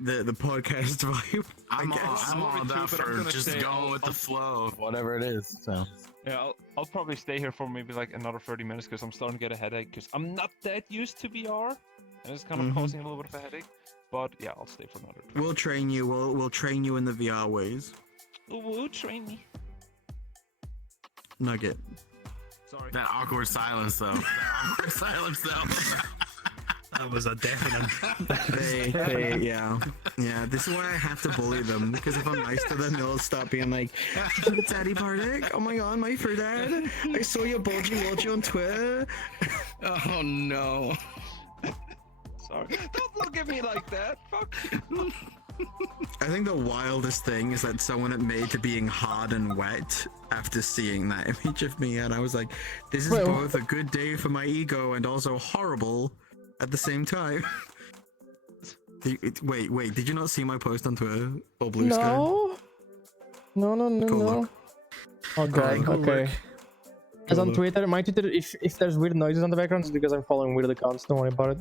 the podcast vibe. I'm I'm all over about too, but I'm for gonna just say going with the flow of whatever it is. So Yeah, I'll probably stay here for maybe like another 30 minutes because I'm starting to get a headache because I'm not that used to VR, and it's kind of causing a little bit of a headache. But yeah, I'll stay for another. We'll train you. We'll train you in the VR ways. Ooh, train me. Nugget. Sorry. that awkward silence, though. That awkward silence, though. That was a definite. Yeah. This is why I have to bully them, because if I'm nice to them, they'll stop being like, Daddy Bardic, oh my god, my fur dad, I saw your bulgy wulgy on Twitter. Oh no. Sorry. Don't look at me like that. Fuck you. I think the wildest thing is that someone admitted to being hard and wet after seeing that image of me, and I was like, this is both a good day for my ego and also horrible at the same time. Wait, did you not see my post on Twitter or Blue Sky? No. No. Cool Oh god. cool Okay. look. As on look. Twitter, my Twitter, if there's weird noises on the background, it's because I'm following weird accounts. Don't worry about it.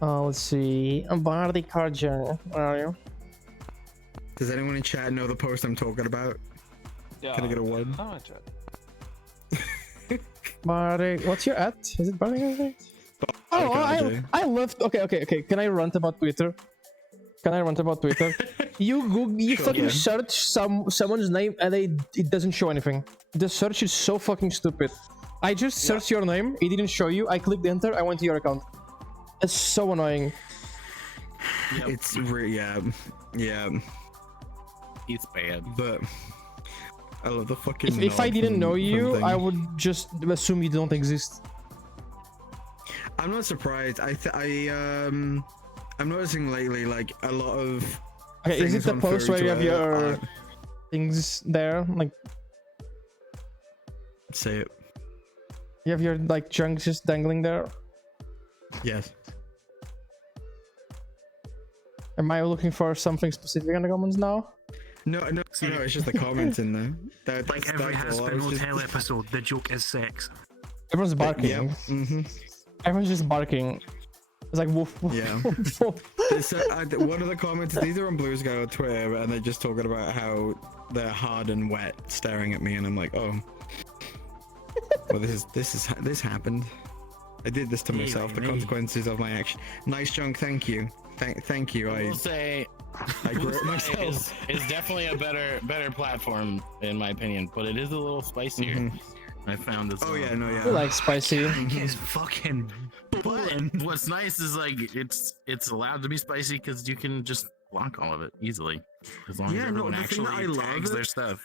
Let's see. Bardi Carja. Where are you? Does anyone in chat know the post I'm talking about? Yeah. Can I get a one? Oh, chat. Bardi, what's your at? Is it Bardi? Oh, I love. Okay. Can I rant about Twitter? You fucking search someone's name and it doesn't show anything. The search is so fucking stupid. I just searched your name, it didn't show you. I clicked enter, I went to your account. It's so annoying. Yep. It's yeah. It's bad. But I love the fucking. If I nod didn't from- know from you, thing. I would just assume you don't exist. I'm not surprised. I'm noticing lately like a lot of. Okay, is it things the on post where you have Twitter your are- things there? Like, Say it. you have your like junk just dangling there? Yes. Am I looking for something specific in the comments now? No, it's just the comments in there. Like every Has-Been Hotel episode, the joke is sex. Everyone's barking. Yep. Everyone's just barking. It's like woof woof. Yeah. woof, woof. One of the comments, these are on Blue Sky on Twitter, and they're just talking about how they're hard and wet, staring at me, and I'm like, oh, well, this happened. I did this to myself. The consequences of my action. Nice junk, thank you, thank you. I will say, I grew it myself. is definitely a better platform in my opinion, but it is a little spicier. I found this. Oh yeah, no, yeah. I like spicy. It's fucking. But what's nice is like it's allowed to be spicy because you can just block all of it easily as long as everyone actually tags their stuff.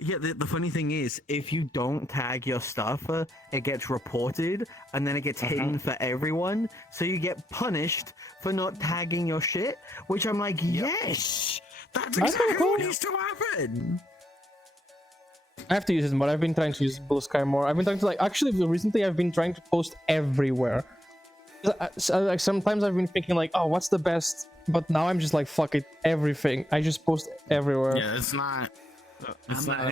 Yeah, the funny thing is, if you don't tag your stuff, it gets reported, and then it gets hidden for everyone, so you get punished for not tagging your shit, which I'm like, yes! That's exactly what needs to happen! I have to use it more. I've been trying to use Blue Sky more. I've been trying to actually recently I've been trying to post everywhere. Like sometimes I've been thinking like, oh, what's the best? But now I'm just like, fuck it, everything. I just post everywhere. Yeah, it's not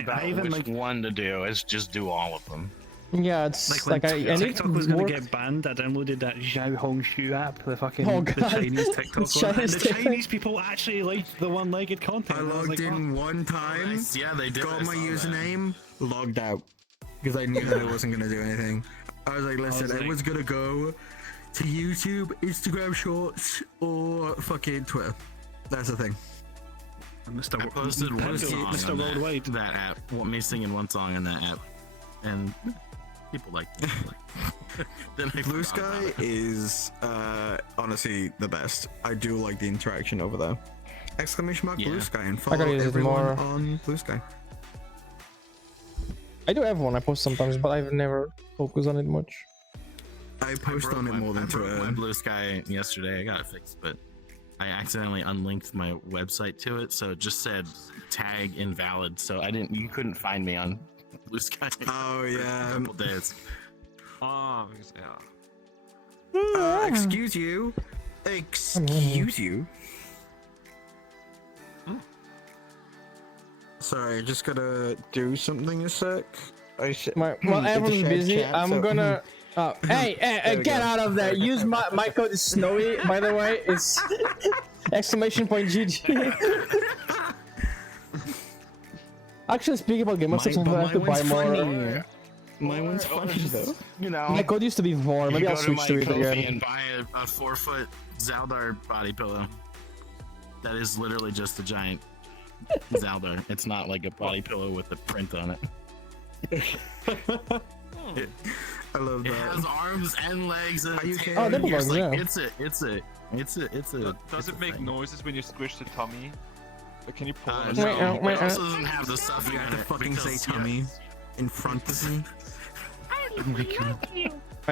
about which one to do. It's just do all of them. Yeah, it's like I need TikTok was more... going to get banned. I downloaded that Xiao Hongshu app, the fucking Oh, the God. Chinese TikTok The one. Chinese And the TikTok. Chinese people actually liked the one-legged content. I was logged like, in one time, Nice. Yeah, they did. got I my saw that. username, logged out. Because I knew that it wasn't going to do anything. I was like, listen, was it like- was going to go to YouTube, Instagram Shorts, or fucking Twitter. That's the thing. Mr. I posted one song Mr. on Worldwide. that app. Want me singing one song in that app, and people like it. Then I Blue forgot about Sky it. is honestly the best. I do like the interaction over there. Exclamation mark Yeah. Blue Sky and gotta follow use it everyone more. on Blue Sky. I do have one. I post sometimes, but I've never focused on it much. I post on it more than I broke Twitter. my Blue Sky yesterday. I got it fixed, but I accidentally unlinked my website to it, so it just said tag invalid. So you couldn't find me on Blue Sky. Oh for yeah. a couple days. Oh, yeah. Excuse you. Excuse you. Sorry, just gotta do something a sec. Well, everyone's busy. I'm gonna. Hey, we get go. out of there! Use my code is Snowy. By the way, it's exclamation point GG. Actually, speaking about Game of Thrones, I have to buy more. My one's funny though. You know, My code used to be Vor. Maybe you I'll go switch to it Kofi again. and buy a 4-foot Zaldar body pillow. That is literally just a giant Zaldar. It's not like a body pillow with a print on it. I love It that. has arms and legs and a tail. Oh, nipple You're just bugs, like, yeah. it's a. Does it make noises when you squish the tummy? Like, can you pull on No, it? it also doesn't have the stuff You in have to it fucking say because, tummy in front of me.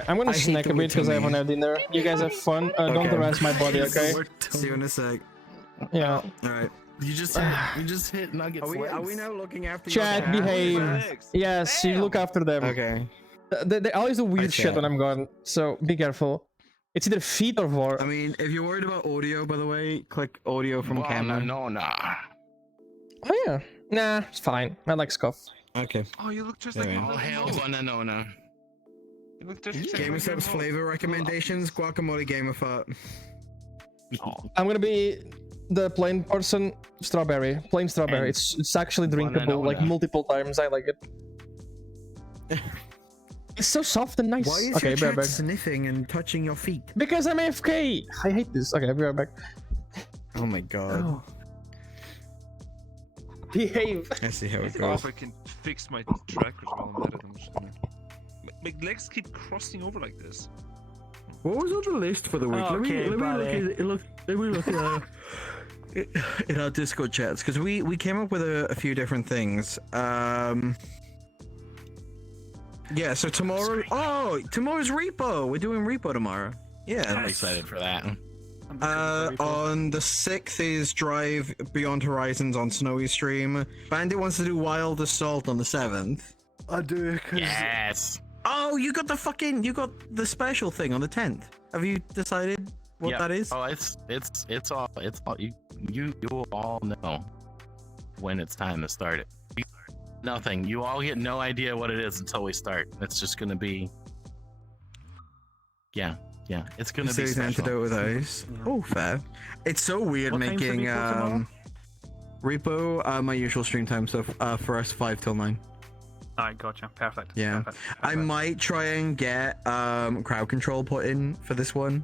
I'm gonna I hate snack the a word bit because I tummy. haven't had dinner. You guys have fun. Don't Okay. harass my body, okay? See you in a sec. Yeah. Alright. You just hit Nuggets. Are we now looking after Chat, your cat? behave. Yes, you look after them. Okay. They always do weird shit chat. when I'm gone, so be careful. It's either feet or Vor. I mean, if you're worried about audio, by the way, click audio from Well, camera. no. Oh yeah. Nah, it's fine. I like Scuff. Okay. Oh, you look just There like we a go. All hail little- Bananona. You look just like Gamer a Subs little- flavor recommendations. Guacamole Gamer Fart. I'm gonna be the plain person. Strawberry. Plain strawberry. And It's actually drinkable like banana. multiple times. I like it. It's so soft and nice. Why is okay, your be right chat back. sniffing and touching your feet? Because I'm AFK. I hate this. Okay, I'll be right back. Oh my god. Behave. Let's see how it Oh, goes. if I can fix my trackers while I'm at it, I'm just gonna. My legs keep crossing over like this. What was on the list for the week? Okay, let me buddy. look at in our Discord chats because we came up with a few different things. Yeah, so tomorrow. Oh, tomorrow's Repo. We're doing Repo tomorrow. Yeah, I'm excited for that. on the 6th is Drive Beyond Horizons on Snowy Stream. Bandit wants to do Wild Assault on the 7th. I do. Yes. Oh, you got the special thing on the 10th. Have you decided what Yep. that is? Oh, it's all you will all know when it's time to start it. Nothing. You all get no idea what it is until we start. It's just gonna be. Yeah. It's gonna be Series special. Antidote with Ice. Oh, fair. It's so weird What time's the making Repo Repo my usual stream time stuff for us 5 till 9. Alright, gotcha. Perfect. Yeah. Perfect. I might try and get crowd control put in for this one.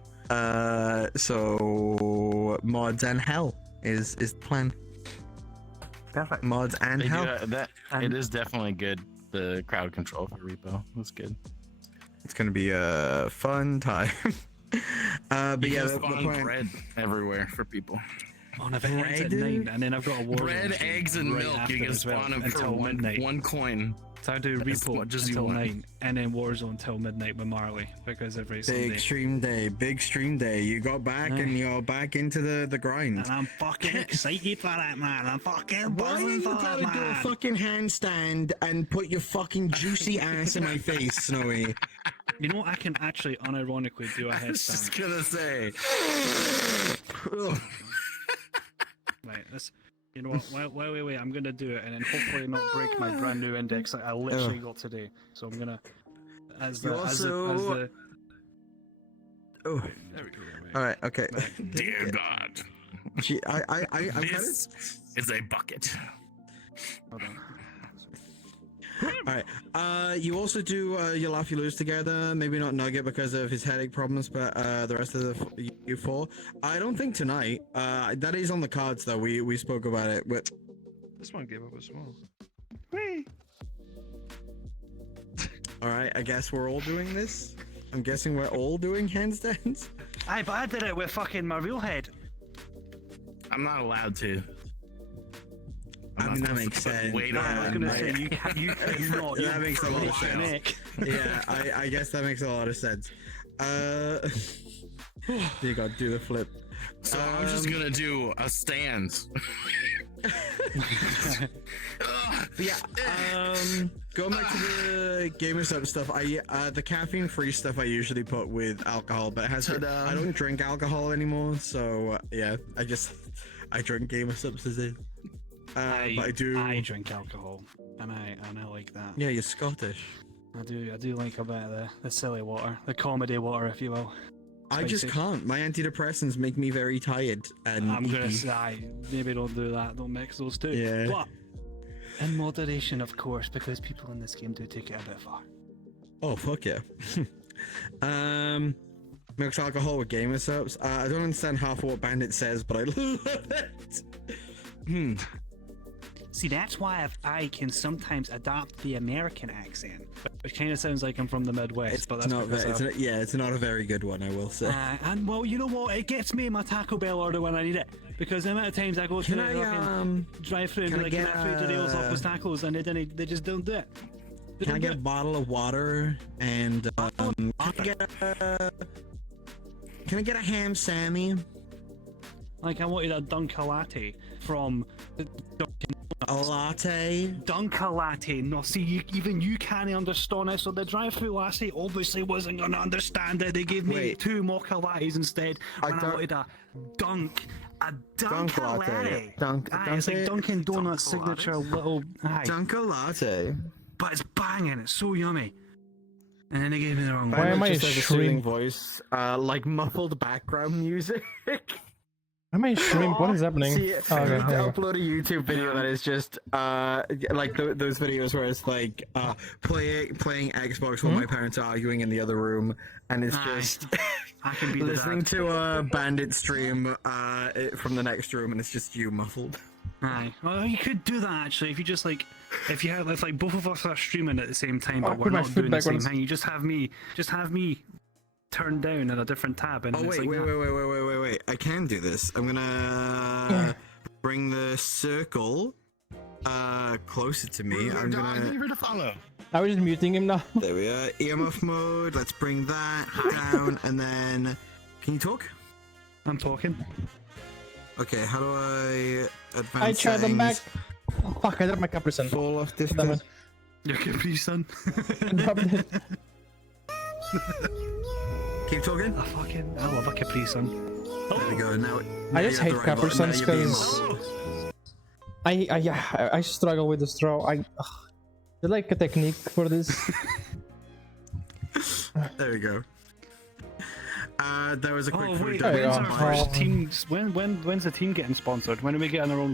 So mods and hell is the plan. Perfect. Mods and They do hell. it is definitely good. The crowd control for Repo. That's good. It's gonna be a fun time. But You yeah, can the spawn plan. bread everywhere for people. On if it ends at Bread? 9, and then I've got a war. Bread, eggs, and right milk. after You can as well, spawn them for until midnight. one coin. So I do As Repo much as you until want. 9, and then Warzone till midnight with Marley, because every Sunday. Big stream day. You got back and you're back into the grind. And I'm fucking excited for that, man. I'm fucking Why buzzing you for that, gotta do a man. fucking handstand and put your fucking juicy ass in my face, Snowy? You know what? I can actually unironically do a I was just headstand. gonna say. Right, this. You know what? Wait. I'm gonna do it, and then hopefully not break my brand new index that I literally got today. So I'm gonna, as the You also- Oh. There we go. All right. Okay. Dear God, Gee, I'm kind this is a bucket. hold on. All right. You also do You Laugh You Lose together. Maybe not Nugget because of his headache problems, but the rest of you four. I don't think tonight. That is on the cards though. We spoke about it. But This one gave up as well. all right. I guess we're all doing this. I'm guessing we're all doing handstands. Aye, but I did it with fucking my real head. I'm not allowed to. I mean, that makes sense. Wait, Nah, I was gonna say you cannot. You That makes a lot of broke your sense. neck. Yeah, I guess that makes a lot of sense. You gotta do the flip. So I'm just gonna do a stand. But yeah, going back to the gamers up stuff, the caffeine free stuff I usually put with alcohol, but it has Ta-da. I don't drink alcohol anymore, so yeah, I drink gamer substances. But I do. I drink alcohol, and I like that. Yeah, you're Scottish. I do like a bit of the silly water, the comedy water, if you will. I just Spicy. can't. My antidepressants make me very tired. And I'm gonna icky. say, maybe don't do that. Don't mix those two. Yeah. But in moderation, of course, because people in this game do take it a bit far. Oh fuck yeah. Mix alcohol with gamer subs. I don't understand half of what Bandit says, but I love it. See, that's why I can sometimes adopt the American accent, which kind of sounds like I'm from the Midwest. But It's that's not. because It's not a very good one, I will say. and well, you know what? It gets me my Taco Bell order when I need it, because the amount of times I go Can through I, the fucking drive-through and can be I like, "Can get, I feed Doritos off with tacos?" and they just don't do it. They Can I don't get do a it. bottle of water and can I get a ham Sammy? Like I wanted a Dunkin' Latte from the A latte? Dunkin' Latte. No, see, even you can't understand it. So the drive-through lassie obviously wasn't gonna understand it. They gave me Wait. 2 mocha lattes instead, I and I don't- wanted a Dunk A Dunk Dunkin' latte. latte. Dunk. Aye, it's like Dunkin' Donuts signature little. Aye. Dunkin' latte. But it's banging. It's so yummy. And then they gave me the wrong Why one. am I Just has a soothing shrimp? voice, like muffled background music. Am I shrimp? What is happening? See, Oh, I okay, need to there you go. upload a YouTube video that is just like those videos where it's like playing Xbox while my parents are arguing in the other room, and it's just I can be the listening dad. to a Bandit stream from the next room, and it's just you muffled. Aye. Well, you could do that actually if you just like if you have if like both of us are streaming at the same time, Oh, but we're put my not foot doing the same backwards. thing. You just have me turned down in a different tab, and Oh it's wait, like wait, that. wait! I can do this. I'm gonna bring the circle closer to me. I'm gonna. to follow. I was just muting him now. There we are. EMF mode. Let's bring that down, and then. Can you talk? I'm talking. Okay. How do I advance? I tried them back. settings? Oh, fuck, I dropped my Capri Sun. Fall off Damn distance. Your Capri Sun. Dropped it. Keep talking. I love a Capri Sun. There we go. Now. I now just you hate have the right Capri button. Now Suns you're being because muffled. I struggle with the straw. I like a technique for this. There we go. There was a quick. Oh wait, There you when's go. our first Oh. team? When's the team getting sponsored? When are we getting our own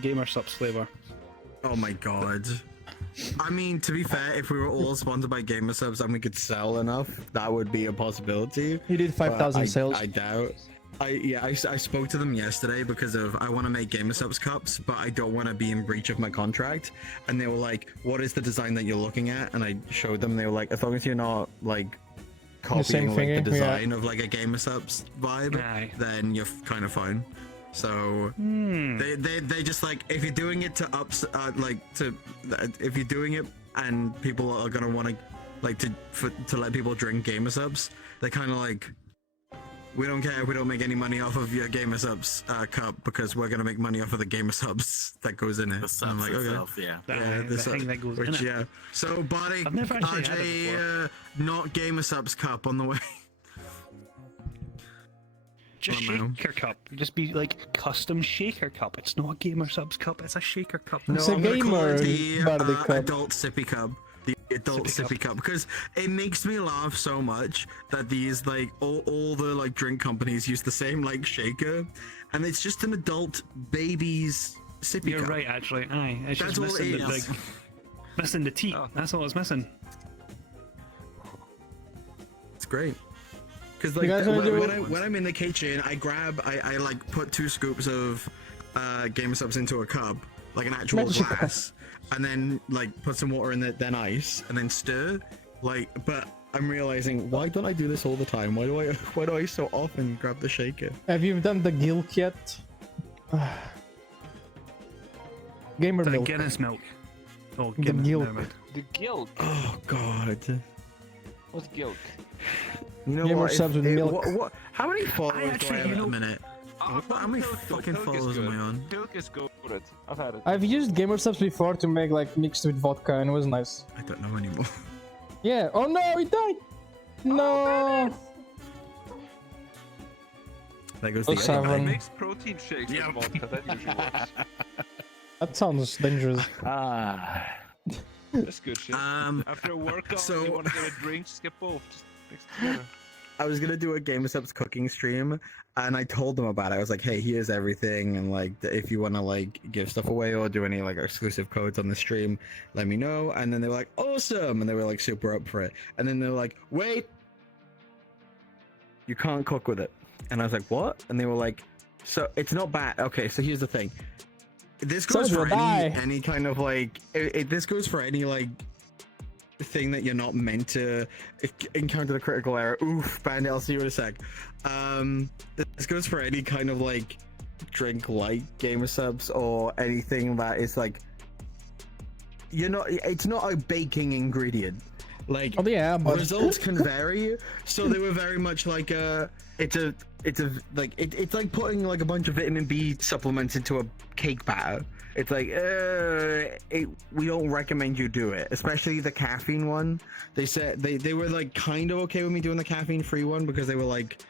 gamer subs flavor? Oh my god. I mean, to be fair, if we were all sponsored by Gamer Subs and we could sell enough, that would be a possibility. You did 5,000 But sales. I doubt. I spoke to them yesterday because of I want to make Gamer Subs cups, but I don't want to be in breach of my contract. And they were like, "What is the design that you're looking at?" And I showed them. They were like, "As long as you're not like same copying like, the thingy, yeah. design of like a Gamer Subs vibe, Aye. then you're kind of fine." So they just like if you're doing it to if you're doing it and people are gonna want to like to let people drink Gamer Subs, they're kind of like, we don't care if we don't make any money off of your Gamer Subs cup because we're gonna make money off of the Gamer Subs that goes in it. The And I'm subs like, okay. itself, yeah. The thing that goes in it. Yeah. So body I've never actually had it before. not Gamer Subs cup on the way. Just Oh, no. shaker cup. Just be like custom shaker cup. It's not a gamer subs cup. It's a shaker cup. No, It's a I'm gonna call gamer it the Barley cup. adult sippy cup. The adult sippy cup, because it makes me laugh so much that these like all the like drink companies use the same like shaker, and it's just an adult baby's sippy You're cup. right, actually. Aye, it's That's just all missing it the, is. like, missing the tea. That's all it's missing. It's great. Because You like guys wanna do- when I'm in the kitchen, I like put 2 scoops of Gamer Subs into a cup, like an actual Magic. glass, and then like put some water in it, then ice, and then stir. Like, but I'm realizing, why don't I do this all the time? Why do I so often grab the shaker? Have you done the Gilk yet? Gamer The milk. Guinness milk. Oh, The Guinness. Gilk. never mind. The Gilk. Oh god. What's Gilk? You know Gamer what? Subs with milk. What? How many followers do I have you at the know- minute? How many fucking followers am I on? Gilk is good. I've had it. I've used Gamer Subs before to make like mixed with vodka and it was nice. I don't know anymore. Yeah. Oh no, he died. No. There goes Oh, the seven. I mix protein shakes with vodka. That usually works. That sounds dangerous. That's good shit. After a workout, so- you want to get a drink, just get both. Just mix it together. I was gonna do a Gamer Subs cooking stream, and I told them about it. I was like, "Hey, here's everything, and like, if you want to like give stuff away or do any like exclusive codes on the stream, let me know." And then they were like, "Awesome!" and they were like super up for it. And then they were like, "Wait, you can't cook with it." And I was like, "What?" And they were like, "So it's not bad." Okay, so here's the thing. This goes Someone for will die. any kind of like. This goes for any like thing that you're not meant to encounter the critical error. Oof, Bandit, I'll see you in a sec. This goes for any kind of like drink like Gamer Subs or anything that is like it's not a baking ingredient. Like, Oh yeah, but results can vary. So they were very much like it's like putting like a bunch of vitamin B supplements into a cake batter. It's like we don't recommend you do it, especially the caffeine one. They said they were like kind of okay with me doing the caffeine free one because they were like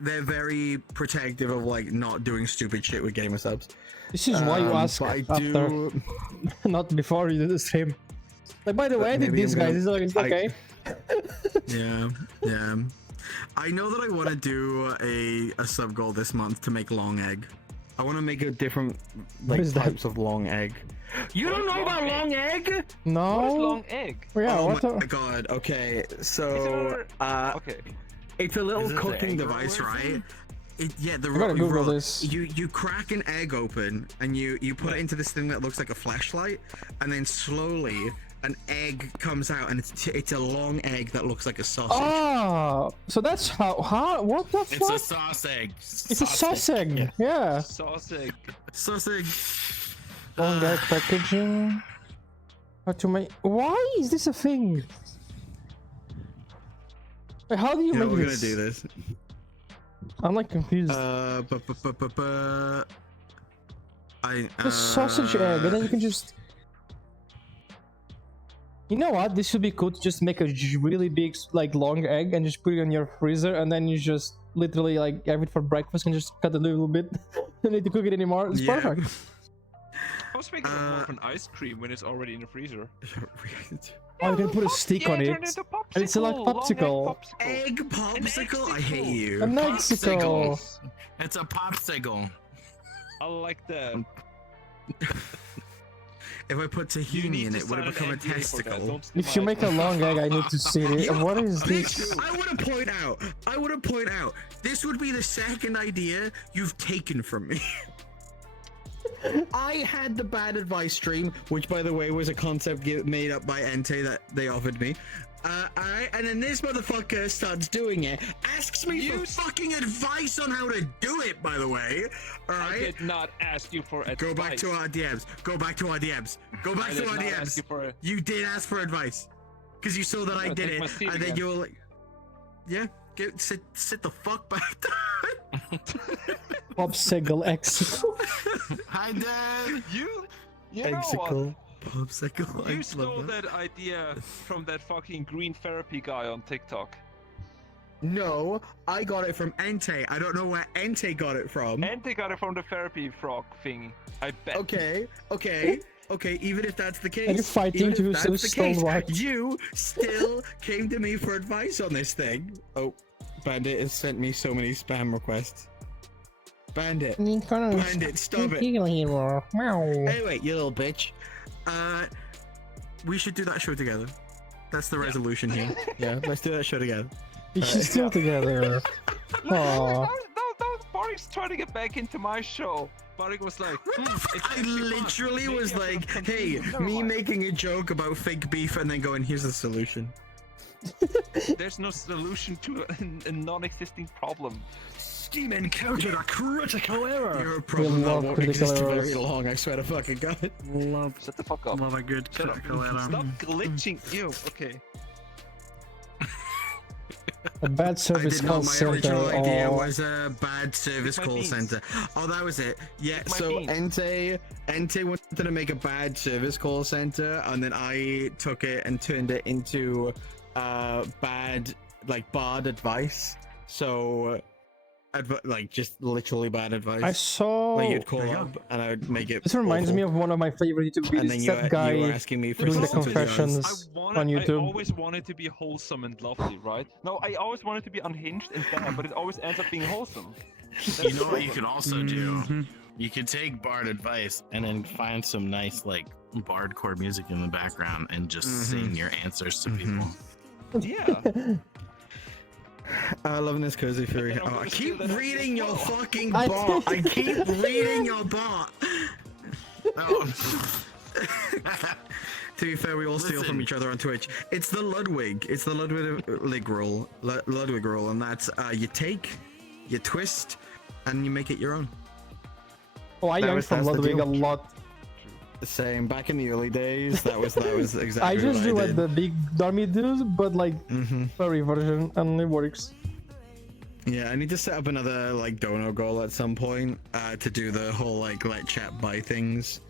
they're very protective of like not doing stupid shit with gamer subs. This is why you ask but I after, do. not before you do the stream. Like, by the way, I did maybe this, I'm guys. gonna- It's okay. Yeah, yeah. I know that I want to do a sub goal this month to make long egg. I want to make a different like is that? types of long egg. You don't know about long egg? No. What is long egg? Yeah, Oh what my the... god. Okay, so there- Okay. it's a little Is this the cooking egg device, roller right? thing? Yeah, the gotta you Google roll- this. You crack an egg open and you put it into this thing that looks like a flashlight, and then slowly an egg comes out, and it's a long egg that looks like a sausage. Ah, so that's how what the It's a fuck? sauce egg. It's a sausage. Yeah. Sausage. Sausage. Long egg packaging. How to make? Why is this a thing? Wait, how do you Yeah, make we're this? gonna do this. I'm like confused. The sausage egg, and then you can just. You know what? This would be cool to just make a really big, like, long egg and just put it in your freezer, and then you just literally like have it for breakfast and just cut it a little bit. Don't need to cook it anymore. It's Yeah. perfect. I was making more of an ice cream when it's already in the freezer. Oh, you can put a stick on it, turn into and it's like popsicle. Egg popsicle? I hate you. A Mexico. It's a popsicle. I like that. If I put tahini in it, would it become a testicle? If you make a long egg, I need to see it. What is this? I want to point out, this would be the second idea you've taken from me. I had the bad advice stream, which by the way was a concept made up by Entei that they offered me. Alright, and then this motherfucker starts doing it, asks me for fucking advice on how to do it, by the way. I Alright? did not ask you for advice. Go back to our DMs. Go back to our DMs. Go back I to did our not ask you DMs. for You did ask for advice. Because you saw that I gonna did take my it, seat and then again. you were like, yeah, sit the fuck back down. Popsicle X. Hi, Dad. You know what? Popsicle. I You love stole that. that idea from that fucking green therapy guy on TikTok. No, I got it from Entei. I don't know where Entei got it from. And they got it from the therapy frog thingy. I bet. Okay. Even if that's the case, Are you fighting even if to who that's the stole case, what? you still came to me for advice on this thing. Oh, Bandit has sent me so many spam requests. Bandit, stop it. Anyway, you little bitch. We should do that show together. That's the resolution here. Yeah, let's do that show together. We should still together. Aww. No, Barik trying to get back into my show. Barik was like, I literally was like, hey, me making a joke about fake beef and then going, here's the solution. there's no solution to a non-existing problem. Steam encountered a critical error. You're a problem that love won't critical exist errors. very long, I swear to fucking God. Shut the fuck up. Love a good Shut up. critical error. Stop glitching. Ew, okay. A bad I service did call not. My center. original idea Oh. was a bad service my call beans. center. Oh, that was it. Yeah. my So beans. Entei wanted to make a bad service call center, and then I took it and turned it into bad, like bad advice. So, like just literally bad advice. I saw. Like you'd call up, and I would make it. This reminds me of one of my favorite YouTube And then videos. you That were guy asking me for doing the some videos. confessions on I YouTube. always wanted to be wholesome and lovely, right? No, I always wanted to be unhinged and bad, but it always ends up being wholesome. You know what you could also do? You could take Bard advice and then find some nice like Bardcore music in the background and just sing your answers to people. Yeah. Loving this cozy fury. then I'm Oh, I gonna keep steal that reading your fucking I- bot. I keep reading your bot. Oh. To be fair, we all steal from Listen. each other on Twitch. It's the Ludwig. It's the Ludwig rule. Ludwig rule, and that's you take, you twist, and you make it your own. Oh, I That learned was- from that's the Ludwig a deal. lot. Same. Back in the early days, that was exactly. I just do what what the big dummy does, but like furry version, and it works. Yeah, I need to set up another like dono goal at some point to do the whole like let chat buy things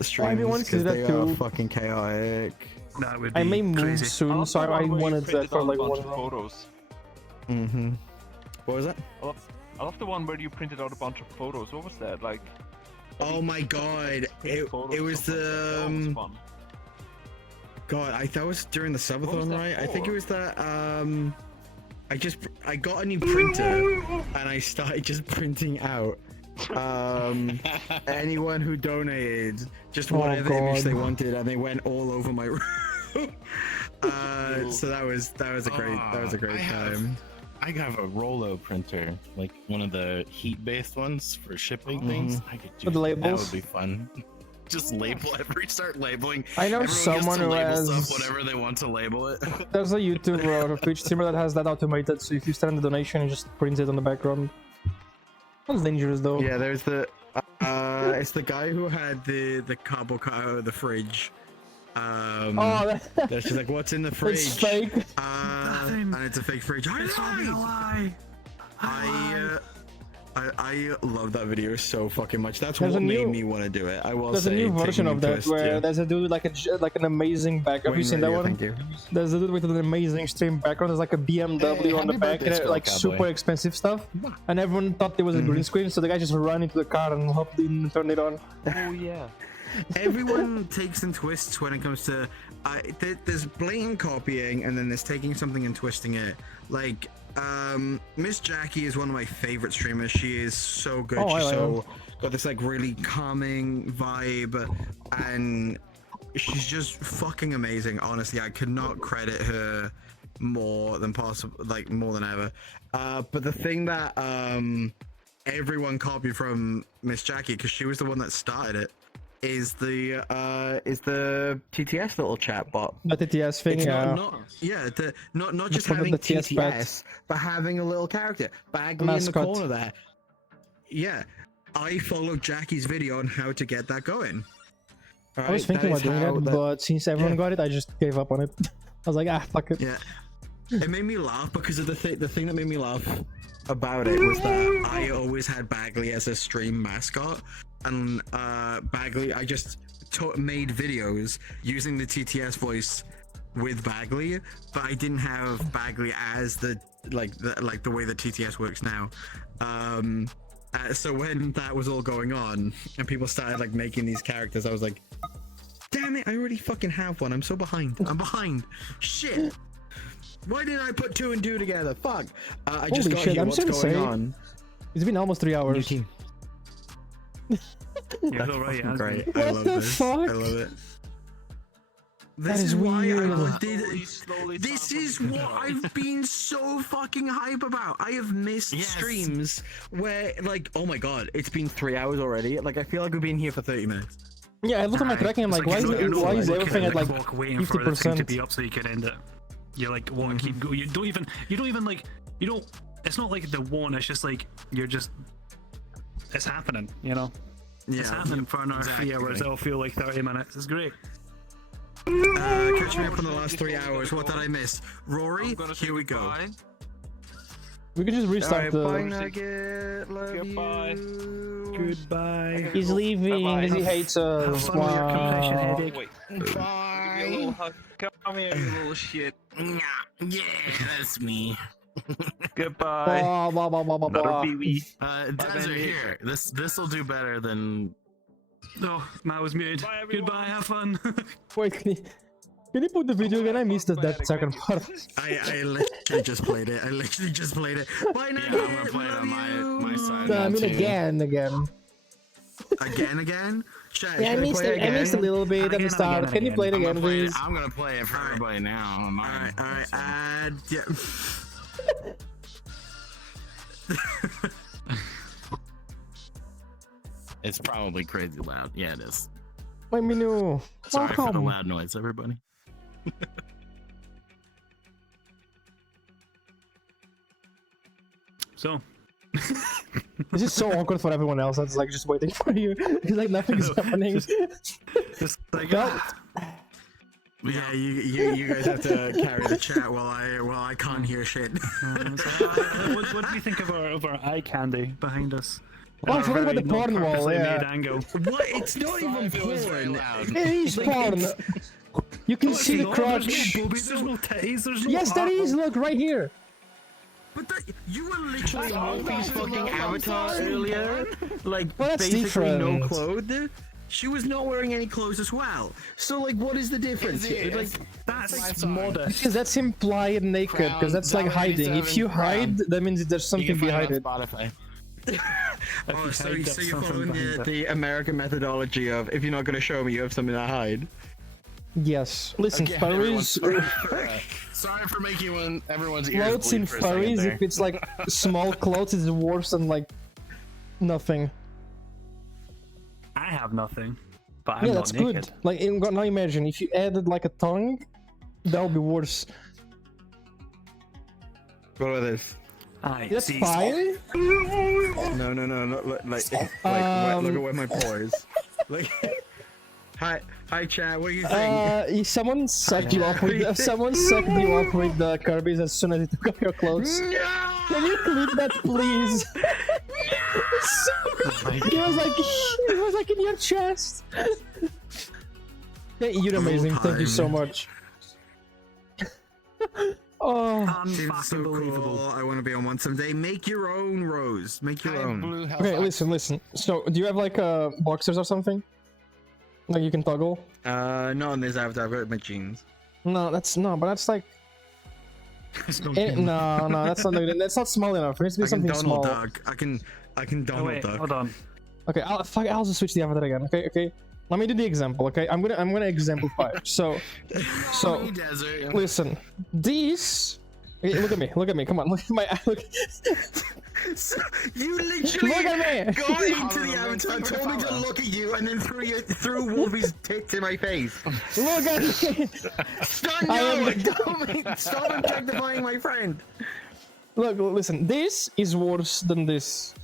streams everyone because sees that they are too. fucking chaotic. That would be I may move crazy. soon, so I wanted that for like 1 month. photos. Mm-hmm. What was that? I love the one where you printed out a bunch of photos. What was that? Like. Oh my god! It was the. Fun. God, I thought it was during the subathon, right? I think it was that. I got a new printer and I started just printing out anyone who donated just whatever image they wanted, and they went all over my room. So that was a great time. I have a Rollo printer, like one of the heat-based ones for shipping things. I could do For the labels? That would be fun. Just start labeling. I know someone who has stuff whatever they want to label it. There's a YouTuber or a Twitch streamer that has that automated, so if you send a donation, you just print it on the background. That's dangerous though. Yeah, there's the it's the guy who had the cardboard cut out of the fridge. That's just like, what's in the fridge? It's fake. And it's a fake fridge. I love that video so fucking much. That's what made me want to do it. I will There's say. a new version of that where there's a dude like an amazing back. Have you seen that one? Thank you. There's a dude with an amazing stream background. There's like a BMW on the back, and like super expensive stuff. And everyone thought it was a green screen, so the guy just ran into the car and hopped in and turned it on. Oh yeah. Everyone takes and twists when it comes to there's blatant copying, and then there's taking something and twisting it. Like Miss Jackie is one of my favorite streamers. She is so good. She's got this like really calming vibe, and she's just fucking amazing. Honestly, I could not credit her more than possible, like more than ever. But the thing that everyone copied from Miss Jackie, because she was the one that started it, is the TTS little chat bot. The TTS thing, Not just having TTS, but having a little character. Bagley in the corner there. Yeah, I followed Jackie's video on how to get that going. I was thinking about doing it, but since everyone got it, I just gave up on it. I was like, fuck it. Yeah, it made me laugh because of the thing that made me laugh about it was that I always had Bagley as a stream mascot. And Bagley, I just made videos using the TTS voice with Bagley, but I didn't have Bagley as the way the TTS works now. So when that was all going on and people started like making these characters, I was like, damn it, I already fucking have one. I'm so behind. I'm behind. Shit. Why didn't I put 2 and 2 together? Fuck. I just got here. What's going on? It's been almost 3 hours. You're all right, great. What I love the this. fuck? I love it. That This is is why weird. This is what I've been so fucking hype about. I have missed streams where, like, oh my god, it's been 3 hours already. Like, I feel like we've been here for 30 minutes. Yeah, I looked at my tracking. I'm like, why is everything at like 50%? To be up so you can end it. You're like, want to keep going. You don't even like. It's not like the one. It's just like it's happening. You know. Yeah, it's happening for another 3 hours. It'll feel like 30 minutes. It's great. Catch me up on the last 3 hours. What did I miss? Rory, here we go. We could just restart the. Bye, Nugget. Love Goodbye. you. Goodbye. He's leaving because he hates us. Have fun with your compression Wow. headache. Give you a little hug. Come here, you little shit. Yeah, that's me. Goodbye. Another Pee-wee. Dads are here. This will do better than. No, Matt was muted. Bye, Goodbye. Have fun. Wait, can you put the video again? I missed that second part. I literally just played it. Bye, Nugget. I'm gonna play it on my side. I mean, again. Again? Chat, Yeah, I missed a little bit at the start. Can you play it again, please? I'm gonna play it for everybody now. Alright, yeah. It's probably crazy loud. Yeah, it is. Let me know. Sorry for the Welcome. loud noise, everybody. So. This is so awkward for everyone else. That's like just waiting for you. It's like nothing's happening. Just like Yeah, you guys have to carry the chat while I can't hear shit. what do you think of our eye candy behind us? Oh, I forgot about the porn wall. Yeah. Angle. What? It's not even porn. It is porn. You can see the crotch. There's no boobies, there's no titties, there's no Yes, there is. Look right here. But you were literally in Wolfie's fucking avatar earlier, like Well, that's basically no different. clothes. She was not wearing any clothes as well. So like, what is the difference? Like, That's modest. Because that's implied naked, because that's like hiding. If you hide, that means there's something behind it. Spotify. oh, so you're following the American methodology of if you're not going to show me, you have something to hide. Yes. Listen, furries. Sorry for making everyone's ears Clothes in bleed for a second furries, there. if it's like small clothes, is worse than like nothing. I have nothing, but I'm Yeah, not that's naked. good. Like, now imagine if you added like a tongue, that would be worse. What about this? Aye, That's see, fine. No, not like look at where my pores. Like, hi, chat. What do you think? Someone sucked you up with someone sucked you up with the Kirby's as soon as you took off your clothes. No! Can you clip that, please? It was like in your chest. Yeah, you're amazing. Thank you so much. Oh, Seems so unbelievable. cool. I want to be on one someday. Make your own, Rose. Make your own. okay. Listen. So, do you have like boxers or something? Like you can toggle? Not on this avatar. I've got my jeans. No, but that's like. It's not Eh, good. no, that's not small enough. There needs to be I can something Donald small. Duck. I can Oh, Donald wait, Duck. hold on. Okay, I'll just switch the avatar again. Okay. Let me do the example. Okay, I'm gonna exemplify. So, Mini desert. listen. These. Okay, look at me. Come on, look at my. Look. You literally Look at me. got into the avatar, told me to look at you, and then threw Wolfie's tits in my face. Look at me. Stop! I am- No! Stop objectifying my friend. Look, listen. This is worse than this.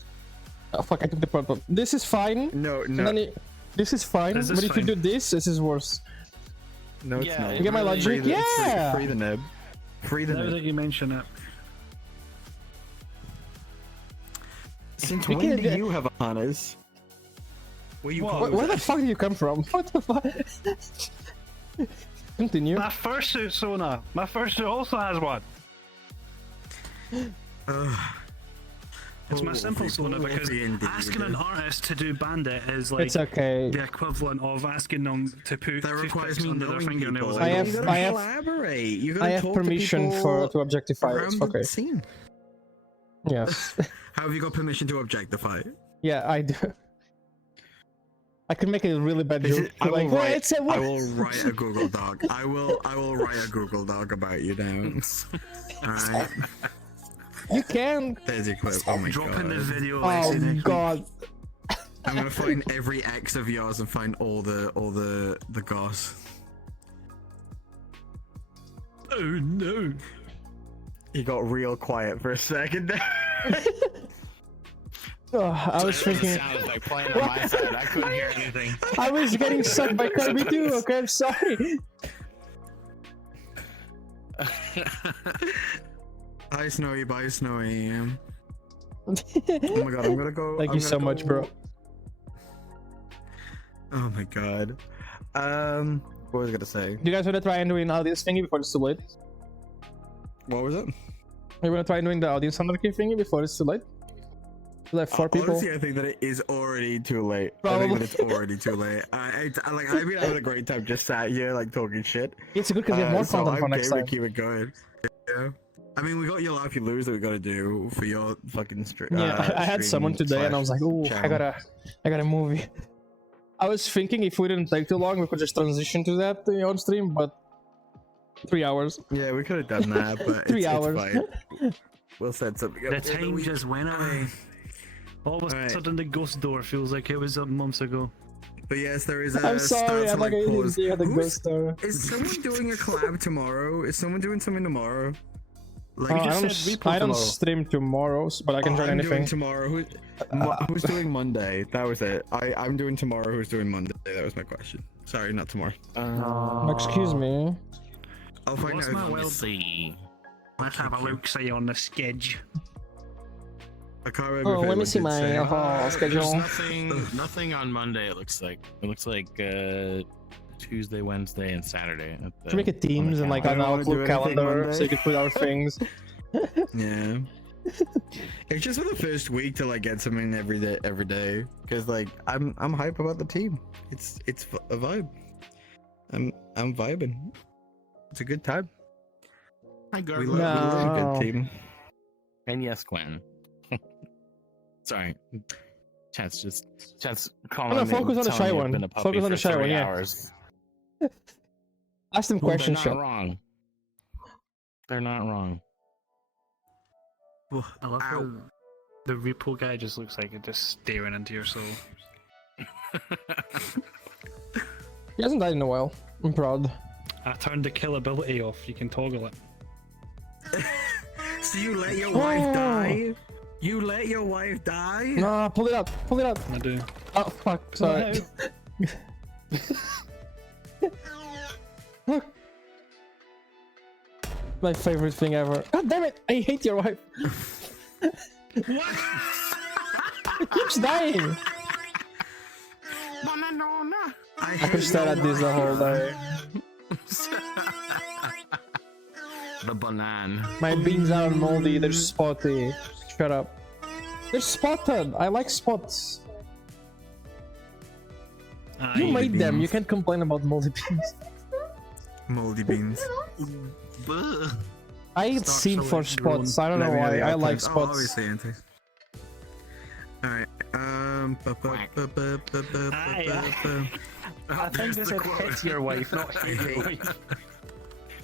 Oh, fuck! I took the purple. This is fine. No, And then this is fine. This is But if you fine. do this is worse. No, it's Yeah, not. you get my logic? Yeah. Free the nib. Free the Now nib. that you mention it. Since We when can't do get- you have a harness? Where you Where the fuck did you come from? What the fuck? Continue. My first suit, Sona. My first suit also has one. It's my simple Sona because asking an artist to do Bandit is like It's okay. the equivalent of asking them to put That requires toothpicks me under their knowing fingernails. people. I have- You gotta I have- collaborate. You I gotta have talk to permission people to objectify it. around It's the okay. scene. Yes. How have you got permission to objectify? Yeah, I do. I could make a really bad joke. I will Like, well, write. it's a I will write a Google Doc. I will write a Google Doc about you now. All right. You can. There's your clip. Oh my Dropping the god. video. Oh Lacey, next week. god. I'm gonna find every ex of yours and find all the goss. Oh no. He got real quiet for a second there. Oh, I was thinking. Sounded like playing on my side. I couldn't hear anything. I was getting sucked by Kirby too. Okay, I'm sorry. Bye Snowy, bye Snowy. Oh my god, I'm gonna go. Thank I'm you so gonna much, go- bro. Oh my god. What was I gonna say? Do you guys want to try and doing audience thingy before it's too late? What was it? You want to try doing the audience hierarchy thingy before it's too late? Like 4 people. Honestly, I think that it is already too late. I Probably. think that it's already too late. I've been having a great time just sat here like talking shit. It's good because we have more So content for I'm next game time. to keep it going. Yeah. I mean, we got your laugh, you lose that we gotta do for your fucking stream. Yeah, I had someone today and I was like, oh, I got a movie. I was thinking if we didn't take too long, we could just transition to that on stream, but 3 hours. Yeah, we could have done that, but 3 it's hours. fine. We'll set something up. The time just went away. All of a Alright. sudden, the ghost door feels like it was months ago. But yes, there is a I'm sorry, start I'm to, like an idiot. pause. Yeah, the Who's- ghost story. Is someone doing a collab tomorrow? Is someone doing something tomorrow? Like, Oh, just I don't, said replay I don't tomorrow. stream tomorrow, but I can join I'm doing anything. tomorrow. Who's doing Monday? That was it. I'm doing tomorrow. Who's doing Monday? That was my question. Sorry, not tomorrow. Excuse me. I'll find What's out. my if- well? See. Let's have a look see on the schedule. I can't remember. Oh, if let me anyone see did my say. oh, schedule. There's nothing on Monday. It looks like. It looks like Tuesday, Wednesday, and Saturday. Should we make a Teams and like I an don't wanna do Outlook anything calendar Monday. so you can put our things. Yeah. It's just for the first week to like get something every day, because like I'm hype about the team. It's a vibe. I'm vibing. It's a good time. Hi, We Gargoyle. love a good team. And yes, Gwen. Sorry. Chat's calling no, me, focus on the telling shy me I've one. been a puppy Focus on for the shy 3 one, yeah. hours. Ask them Well, questions, they're Chat. not wrong. They're not wrong. I love how the repo guy just looks like it just staring into your soul. He hasn't died in a while. I'm proud. I turned the kill ability off. You can toggle it. So you let your wife die? You let your wife die? Nah, pull it out. Pull it out. I do. Oh fuck! Sorry. Look. My favorite thing ever. God damn it! I hate your wife. What? It keeps dying. I could stare at this the whole day. The banana. My beans are moldy. They're spotty. Shut up. They're spotted. I like spots. You made them. You can't complain about moldy beans. Moldy beans. I eat seed for spots. I don't know why. I like spots. Obviously, Anthony. Alright, I think this said hit your wife, not hate your wife.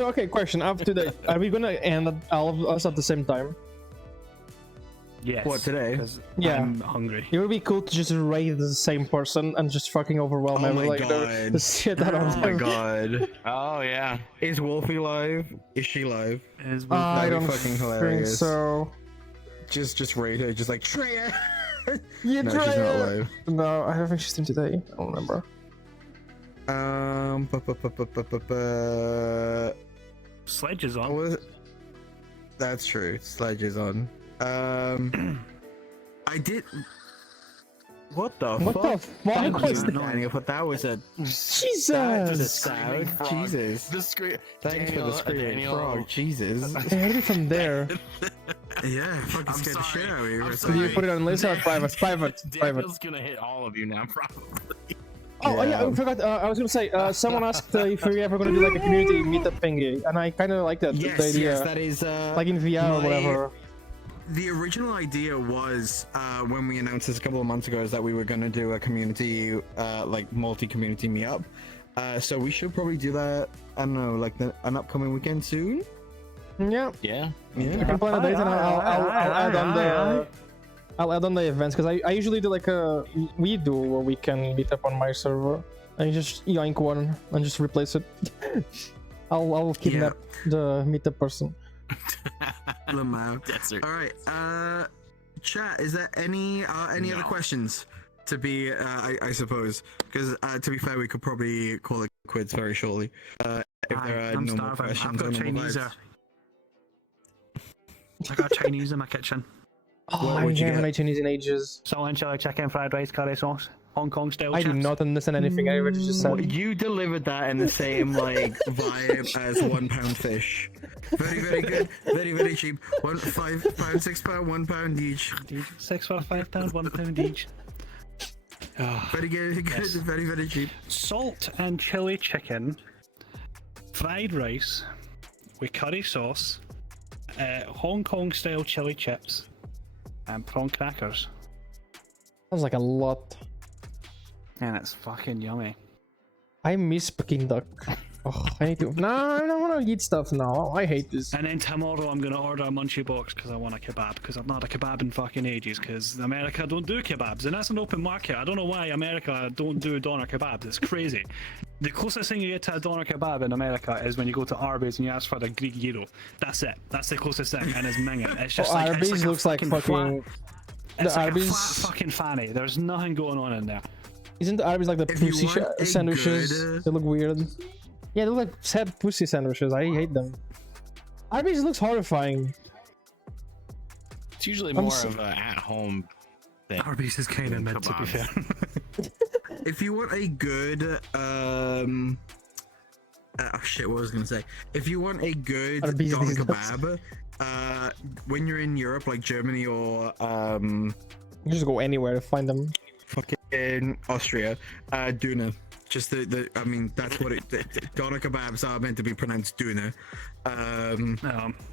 Okay, question. Up to date. Are we gonna end all of us at the same time? Yes. What, today? Yeah. I'm hungry. It would be cool to just raid the same person and just fucking overwhelm Oh everyone. my Like god. the shit out of Oh my them. god. Oh yeah. Is Wolfie live? Is she live? Is I That'd be don't fucking think hilarious. so. Just raid her, just like Treya. You No, she's not try it. live. No, I don't think she's in today. I don't remember. Sledge is what on. was it? That's true. Sledge is on. I did. What the What fuck? the fuck was that? Daniel, but that was a Jesus! sound. Jesus. The screen. Thanks for the screaming frog. Jesus. I heard it from there. Yeah, fucking scared the shit out of you. Did you put it on list or private? Private. Private. Daniel's gonna hit all of you now, probably. Oh yeah, I forgot. I was gonna say. Someone asked if we're ever gonna do like a community meetup thingy, and I kind of like that. Yes, the idea. yes, that is. Like in VR or whatever. The original idea was when we announced this a couple of months ago is that we were going to do a community like multi-community meetup, so we should probably do that. I don't know, like an upcoming weekend soon. Yeah. Yeah. I can plan a date and I'll add on the I'll add on the events because I usually do like we do a weekend meetup on my server. I just yoink one and just replace it. I'll kidnap the meetup person. Lamau. Desert. All right. Chat. Is there any other questions to be? I suppose because to be fair, we could probably call it quits very shortly. If there are I'm no more starving. questions. I've got or no more Chinese. vibes. I got Chinese in my kitchen. Oh, What I would you haven't get? had Chinese in ages. Salt and chili chicken, fried rice, curry sauce, Hong Kong style. I do chips. not understand anything I just said. You delivered that in the same like vibe as £1 fish. Very, very good. Very, very cheap. £5, £6, £1 each. 6 for £5, £1 each. Oh, Very good. Good. Yes. Very, very cheap. salt and chili chicken, fried rice with curry sauce, Hong Kong style chili chips, and prawn crackers. Sounds like a lot. And it's fucking yummy. I miss Peking duck. Oh, I need to. No, I don't want to eat stuff now. I hate this. And then tomorrow I'm gonna order a munchie box because I want a kebab because I've not had a kebab in fucking ages because America don't do kebabs and that's an open market. I don't know why America don't do doner kebabs. It's crazy. The closest thing you get to a doner kebab in America is when you go to Arby's and you ask for the Greek gyro. That's it. That's the closest thing and it's minging. It's just like Arby's it's like looks like fucking. it's The like Arby's. a flat fucking fanny. There's nothing going on in there. Isn't the Arby's like the If you pussy want a sandwiches? good- They look weird. Yeah, they look like sad pussy sandwiches. I hate them. Arby's looks horrifying. It's usually I'm more so- of an at-home thing. Arby's is kind of than mid to be kebabs. fair. If you want a good oh shit, what was I gonna say? If you want a good Arby's doner these nuts. kebab, when you're in Europe, like Germany or You just go anywhere to find them. fucking Austria, Döner. Just I mean, that's what it. Doner kebabs are meant to be pronounced Döner.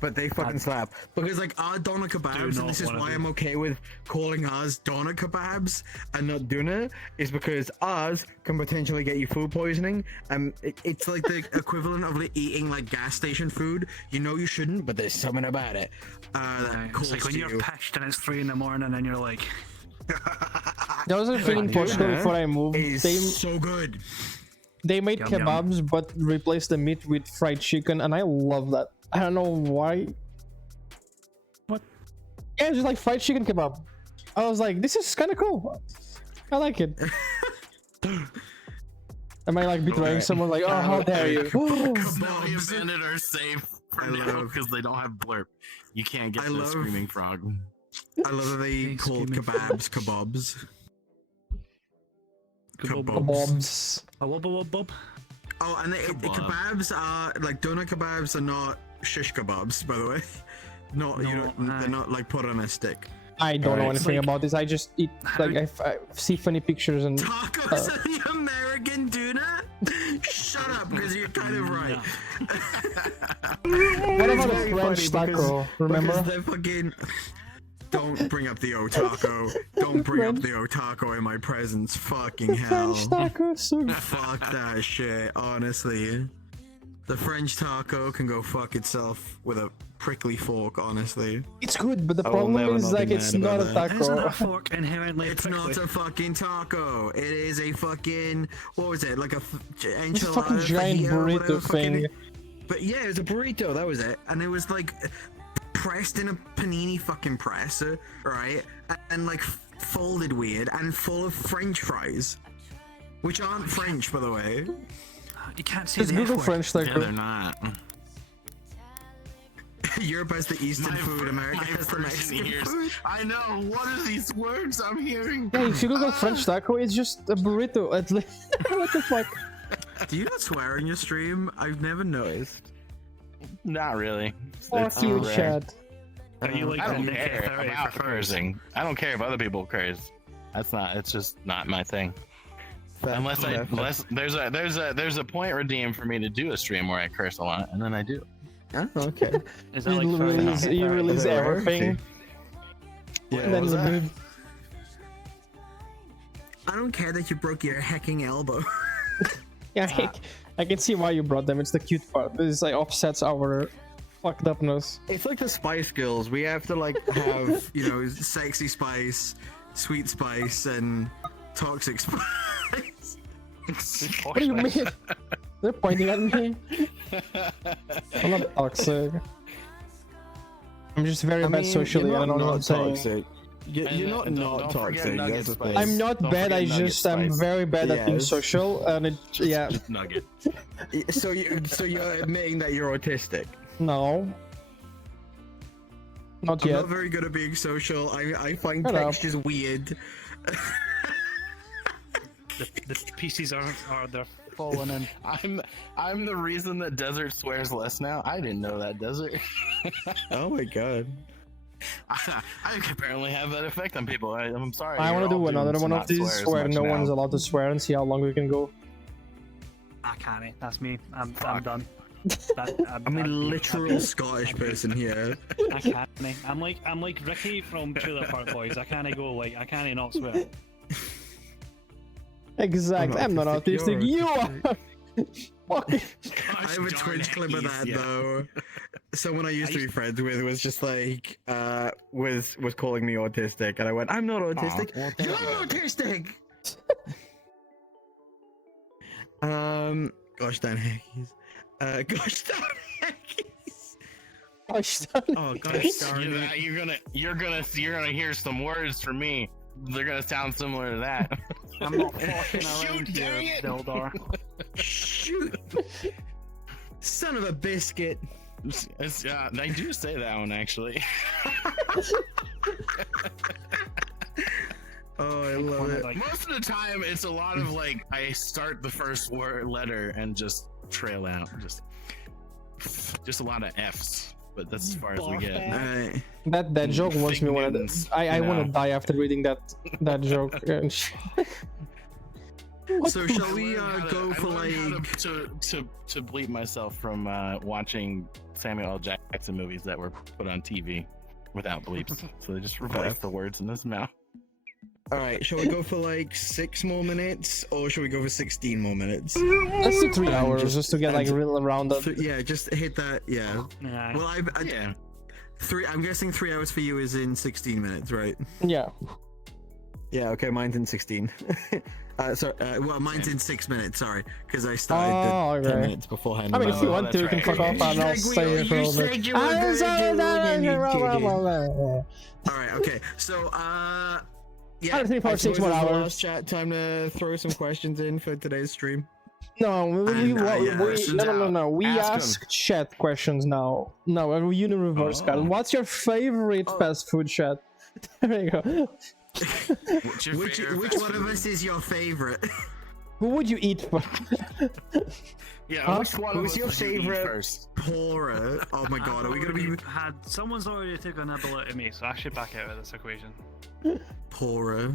But they fucking slap. Because like our doner kebabs, and this is why I'm okay with calling ours doner kebabs and not Döner, is because ours can potentially get you food poisoning. It's like the equivalent of like, eating like gas station food. You know you shouldn't, but there's something about it. It's like when you're pissed and it's 3 a.m. and you're like. That was a thing in Portugal before I moved. They so good. They made Yum, kebabs yum. but replaced the meat with fried chicken, and I love that. I don't know why. What? Yeah, just like fried chicken kebab. I was like, this is kind of cool. I like it. Am I like betraying someone? Like, oh, how dare you? Smelly Bandit are safe for now because they don't have blurp. You can't get the Screaming Frog. I love that they call kebabs kebabs. Kebabs. Oh, and the kebabs are like doner kebabs are not shish kebabs, by the way. They're not like put on a stick. I don't know anything about this. I just eat like I see funny pictures and tacos are the American doner. Shut up, because you're kind of right. What about a French taco? Remember? Because they're fucking. Don't bring up the otaco. Don't bring up the otaco in my presence. Fucking hell. French taco, so fuck that shit. Honestly, the French taco can go fuck itself with a prickly fork. Honestly, it's good, but the problem is like it's not a taco. Isn't a fork inherently it's prickly? not a fucking taco. It is a fucking what was it? Like a enchilada. It's a fucking giant burrito thing. But yeah, it was a burrito. That was it, and it was like pressed in a panini fucking press, right? And like folded weird and full of French fries, which aren't French, by the way. You can't see It's the Google F word. French taco. Yeah, they're not. Europe has the Eastern food. America has the Mexican food. I know. What are these words I'm hearing? Yeah, if you Google French taco, it's just a burrito. At least, what the fuck? Do you not swear in your stream? I've never noticed. Not really. Fuck you, Chad. Are you like I don't the Nick care 30 about for cursing. I don't care if other people curse. That's not. It's just not my thing. Unless there's a point redeemed for me to do a stream where I curse a lot, and then I do. Oh, okay. Is that like You release everything. Yeah. And then you move. I don't care that you broke your hacking elbow. Yeah, I can see why you brought them. It's the cute part. This like offsets our fucked upness. It's like the Spice Girls. We have to like have sexy spice, sweet spice, and toxic spice. What do you mean? They're pointing at me. I'm not toxic. I'm just very bad socially. I don't know what I'm saying. You're not toxic. That's the thing. I'm not bad. I'm very bad at being social, and yeah. Nugget. So you're admitting that you're autistic? No. Not I'm yet. not very good at being social. I find Shut up. textures weird. the pieces are they're falling in. I'm the reason that Desert swears less now. I didn't know that, Desert. Oh my god. I apparently have that effect on people. I'm sorry. I want to do another one of these where no one's allowed to swear and see how long we can go. I can't. That's me. I'm done. I'm a literal Scottish person here. I can't. I'm like Ricky from Trailer Park Boys. I can't go like I can't not swear. Exactly. I'm not autistic. You are. I have a Twitch clip of that though. Someone I used to be friends with was just like was calling me autistic, and I went, I'm not autistic. You're autistic. Gosh darn heckies. Gosh darn heckies. Gosh darn. Oh gosh darn. You're gonna hear some words from me. They're gonna sound similar to that. I'm not fucking around here, Dildar. Shoot! Son of a biscuit. I do say that one actually. Oh, I love it. Most of the time, it's a lot of like I start the first word letter and just trail out, just a lot of F's but that's as far as we get. That joke wants me wanna. I want to die after reading that joke. So shall we go for like to bleep myself from watching Samuel L. Jackson movies that were put on TV without bleeps? So they just replace the words in his mouth. All right, shall we go for like 6 more minutes, or shall we go for 16 more minutes? Let's do 3 hours just to get like real rounded. Yeah, just hit that. Yeah. Well, yeah. 3. I'm guessing 3 hours for you is in 16 minutes, right? Yeah. Yeah. Okay, mine's in 16. Well, mine's in 6 minutes. Sorry, because I started 10 minutes beforehand. I mean, if you want to, you can fuck off and I'll stay here for a little bit. All right. Okay. So, yeah. 3, 4, 6 more hours. Last chat. Time to throw some questions in for today's stream. No, no. We ask chat questions now. No, we're in reverse. What's your favorite fast food chat? There you go. Which one of us is your favorite? Who would you eat for? Yeah, which one who's of your us would you eat favorite first? Poorer. Oh my god, are we gonna be Someone's already taken a nibble at me, so I should back out of this equation. poorer?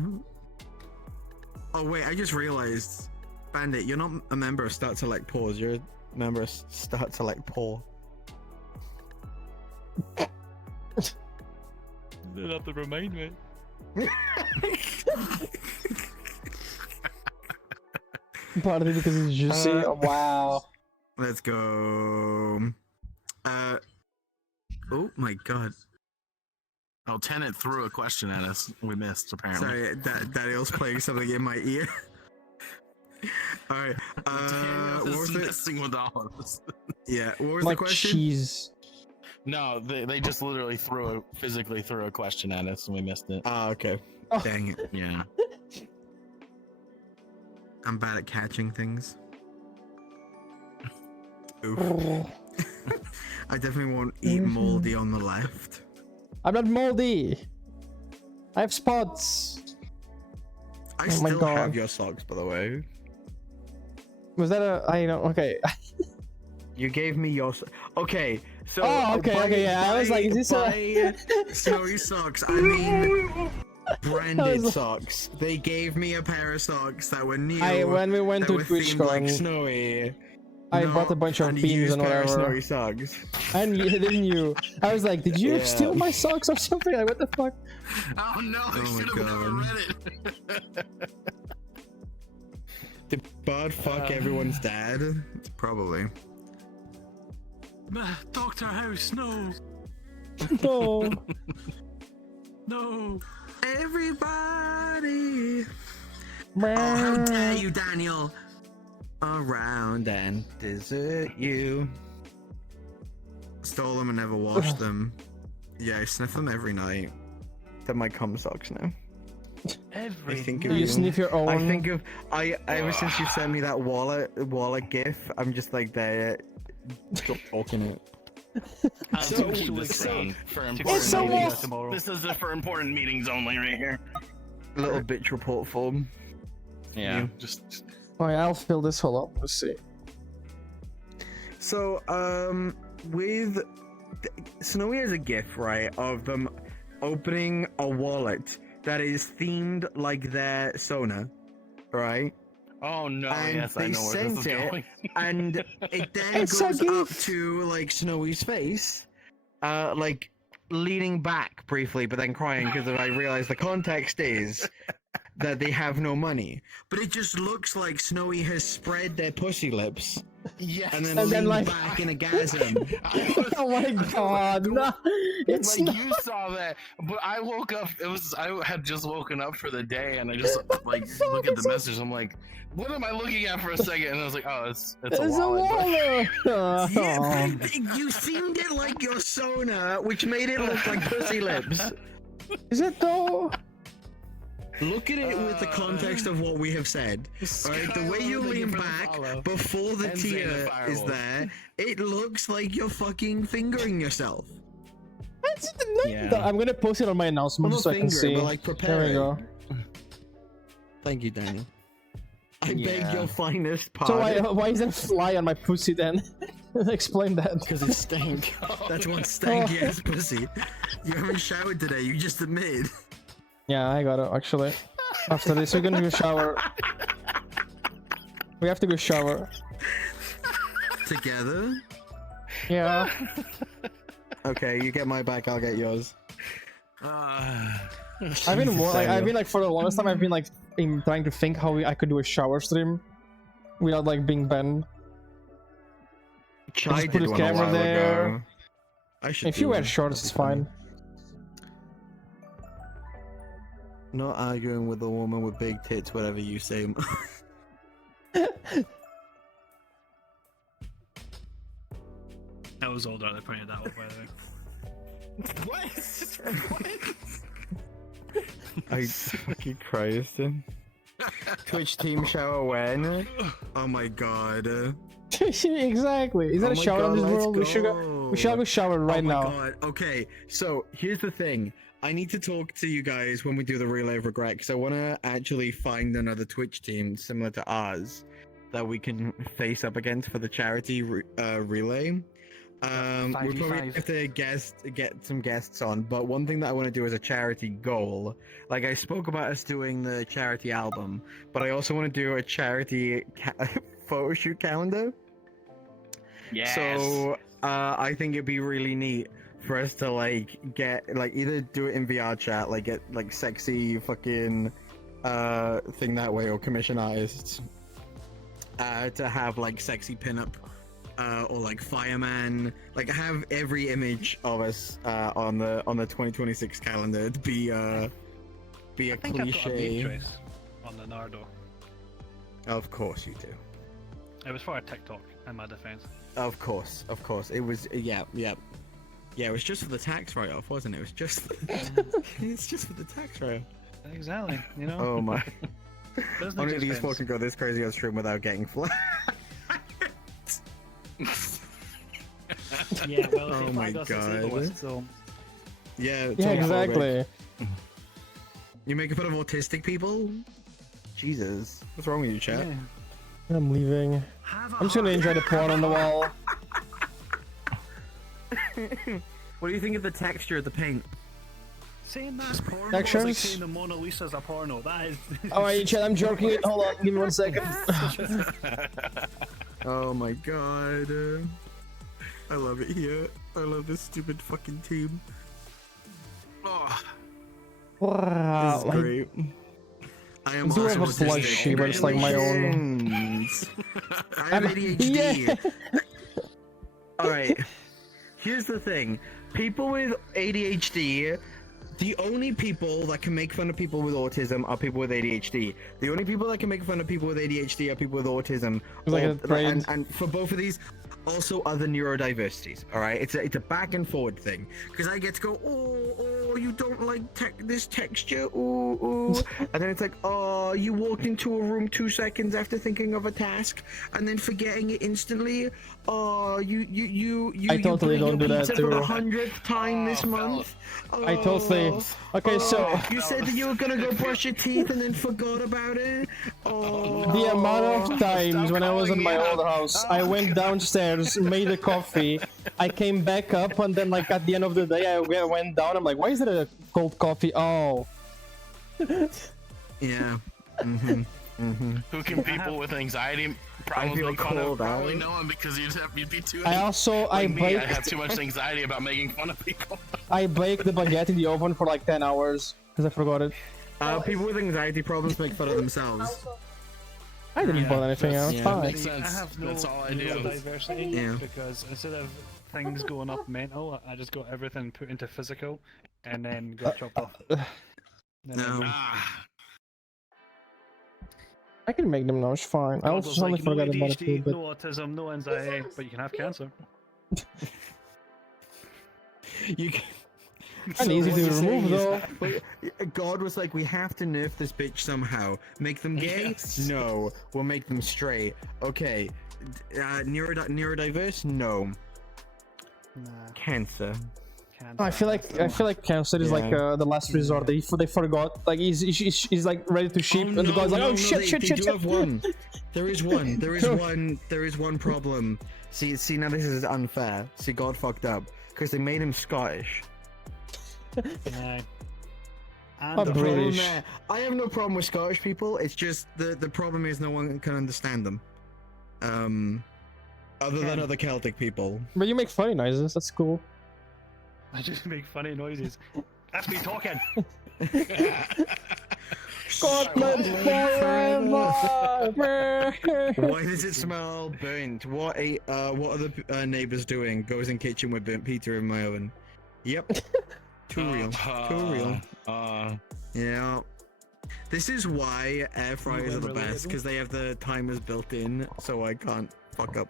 Oh wait, I just realized, Bandit, you're not a member of Start Select Pause. You're a member of Start Select Paw. You'll have to remind me. Partly because it's juicy. Wow. Let's go. Oh my god. Oh, Tenet threw a question at us. We missed, apparently. Sorry, Daniel's playing something in my ear. Alright. What was messing with all of us. Yeah, what was like the question? Cheese. No, they just literally physically threw a question at us and we missed it. Ah, okay. Oh. Dang it. Yeah. I'm bad at catching things. Oof. I definitely won't eat moldy on the left. I'm not moldy. I have spots. I Oh my still God. have your socks, by the way. Was that a? I don't. Okay. You gave me your. Okay, so. Oh, okay, yeah. I was like, is this a snowy socks? I mean, branded like- socks. They gave me a pair of socks that were new. When we went that to were themed like TwitchCon, snowy. I bought a bunch of and beans used and pair of whatever. snowy socks. And then you, I was like, did you Yeah. steal my socks or something? Like, what the fuck? Oh no, I Oh my should have never God. read it. Did Bud fuck everyone's dad? Probably. Doctor House, no. No. No. Everybody. Oh, how dare you, Daniel? Around and desert you. Stole them and never washed them. Yeah, I sniff them every night. They're my cum socks now. I think of You sniff your own. I think of ever since you sent me that wallet gif, I'm just like there talking it. So keep this around for important so meetings. tomorrow. This is for important meetings only right here. Little bitch report form. Yeah, just Oh yeah, I'll fill this whole up. Let's see. So, with Snowy has a gif, right, of them opening a wallet that is themed like their Sona, right? oh no, And yes, I they know where this is sent it, going. and it then It's a goes up gif. to like Snowy's face, like leaning back briefly, but then crying because I realize the context is that they have no money. But it just looks like Snowy has spread their pussy lips Yes, and then And then, leaned like- back in a gasm. Oh my god, no. It's like not. you saw that, but I woke up. I had just woken up for the day, and I just like look at the message. I'm like, what am I looking at for a second? And I was like, oh, it's a It's a wallet. wallet. Yeah, Oh. but you themed it like your Sona, which made it look like pussy lips. Is it though? Look at it with the context of what we have said. Alright, the way you lean back before the And saying tear the is firewall. there, it looks like you're fucking fingering yourself. Yeah. I'm gonna post it on my announcement Well, so I not can fingering, see. but, like, There preparing. we go. Thank you, Daniel. I beg Yeah. your finest So pardon. why is there a fly on my pussy then? Explain that. Because it stank. That's one stanky ass pussy. You haven't showered today, you just admitted. Yeah, I got it actually. After this, we're gonna go shower. We have to go shower. Together? Yeah. Okay, you get my back, I'll get yours. I've been like for the longest time I've been like trying to think how I could do a shower stream without like being banned. Chai Just put did his one a camera while there. ago. I should If do you wear one. shorts, it's fine. Not arguing with a woman with big tits, whatever you say. That was older. They printed that out, by the way. What? I fucking Christ. Twitch team shower when? Oh my god. Exactly. Is that Oh a my shower God, in this let's world? We should go shower right oh my now. God. Okay, so here's the thing. I need to talk to you guys when we do the Relay of Regret, because I want to actually find another Twitch team similar to ours that we can face up against for the charity relay. We'll probably have to get some guests on, but one thing that I want to do as a charity goal, like I spoke about us doing the charity album, but I also want to do a charity photo shoot calendar. Yes. So I think it'd be really neat for us to like get like either do it in VR chat, like get like sexy fucking thing that way, or commission artists to have like sexy pinup. Or like fireman, like have every image of us on the 2026 calendar to be a I think I've got a cliche. meme trace on the Nardo. Of course you do. It was for a TikTok, in my defense. Of course. It was yeah. It was just for the tax write-off, wasn't it? It was just it's just for the tax write-off. Exactly, you know? Oh my. Business Only these expense. four can go this crazy on stream without getting flagged. Yeah, well, Oh they my flagged us as God. ableist, so... Yeah, it's Yeah, homophobic. exactly. You making fun of autistic people? Jesus, what's wrong with you, chat? Yeah. I'm leaving. I'm just gonna enjoy the porn on the wall. What do you think of the texture of the paint? Saying that's porno is Textures? like saying the Mona Lisa's a porno. That is... Alright, chat, I'm joking it. Hold on, give me 1 second. Oh my god. I love it here. I love this stupid fucking team. Oh, Wow, this is like, great. I am I do have a also plushie, but it's like my own. Congratulations. I have ADHD. Yeah. Alright. Here's the thing. People with ADHD, the only people that can make fun of people with autism are people with ADHD. The only people that can make fun of people with ADHD are people with autism. Like Or- a brain. and for both of these, also other neurodiversities. All right, it's a back and forward thing. Because I get to go, oh, you don't like this texture, ooh, and then it's like, oh, you walked into a room 2 seconds after thinking of a task and then forgetting it instantly. Oh, you I totally you don't do that pizza for the too. 100th time this month. I totally. Okay, so You said that you were gonna go brush your teeth and then forgot about it. Oh, the amount of times when I was in my old house, I went downstairs, made a coffee, I came back up, and then like at the end of the day, I went down. I'm like, why is there a cold coffee? Oh. Yeah. Who can people with anxiety problems feel make fun of? cold out. Probably no one because you'd be too. I also I Like me, I have baked too much anxiety about making fun of people. I baked the baguette in the oven for like 10 hours because I forgot it. People with anxiety problems make fun of themselves. I didn't put anything else. yeah, Fine. makes See, I sense. have no That's all I do. diversity Yeah. because instead of things going up mental, I just got everything put into physical and then got chopped off. Then No. I can make them now, it's fine. I God also was suddenly like, no forgot about it ADHD, too, but no autism, no anxiety, but you can have cancer. You can... and easy what to you're remove saying is- though. Wait, God was like, we have to nerf this bitch somehow. Make them gay? Yes. No. We'll make them straight. Okay. Neurodiverse? No. Nah, Cancer. cancer. I feel like cancer is like Yeah. the last resort. They forgot. Like he's like ready to ship, Oh, and the guy's like, oh shit, they shit, do shit, have one. There is one. There is one. There is one problem. See. Now this is unfair. See, God fucked up because they made him Scottish. No. I'm The problem British. there, I have no problem with Scottish people. It's just the problem is no one can understand them. Other than other Celtic people. But you make funny noises. That's cool. I just make funny noises. That's me talking. Scotland forever. Why does it smell burnt? What are the neighbors doing? Goes in kitchen with burnt pizza in my oven. Yep. Too real. Too real. Yeah. This is why air fryers are the best, because they have the timers built in, so I can't fuck up.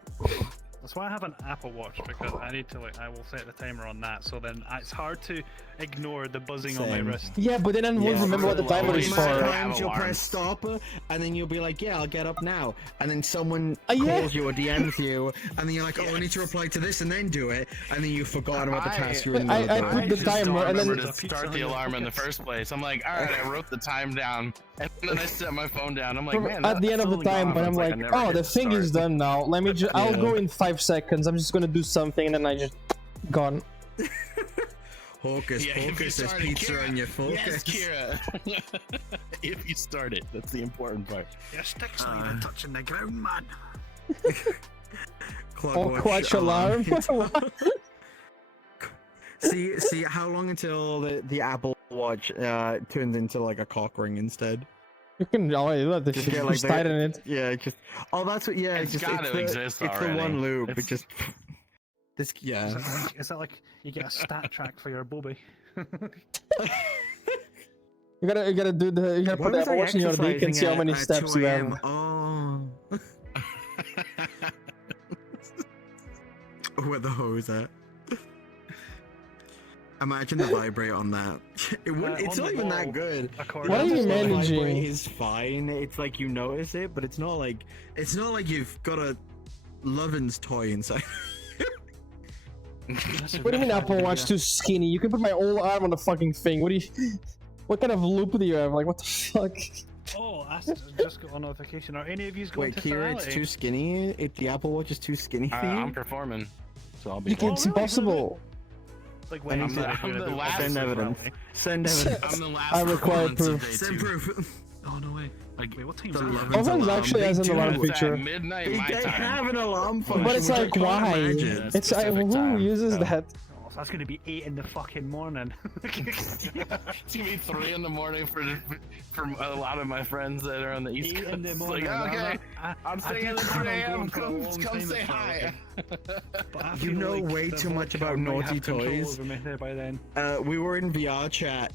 That's why I have an Apple Watch, because I need to I will set the timer on that, so then it's hard to ignore the buzzing on my Same. wrist. Yeah, but then I won't remember what the timer is for. Sometimes you'll press stop, and then you'll be like, yeah, I'll get up now. And then someone calls you or DMs you, and then you're like, oh, I need to reply to this and then do it. And then you've forgotten about the task you're in the middle I of put the doing. timer and then to start the alarm in the first place. I'm like, all right, I wrote the time down, and then I set my phone down. I'm like, man. at the end of the that's time, totally when I'm gone. like, I never oh, hit the thing is start. done now. Let me just, I'll go in 5 seconds. I'm just gonna do something, and then I just gone. Hocus Yeah, if you pocus, there's started, pizza Kira. on your focus. Yes, Kira. If you start it, that's the important part. Your sticks not even touching the ground, man. Clockwatch alarm. see how long until the Apple Watch turns into like a cock ring instead? You can already let the Just shit get, like, just tighten it. Yeah, just that's what. Yeah, It's just gotta the, exist It's the already. one loop. It's- It just this. Yeah. Is that like you get a stat track for your booby? You gotta do the. You gotta Why put was that I watch in your dick and see how exercising many at steps 2 you a.m.? have. Oh. Where the hose at? Imagine the vibrate on that. It would, it's on not the even wall, that good. according What are to you the The managing? vibrate is fine. It's like you notice it, but it's not like you've got a Lovin's toy inside. What do you mean Apple Watch too skinny? You can put my whole arm on the fucking thing. What do you? What kind of loop do you have? Like what the fuck? Oh, I just got a notification. Are any of you going Wait, to Kira, it's Ferrari? too skinny. If the Apple Watch is too skinny for you, I'm performing, so I'll be. You can, it's really? impossible. Like, I when need is to- it? I'm the last send evidence. Send evidence. I'm the last I require performance of proof. day Send 2. proof. Oh no way! Like, wait, what team's The that? Lovin's Ovens alarm. actually They has an do. alarm It's at feature. midnight They my time. have an alarm function. But it's which I like, can't why? imagine. Yeah. It's Specific who time, uses so. that? Oh, so that's going to be 8 in the fucking morning. It's gonna be 3 in the morning for a lot of my friends that are on the East 8 Coast. in the It's morning. like, okay, I I'm staying at did 3 plan on a.m. going for a long Come time say at hi. But I You feel know like way the too much vodka about might naughty have control toys. over me by then. We were in VR chat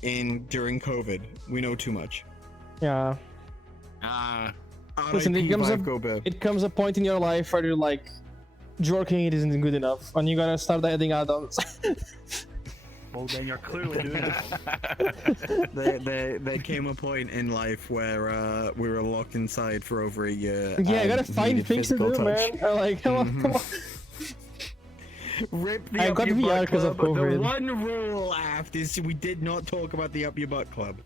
during COVID. We know too much. Yeah. Listen, RIP it comes Vive up. Gobe. It comes a point in your life where you're like, jerking it isn't good enough, and you gotta start adding add-ons. Well, then you're clearly doing it. There came a point in life where we were locked inside for over a year. Yeah, I and gotta find needed things to physical do, touch. man. I'm like, come on, come on. Rip the I Up got Your VR Butt 'cause of Club. The COVID. one rule, Aft, is we did not talk about the Up Your Butt Club.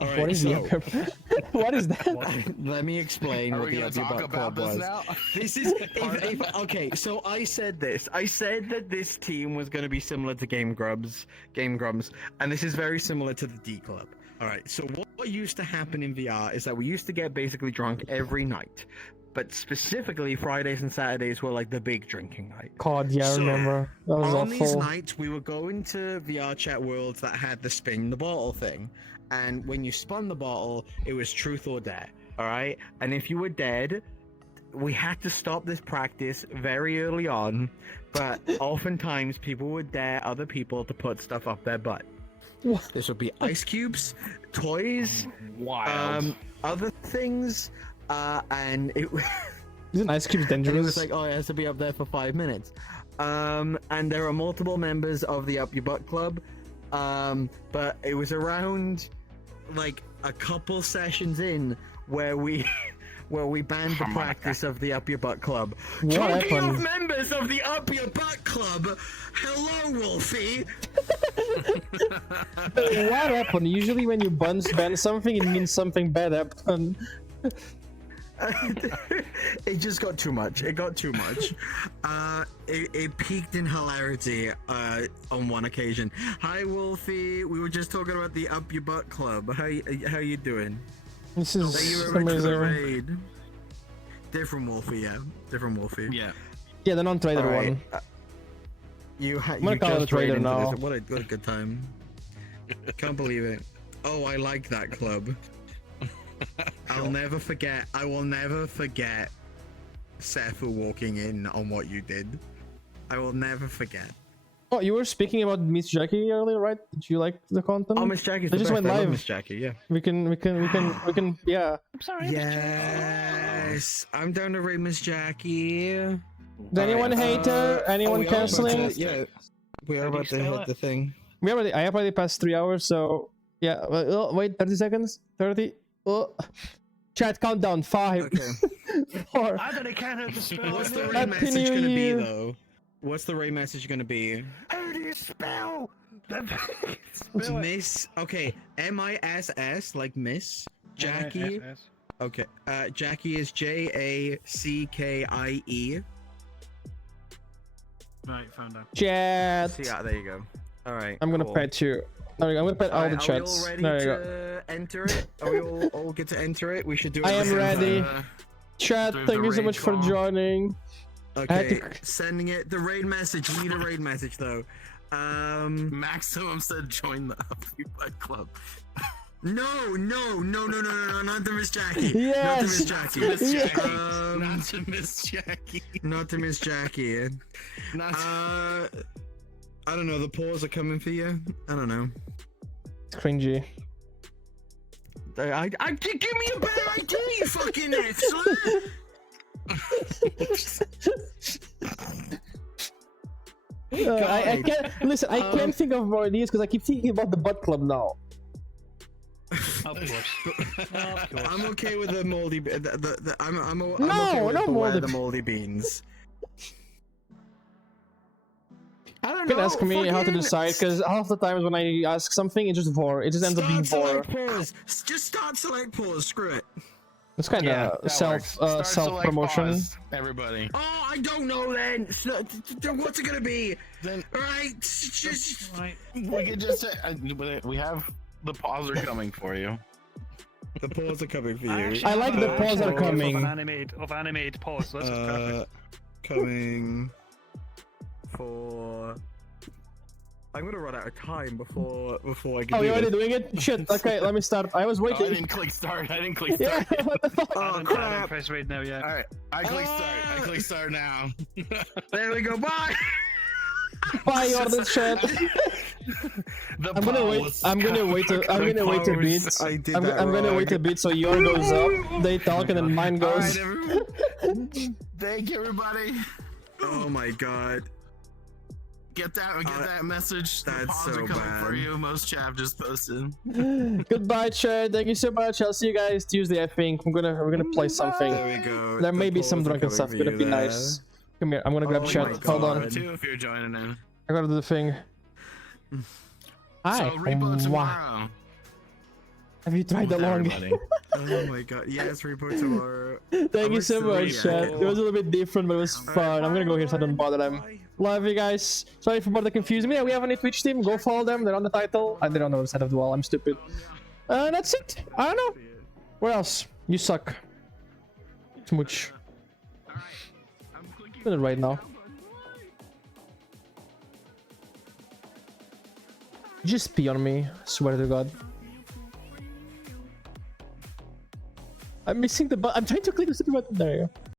All right, What is so, the What is that? let me explain Are what we the gonna Up Your talk Butt about Club this was. now? This is okay. So I said this. I said that this team was going to be similar to Game Grumps, and this is very similar to the D Club. All right. So what used to happen in VR is that we used to get basically drunk every night, but specifically Fridays and Saturdays were like the big drinking night. God, yeah, I So, remember. That was on these awful. nights, we would go into VR chat worlds that had the spin the bottle thing, and when you spun the bottle, it was truth or dare. All right, and if you were dead, we had to stop this practice very early on, but oftentimes people would dare other people to put stuff up their butt. What? This would be ice cubes, toys, Wild. other things, and it. Isn't ice cubes And it was dangerous? like, oh, it has to be up there for 5 minutes. And there are multiple members of the Up Your Butt Club. But it was around like a couple sessions in where we banned the practice of the Up Your Butt Club. What Talking happened? of members of the Up Your Butt Club, hello, Wolfie. What happened? Usually when you ban something, it means something bad happened. It just got too much. It got too much. It peaked in hilarity on one occasion. Hi, Wolfie. We were just talking about the Up Your Butt Club. How you doing? This is Thank you very much for the amazing. raid. Different Wolfie, yeah. Different Wolfie. Yeah. Yeah, the non-trader All right. one. You gonna call it a trader raided into now. this. What a good time. Can't believe it. Oh, I like that club. I'll never forget. I will never forget Sephu walking in on what you did. I will never forget. Oh, you were speaking about Miss Jackie earlier, right? Did you like the content? Oh, Miss Jackie's They the just best. went I love live. Miss Jackie, yeah. We can, yeah. I'm sorry. Yes, I'm down to raid Miss Jackie. Does anyone hate her? Anyone we are about canceling? to- Yeah, we are about to hit the thing. I have already passed 3 hours, so yeah. Wait, 30 seconds. 30. Oh. Chat countdown. 5. Okay. 4. I don't count the spell. What's the raid Happy message New gonna be Year. though? What's the raid message gonna be? How do you spell? Miss. Okay, MISS like Miss Jackie. Okay, Jackie is JACKIE. Right, found out. Chat. So yeah, there you go. All right. I'm gonna cool. pet you. There we go. I'm gonna pet all the Are chats. we all ready There you go. to enter it? Are we all get to enter it? We should do it. I at the am same ready. time. Chat, There's thank the you so raid much for call. joining. I had Okay, to- sending it. The raid message. We need a raid message though. Maximum said join the Up Your Butt Club. No, not to Miss Jackie. Yes. Not to Miss Jackie. Not to Miss Jackie. Not to Miss Jackie. Not to... I don't know. The paws are coming for you. I don't know. It's cringy. I give me a better idea, you fucking excellent. I can't listen. I can't think of more ideas because I keep thinking about the butt club now. Of course. I'm okay with the moldy. I'm No, okay with not the moldy moldy beans. I don't You can know. ask me how to decide because half the times when I ask something, it just vor. It just ends up being vor. Just start select pause. Screw it. It's kind of self promotion. Everybody. Oh, I don't know then. What's it gonna be? Then Right. Just. we could just we have the pause are coming for you. The paws are coming for you. I like the paws are coming. Of animated pause. So that's just perfect. Coming for. I'm gonna run out of time before I can. Oh, do you're already this. doing it? Shit. Okay, let me start. I was Oh, I waiting. didn't click start. Yeah. What the fuck? Oh I don't crap! press right now yet. All right, I click start. I click start now. There we go. Bye. Bye, order chat. The I'm gonna wait. pause. I'm gonna wait. I'm gonna wait a bit. I did I'm that gonna wrong. wait a bit so your goes up. They talk and then mine All goes. right, everyone. Thank you, everybody. Oh my god. Get that message. The that's pause so are coming for bad. you. Most chat just posted. Goodbye, chat. Thank you so much. I'll see you guys Tuesday. I think we're gonna play something. There we go. There The may be paws some are drunken coming stuff. for Gonna you be there. nice. Come here. I'm gonna grab Oh chat. my Hold God. on. Too, if you're joining in. I gotta do the thing. Hi. So repo Mwah. tomorrow. Have you tried the with long? everybody. Oh my god. Yes, report tomorrow. Thank you so much, Yeah. chat. It was a little bit different, but it was fun. I'm gonna go here so I don't bother them. Love you guys. Sorry for the confusion. Yeah, we have a new Twitch team. Go follow them. They're on the title. They're on the other side of the wall. I'm stupid. That's it. I don't know. Where else? You suck. Smooch. I'm doing it right now. Just pee on me. Swear to God. I'm missing the button. I'm trying to click the stupid button. There you go.